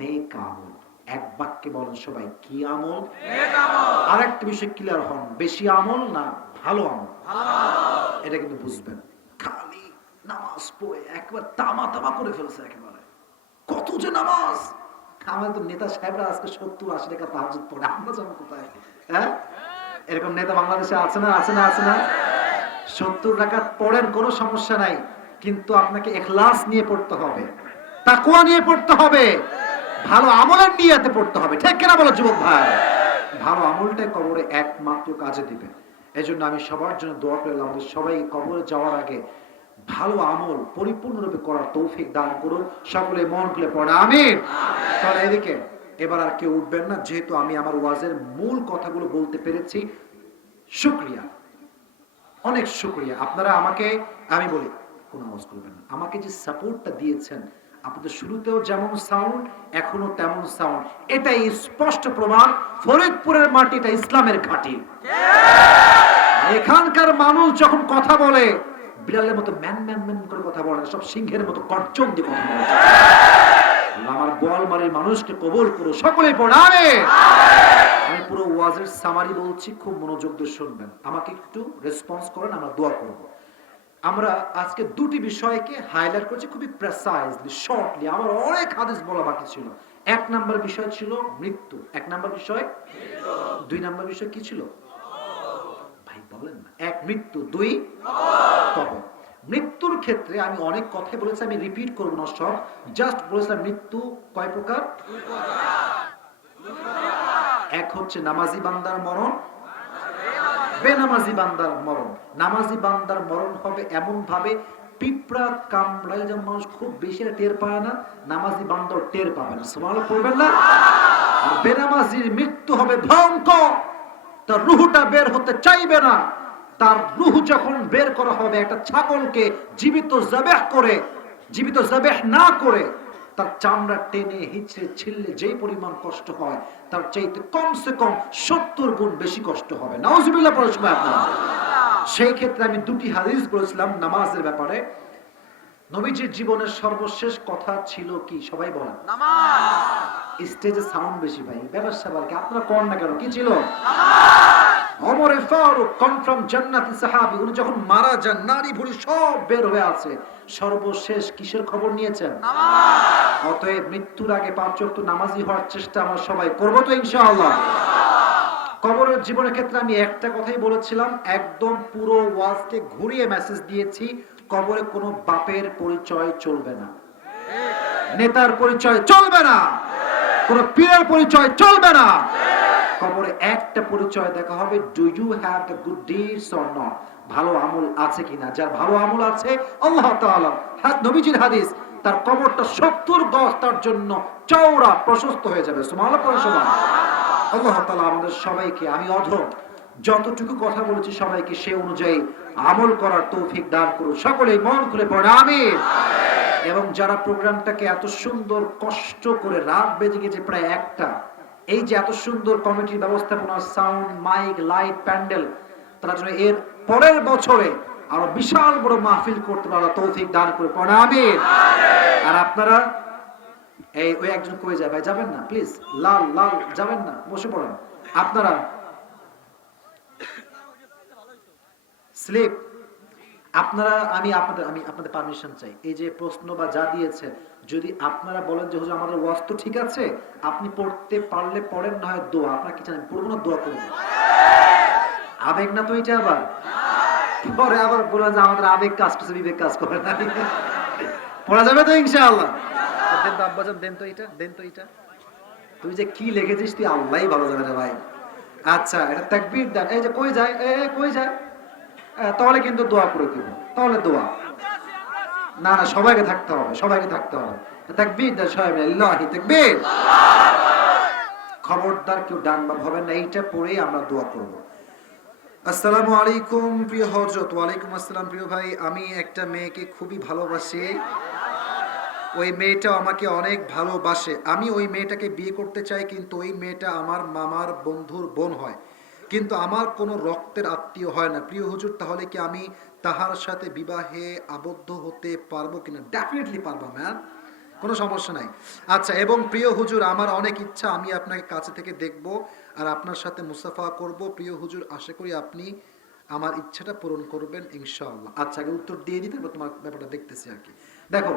নেক আমল। এক বাক্যে বলেন সবাই, কি আমল? নেক আমল। আরেকটা বিষয় ক্লিয়ার হন, বেশি আমল না ভালো আমল, এটা কিন্তু বুঝবেন। খালি নামাজ পড়ে একবার তামা তামা করে ফেলছে একেবারে, কত যে নামাজ। আমাদের তো নেতা সাহেবরা আজকে 70-80 টাকা তাহাজ্জুদ পড়ে, আমরা যাবো কোথায়? হ্যাঁ, এরকম নেতা বাংলাদেশে আছে না? আছে না? আছে না? 70 রাকাত পড়েন, কোনো সমস্যা নাই, কিন্তু আপনাকে ইখলাস নিয়ে পড়তে হবে, তাকওয়া নিয়ে পড়তে হবে, ভালো আমলের নিয়তে পড়তে হবে। ঠিক কিনা বলো যুবক ভাই? ভালো আমলটাই কবরে একমাত্র কাজে দিবে। এজন্য আমি সবার জন্য দোয়া করলাম, আমাদের সবাই কবরে যাওয়ার আগে ভালো আমল পরিপূর্ণরূপে করার তৌফিক দান করুন। সকলে মন খুলে পড়ে আমিন। তাহলে এদিকে এবার আর কেউ উঠবেন না, যেহেতু আমি আমার ওয়াজের মূল কথাগুলো বলতে পেরেছি। শুকরিয়া, অনেক শুকরিয়া। আপনারা আমাকে, আমি বলি কোনো আওয়াজ করবেন না, আমাকে যে সাপোর্টটা দিয়েছেন, আপনাদের শুরুতেও যেমন সাউন্ড, এখনো তেমন সাউন্ড, এটাই স্পষ্ট প্রমাণ ফরিদপুরের মাটিটা ইসলামের ঘাঁটি। এখানকার মানুষ যখন কথা বলে, বিড়ালের মতো ম্যান ম্যান ম্যান করে কথা বলে, সব সিংহের মতো গর্জন দিয়ে কথা বলে। আমার বোয়ালমারীর মানুষকে কবুল করো, সকলেই পড়ে আমিন। আমি পুরো ওয়াজের সামারি বলছি, খুব মনোযোগ দিয়ে শুনবেন, আমাকে একটু রেসপন্স করেন, আমরা দোয়া করব। আমরা আজকে দুটি বিষয়কে হাইলাইট করছি খুবই প্রেসাইজলি, শর্টলি। আমার অনেক হাদিস বলা বাকি ছিল। এক নাম্বার বিষয় ছিল মৃত্যু, এক নাম্বার বিষয় মৃত্যু। দুই নাম্বার বিষয় কি ছিল ভাই বলেন না? এক মৃত্যু, দুই কবর। মৃত্যুর ক্ষেত্রে আমি অনেক কথা বলেছি, আমি রিপিট করব না সব, জাস্ট বলেছিলাম মৃত্যু কয় প্রকার? এক হচ্ছে নামাজি বান্দার মরণ, বেনামাজি বান্দার মরণ। নামাজি বান্দার মরণ হবে এমন ভাবে, পিঁপড়া কামড়াইলে যেমন মানুষ খুব বেশি টের পায় না, নামাজি বান্দাও টের পাবে না। সুবহানাল্লাহ পড়বেন না? আর বেনামাজির মৃত্যু হবে ভয়ঙ্কর, তার রুহটা বের হতে চাইবে না। তার রুহ যখন বের করা হবে, একটা ছাগলকে জীবিত জবেহ করে, জীবিত জবেহ না করে তার চামড়া টেনে হিচড়ে ছিললে যেই পরিমাণ কষ্ট হয় তার চাইতে কমসে কম 70 গুণ বেশি কষ্ট হবে। নাউজুবিল্লাহ পড়ার সময় আপনারা। সেই ক্ষেত্রে আমি দুটি হাদিস বলেছিলাম নামাজের ব্যাপারে। নবীজির জীবনের সর্বশেষ কথা ছিল কি? সবাই বলেন। নামাজ। স্টেজে সাউন্ড বেশি ভাই, ব্যাপার স্যাপার কি আপনারা কোন না কেন? কি ছিল? ওমর ফারুক কনফার্ম জান্নাতি সাহাবী, উনি যখন মারা যান নারী ভুঁড়ি সব বের হয়ে আছে, সর্বশেষ কিসের খবর নিয়েছেন? নামাজ। অতএব মৃত্যুর আগে 5 ওয়াক্ত নামাজি হওয়ার চেষ্টা আমরা সবাই করব তো ইনশাআল্লাহ। কবরের জীবনের ক্ষেত্রে আমি একটা কথাই বলেছিলাম, একদম পুরো ওয়াজকে ঘুরিয়ে মেসেজ দিয়েছি, কবরে কোনো বাপের পরিচয় চলবে না, নেতার পরিচয় চলবে না, কোনো পীরের পরিচয় চলবে না। কবরে একটা পরিচয় দেখা হবে, do you have the good deeds or not, ভালো আমল আছে কিনা। যার ভালো আমল আছে, আল্লাহ তাআলা নবীজির হাদিস, তার কবরটা 70 গজ তার জন্য চওড়া প্রশস্ত হয়ে যাবে। সুবহানাল্লাহ পড়ে সুবহান। আল্লাহ তাআলা আমাদের সবাইকে, আমি অধম যতটুকু কথা বলেছি সবাইকে সে অনুযায়ী আমল করার তৌফিক দান করুন। সকলেই মন খুলে পড়ে আমিন। এবং যারা প্রোগ্রামটাকে এত সুন্দর কষ্ট করে, রাত বেজে গেছে প্রায় 1টা, এই যে এত সুন্দর কমিটির ব্যবস্থাপনা, সাউন্ড, মাইক, লাইট, প্যান্ডেল, তারা যেন এর পরের বছরে আরো বিশাল বড় মাহফিল করতে পারা তৌফিক দান করে পড়ে আমিন। আর আপনারা এই ওই একজন কই যায় ভাই, যাবেন না প্লিজ, লাল লাল যাবেন না, বসে পড়েন আপনারা। স্লিপ আপনারা, আমি আপনাদের পারমিশন চাই। এই যে প্রশ্ন বা যা দিয়েছে, যদি আপনারা বলেন যে হুজুর আমাদের ওয়াজ তো ঠিক আছে, আপনি পড়তে পারলে পড়েন, না হয় দোয়া। আপনারা কি চান পড়বো না দোয়া করবো? আবেগ না তো এটা, আবার পরে আবার বলেন যে আমাদের আবেগ কাজ করছে, বিবেক কাজ করে না। পড়া যাবে তো ইনশাআল্লাহ? দেন তো আব্বাজান, দেন তো এটা, দেন তো এটা। তুই যে কি লিখেছিস তুই আল্লাহই ভালো জানে রে ভাই। আচ্ছা, এটা তাকবীর দেন। এই যে কই যায়, কই যায়, তাহলে কিন্তু দোয়া করে দিব, তাহলে দোয়া না, না সবাইকে থাকতে হবে, সবাইকে থাকতে হবে। তাকবীর দেন সবাই মিলে, আল্লাহু তাকবীর। খবরদার কেউ ডান বাম হবে না, এইটা পড়েই আমরা দোয়া করব। আসসালামু আলাইকুম প্রিয় হযরত। ওয়ালাইকুম আসসালাম প্রিয় ভাই। আমি একটা মেয়েকে খুবই ভালোবাসি, ওই মেয়েটা আমাকে অনেক ভালোবাসে। আমি ওই মেয়েটাকে বিয়ে করতে চাই, কিন্তু ওই মেয়েটা আমার মামার বন্ধুর বোন হয়, কিন্তু আমার কোনো রক্তের আত্মীয় হয় না। প্রিয় হুজুর, তাহলে কি আমি তাহার সাথে বিবাহে আবদ্ধ হতে পারবো কিনা? ডেফিনেটলি পারবো ম্যাম, কোনো সমস্যা নাই। আচ্ছা, এবং প্রিয় হুজুর আমার অনেক ইচ্ছা আমি আপনাকে কাছে থেকে দেখব আর আপনার সাথে মুসাফা করব। প্রিয় হুজুর, আশা করি আপনি আমার ইচ্ছাটা পূরণ করবেন ইনশাআল্লাহ। আচ্ছা, আগে উত্তর দিয়ে দিতে হবে, তোমার ব্যাপারটা দেখতেছি আর কি। দেখো,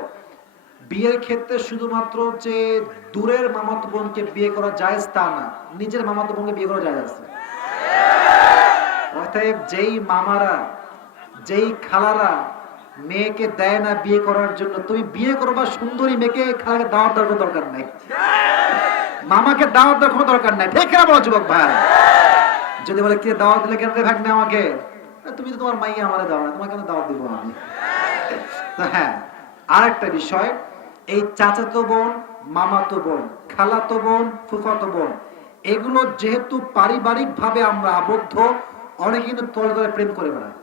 বিয়ের ক্ষেত্রে শুধুমাত্র যে দূরের মামাতো বোনকে বিয়ে করা জায়েজ তা না, নিজের মামাতো বোনকে বিয়ে করা জায়েজ আছে। অতএব যেই মামারা, যেই খালারা মেয়েকে দেয় না বিয়ে করার জন্য, তুমি বিয়ে করবা সুন্দরী মেয়েকে, খালাকে দাওয়াত দেওয়ার দরকার নাই, মামাকে দাওয়াত দেওয়ার কোনো দরকার নাই। ঠিক না বলো যুবক ভাই? যদি বলে কে দাওয়াত দিলে কেন রে ভাগ্নে আমাকে, তুমি তো তোমার মাইয়া আমারে দাও না, তোমাকে কেন দাওয়াত দিব আমি? তো হ্যাঁ, আরেকটা বিষয়, এই চাচাতো বোন, মামাতো বোন, খালাতো বোন, ফুফাতো বোন, এগুলো যেহেতু পারিবারিক ভাবে আমরা আবদ্ধ, অনেকে কিন্তু তলে তলে প্রেম করে বেড়ায়।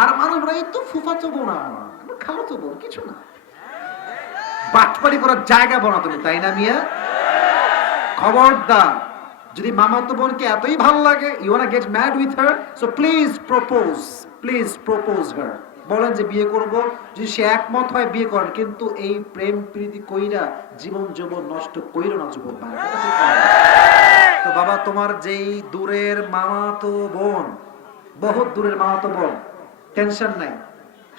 আর মানুষ বলে এই তো ফুফাতো বোন, আমার খালাতো বোন, কিছু না। বাটপারি করার জায়গা বনা তুমি, তাই না মিয়া? খবরদার, যদি মামাতো বোনকে এতই ভালো লাগে, you want get mad with her, so please propose her. বলেন যে বিয়ে করব, যদি সে একমত হয় বিয়ে করেন, কিন্তু এই প্রেম প্রীতি কইরা জীবন যৌবন নষ্ট কইরো না যুবক ভাই। তো বাবা, তোমার যেই দূরের মামাতো বোন, বহুত দূরের মামাতো বোন, টেনশন নাই,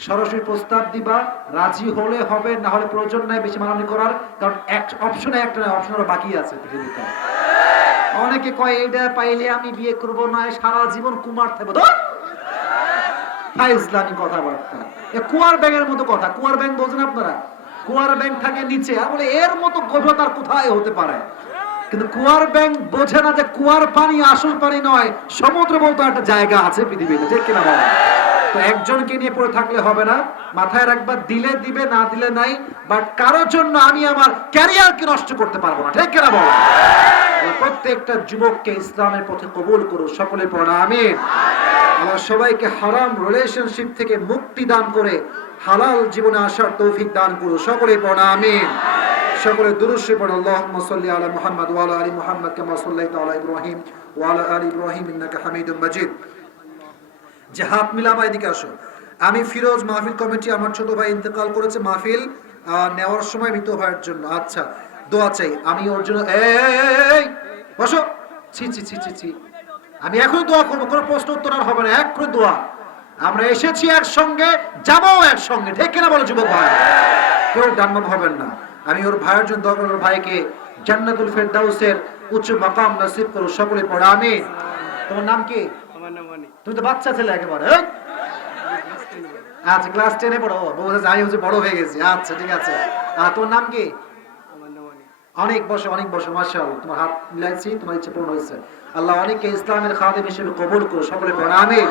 সরাসরি প্রস্তাব দিবা, রাজি হলে হবে, না হলে প্রয়োজন নাই বেশি মানানি করার, কারণ অপশনে একটা নয়, অপশন আরো বাকি আছে পৃথিবীতে। অনেকে কয় এটা পাইলে আমি বিয়ে করব না, সারা জীবন কুমার থাকবো। ইসলামী কথাবার্তা, কুয়ার ব্যাঙের মতো কথা। কুয়ার ব্যাঙ বোঝেন আপনারা? কুয়ার ব্যাঙ থাকে নিচে, বলে এর মতো গভীরতার কোথায় হতে পারে? কিন্তু কুয়ার ব্যাঙ বোঝে না যে কুয়ার পানি আসল পানি নয়, সমুদ্র বলতে একটা জায়গা আছে পৃথিবীতে, ঠিক কিনা বলে? তো একজনকে নিয়ে পড়ে থাকলে হবে না, মাথায় রাখবা, দিলে দিবে, না দিলে নাই। বাট কারোর জন্য আমি আমার ক্যারিয়ারকে নষ্ট করতে পারবো না, ঠিক কিনা বলে? প্রত্যেকটা যুবককে ইসলামের পথে কবুল করো, সকলে পড়া আমিন। আল্লাহ সবাইকে হারাম রিলেশনশিপ থেকে মুক্তি দান করে হালাল জীবনে আসার তৌফিক দান করুন। সকলে পড়া আমিন। সকলে দুরূদ শরীফ পড়ুন। আল্লাহুম্মা সাল্লি আলা মুহাম্মাদ ওয়া আলা আলি মুহাম্মাদ কামা সাল্লাইতা আলা ইব্রাহিম ওয়া আলা আলি ইব্রাহিম ইন্নাকা হামিদুম মাজিদ। যে হাত মিলাবা, এদিকে আসো। আমি ফিরোজ, মাহফিল কমিটি, আমার ছোট ভাই ইন্তেকাল করেছে, মাহফিল নেওয়ার সময় মৃত ভাইয়ের জন্য। আচ্ছা, দোয়া চাই। আমি ওর জন্য এই বসো। ছি ছি ছি ছি ছি, আমি এখনই দোয়া করবো, কোনো প্রশ্ন উত্তর আর হবে না, এক করে দোয়া। আমরা এসেছি একসঙ্গে, যাবো একসঙ্গে, ঠিক কিনা বলো যুবক ভাই? কেউ ডানবাম হবেন না। আমি ওর ভাইয়ের জন্য দোয়া করবো, ওর ভাইকে জান্নাতুল ফেরদাউসের উচ্চ মাকাম নসিব করো। সকলে পড়া আমিন। তোমার নাম কি? তুমি তো বাচ্চা ছেলে একেবারে। আচ্ছা, ক্লাস 10-এ পড়ো। যাই হচ্ছে, বড় হয়ে গেছি। আচ্ছা, ঠিক আছে। আর তোমার নাম কি? অনেক বসো, অনেক বসো। মাশাআল্লাহ, তোমার হাত মিলাইছি, তোমার ইচ্ছে পূর্ণ হয়েছে। আল্লাহ অনেককে ইসলামের খাদেম হিসেবে কবুল করো। সকলে পড়া আমিন।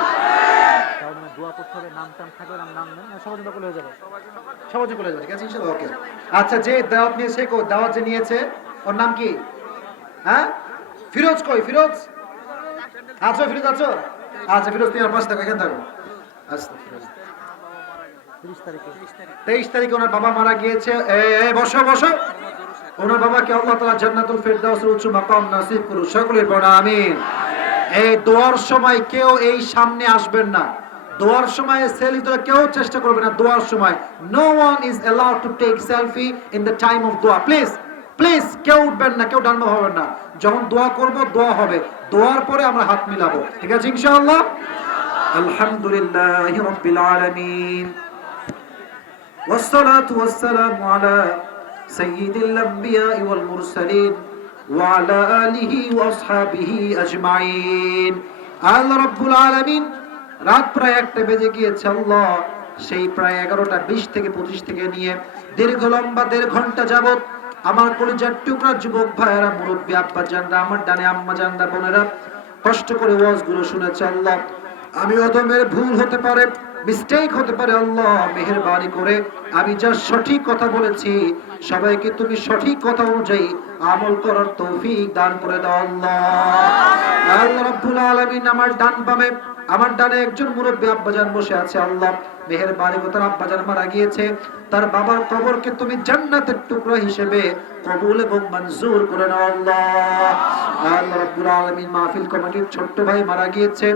দোয়া করতে হবে, নাম টাম থাকলে নাম নেন, সহজে দখল হয়ে যাবে, সহজে করে যাবে। ঠিক আছে, ইনশাআল্লাহ। ওকে। আচ্ছা, যে দাওয়াত নিয়েছে, দাওয়াত যে নিয়েছে, ওর নাম কি? হ্যাঁ, ফিরোজ। কই ফিরোজ? আছো ফিরোজ? আছো? আচ্ছা ফিরোজ, তুমি আমার পাশে থাকো, এখানে থাকো। আচ্ছা, 23 তারিখে ওনার বাবা মারা গিয়েছে। বসো বসো। ওনার বাবাকে আল্লাহ তাআলা জান্নাতুল ফেরদাউসের উচ্চ মাকাম নসিব করুন। সকলে পড়া আমিন। এই দোয়ার সময় কেউ এই সামনে আসবেন না। দোয়ার সময় সেলফি তোলা কেউ চেষ্টা করবে না। দোয়ার সময় no one is allowed to take selfie in the time of দোয়া। প্লিজ প্লিজ, কেউ উঠবেন না, কেউ ডানবা হবেন না। যখন দোয়া করব, দোয়া হবে, দোয়ার পরে আমরা হাত মিলাবো। ঠিক আছে, ইনশাআল্লাহ। আলহামদুলিল্লাহি রাব্বিল আলামিন والصلاة والسلام على سيد الأنبياء والمرسلين وعلى آله وأصحابه أجمعين। আল্লাহ রাব্বুল আলামিন, রাত প্রায় 1টা বেজে গিয়েছে। আল্লাহ সেই প্রায় 11টা 20 থেকে 25 থেকে নিয়ে দীর্ঘ লম্বা 1.5 ঘন্টা যাবত আমার কলিজার টুকরা যুবক ভাইয়েরা, মুরব্বী আব্বা জানরা, আমার ডানে আম্মা জানরা, বোনেরা কষ্ট করে ওয়াজগুলো শুনেছে। আল্লাহ, আমি অদমের ভুল হতে পারে, মিস্টেক হতে পারে। আল্লাহ মেহেরবানি করে আমি যা সঠিক কথা বলেছি, সবাইকে তুমি সঠিক কথা অনুযায়ী আমল করার তৌফিক দান করে দাও। আল্লাহ রাব্বুল আলামিন, আমার ডান বামে, আমার ডানে একজন মুরব্বী আব্বাজান বসে আছে। আল্লাহ মেহেরবানি করে, তার আব্বাজান মারা গিয়েছে, তার বাবার কবরকে তুমি জান্নাতের টুকরা হিসেবে কবুল এবং মঞ্জুর করে নাও। আল্লাহ রাব্বুল আলামিন, মাহফিল কমিটির ছোট্ট ভাই মারা গিয়েছে।